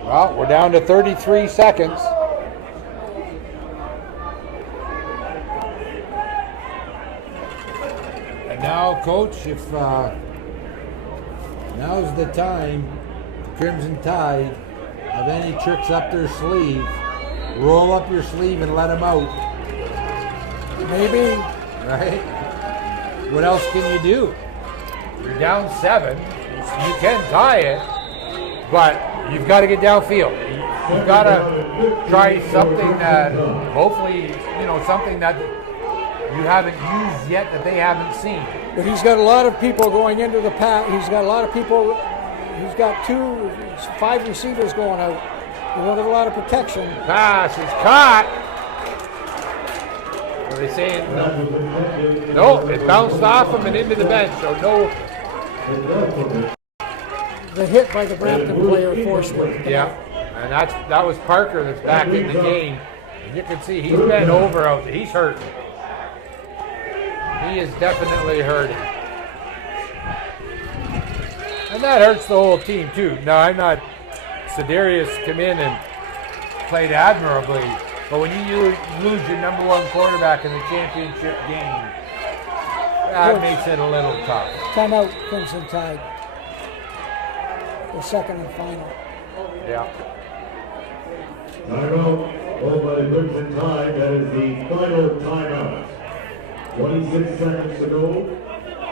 Well, we're down to 33 seconds. Now, Coach, if now's the time, Crimson Tide have any tricks up their sleeve, roll up your sleeve and let them out. Maybe. Right? What else can you do? You're down 7. You can tie it, but you've got to get downfield. You've got to try something that, hopefully, something that you haven't used yet that they haven't seen. But he's got a lot of people going into the pass. He's got a lot of people. He's got 5 receivers going out. He won't have a lot of protection. Pass is caught. What are they saying? No, it bounced off him and into the bench. So no. The hit by the Brampton player forced it. Yeah, and that was Parker that's back in the game. And you can see he's bent over out there. He's hurting. He is definitely hurting. And that hurts the whole team too. Now, I'm not, Siderius come in and played admirably, but when you lose your number 1 quarterback in the championship game, that makes it a little tough. Timeout, Crimson Tide. The 2nd and final. Yeah. Timeout, called by the Crimson Tide. That is the final timeout. 26 seconds to go.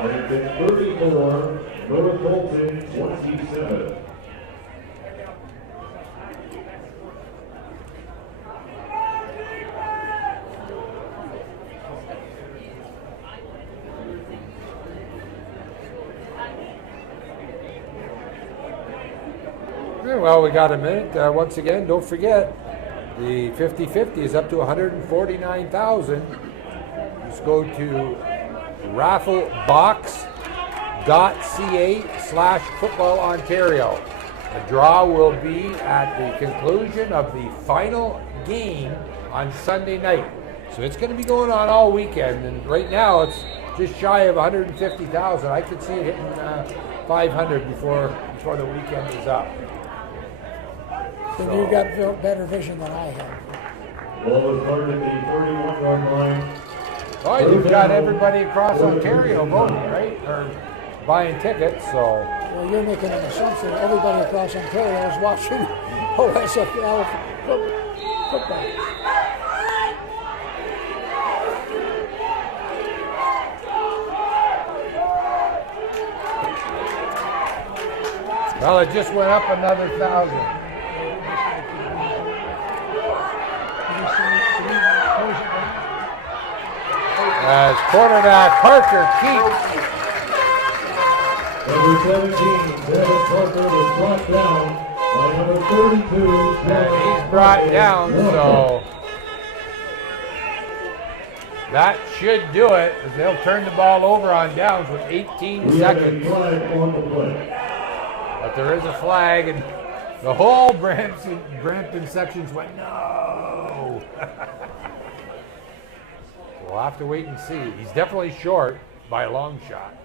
Brampton 34, North Bolton 27. Well, we got a minute. Once again, don't forget, the 50-50 is up to $149,000. Just go to rafflebox.ca/Football Ontario. The draw will be at the conclusion of the final game on Sunday night. So it's going to be going on all weekend, and right now it's just shy of 150,000. I could see it hitting 500 before the weekend is up. Then you got better vision than I have. Ball is started at the 31-yard line. Oh, you've got everybody across Ontario voting, right? Or buying tickets, so. Well, you're making an assumption everybody across Ontario is watching OSFL football. Well, it just went up another 1,000. As quarterback Parker Keats. Number 17, Devin Parker was brought down by number 32. And he's brought down, so that should do it. As they'll turn the ball over on downs with 18 seconds. On the play. But there is a flag, and the whole Brampton sections went, no. We'll have to wait and see. He's definitely short by a long shot.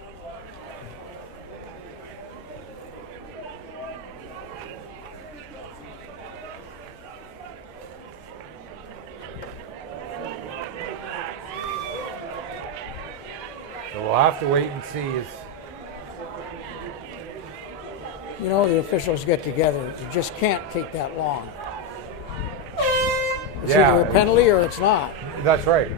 So we'll have to wait and see. You know, the officials get together. You just can't take that long. It's either a penalty or it's not. That's right.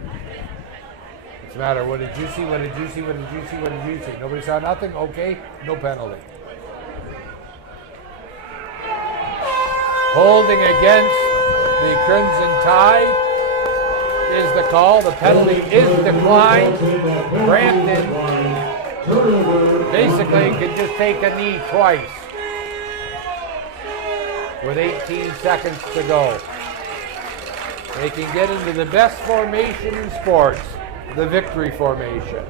It's a matter, what did you see, what did you see, what did you see, what did you see? Nobody saw nothing? Okay, no penalty. Holding against the Crimson Tide is the call. The penalty is declined. Brampton basically could just take a knee twice with 18 seconds to go. They can get into the best formation in sports, the victory formation.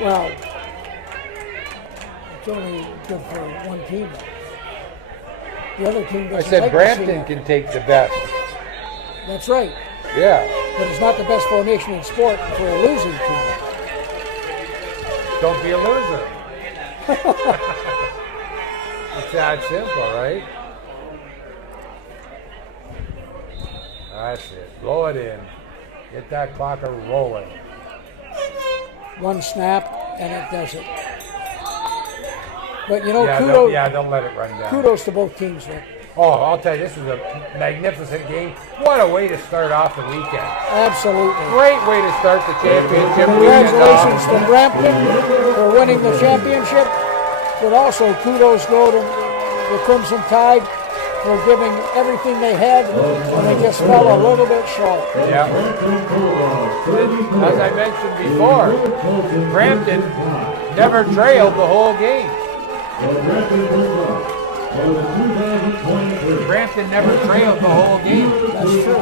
Well, it's only good for one team. The other team doesn't. I said like Brampton can take the best. That's right. Yeah. But it's not the best formation in sport for a losing team. Don't be a loser. It's that simple, right? That's it. Blow it in. Get that clocker rolling. One snap and it does it. But you know, Yeah, kudos. don't let it run down. Kudos to both teams, Rick. Oh, I'll tell you, this was a magnificent game. What a way to start off the weekend. Absolutely. Great way to start the championship. Congratulations to Brampton for winning the championship. But also kudos go to the Crimson Tide for giving everything they had, and they just fell a little bit short. Yeah. As I mentioned before, Brampton never trailed the whole game. Brampton never trailed the whole game. That's true.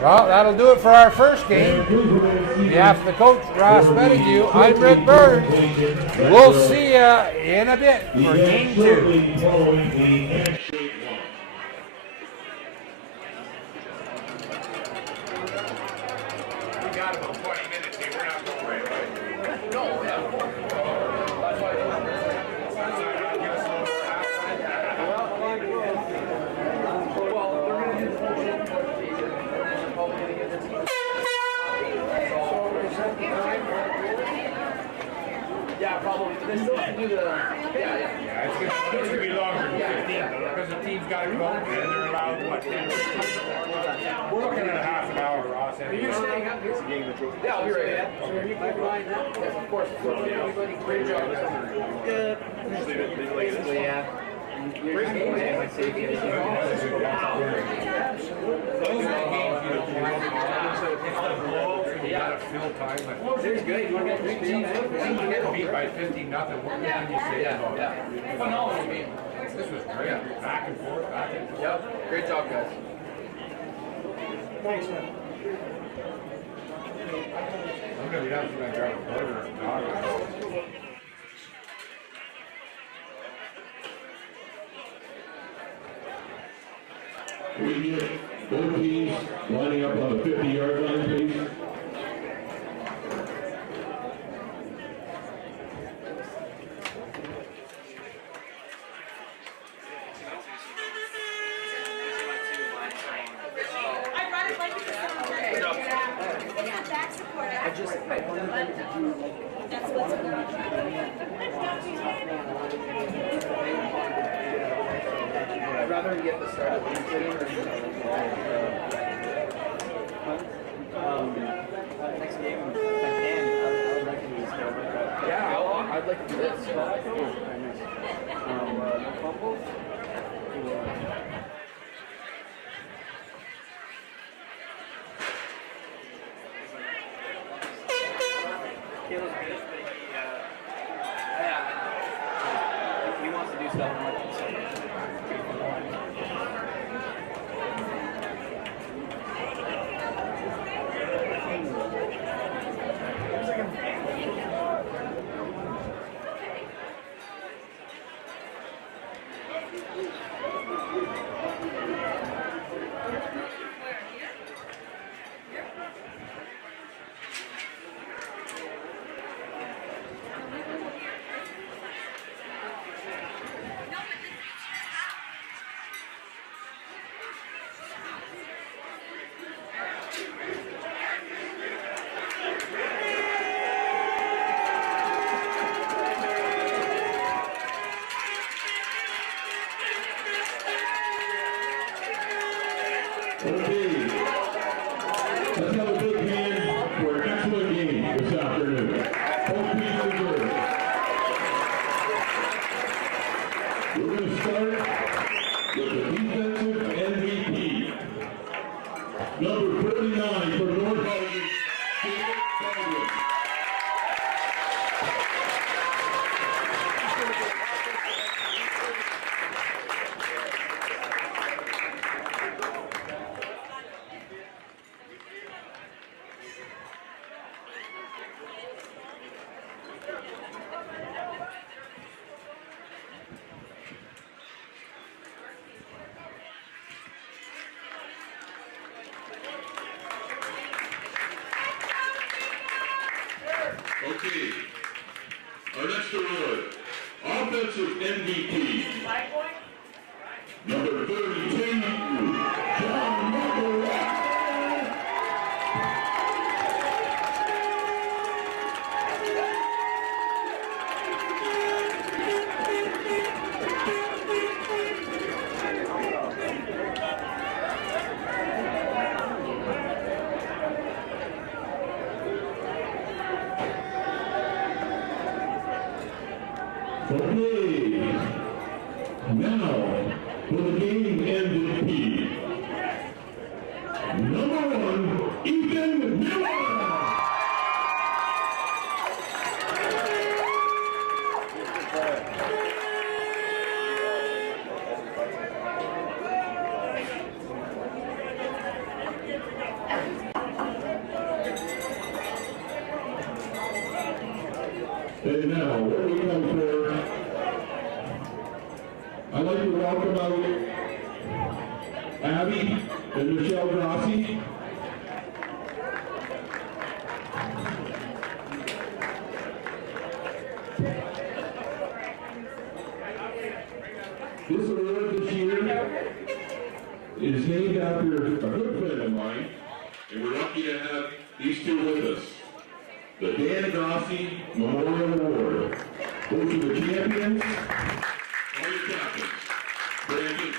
Well, that'll do it for our first game. On behalf of the coach, Ross Pettigrew, I'm Rick Burns. We'll see you in a bit for game 2. Yeah, probably. They still have to do the. Yeah, it's going to be longer than 15 because the team's got to go and they're allowed, what, 10? We're looking at a half an hour, Ross. Are you staying up here? Yeah, I'll be right back. So you keep mind that? Yes, of course. Everybody, great job. Good. Basically, yeah. Great game, man. My safety. Those are the games you don't want. You got to fill time. It's good. You want to get big teams? Beat by 50-0. What can you say about it? Phenomenal game. This was great. Back and forth, back and forth. Yep. Great job, guys. Thanks, man. I'm going to be down to grab a burger and dog. We get both teams lining up on the 50-yard line, please. I'd rather get the start of the sitting or next game, if I can, I would like to use it. Yeah, I'd like to do this. Oh, very nice. No fumbles? Caleb's good, but he wants to do stuff and let himself. Okay, let's have a big hand for an excellent game this afternoon. Both teams deserve. We're going to start with the defensive MVP. Number 39 for North Harvard, Baldwin. Okay, our next award, offensive MVP. Number 32, John Michael. Okay, now for the game MVP. Number 1, Ethan Miller. And now, what we come for, I'd like to welcome out Abby and Michelle Grossi. This award this year is named after a good friend of mine, and we're lucky to have these two with us. The Dan Grossi Memorial Award goes to the champions, all your captains. Brandon.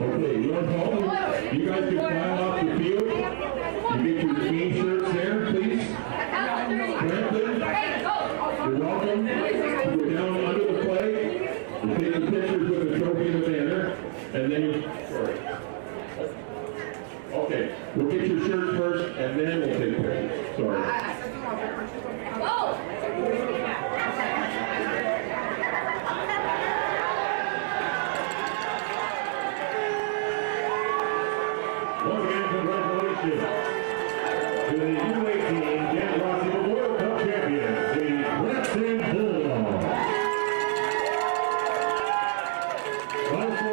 Okay, North Hall, you guys can file off the field. You get your team shirts there, please. Franklin, you're welcome. Go down under the flag. We'll take the pictures with the trophy and the banner. And then, sorry. Okay, we'll get your shirts first, and then we'll take pictures. Sorry. Once again, congratulations to the U18 Jan Grossi Memorial Cup champions, the Grossi Bulldogs. Also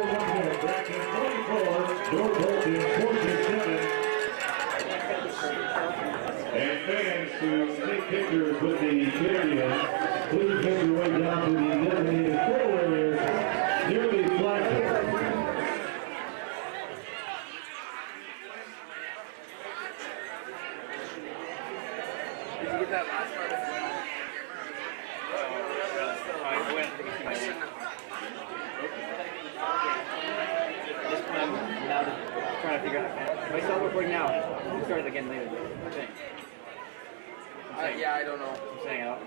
Your Bolton 47. And fans to take pictures with the champions, please make your way down to the designated photo areas near the flagpole. Did you get that last part? I went to get my This plan now trying to figure out if I start recording now, we'll start it again later. I think. Yeah, I don't know. I'm saying out.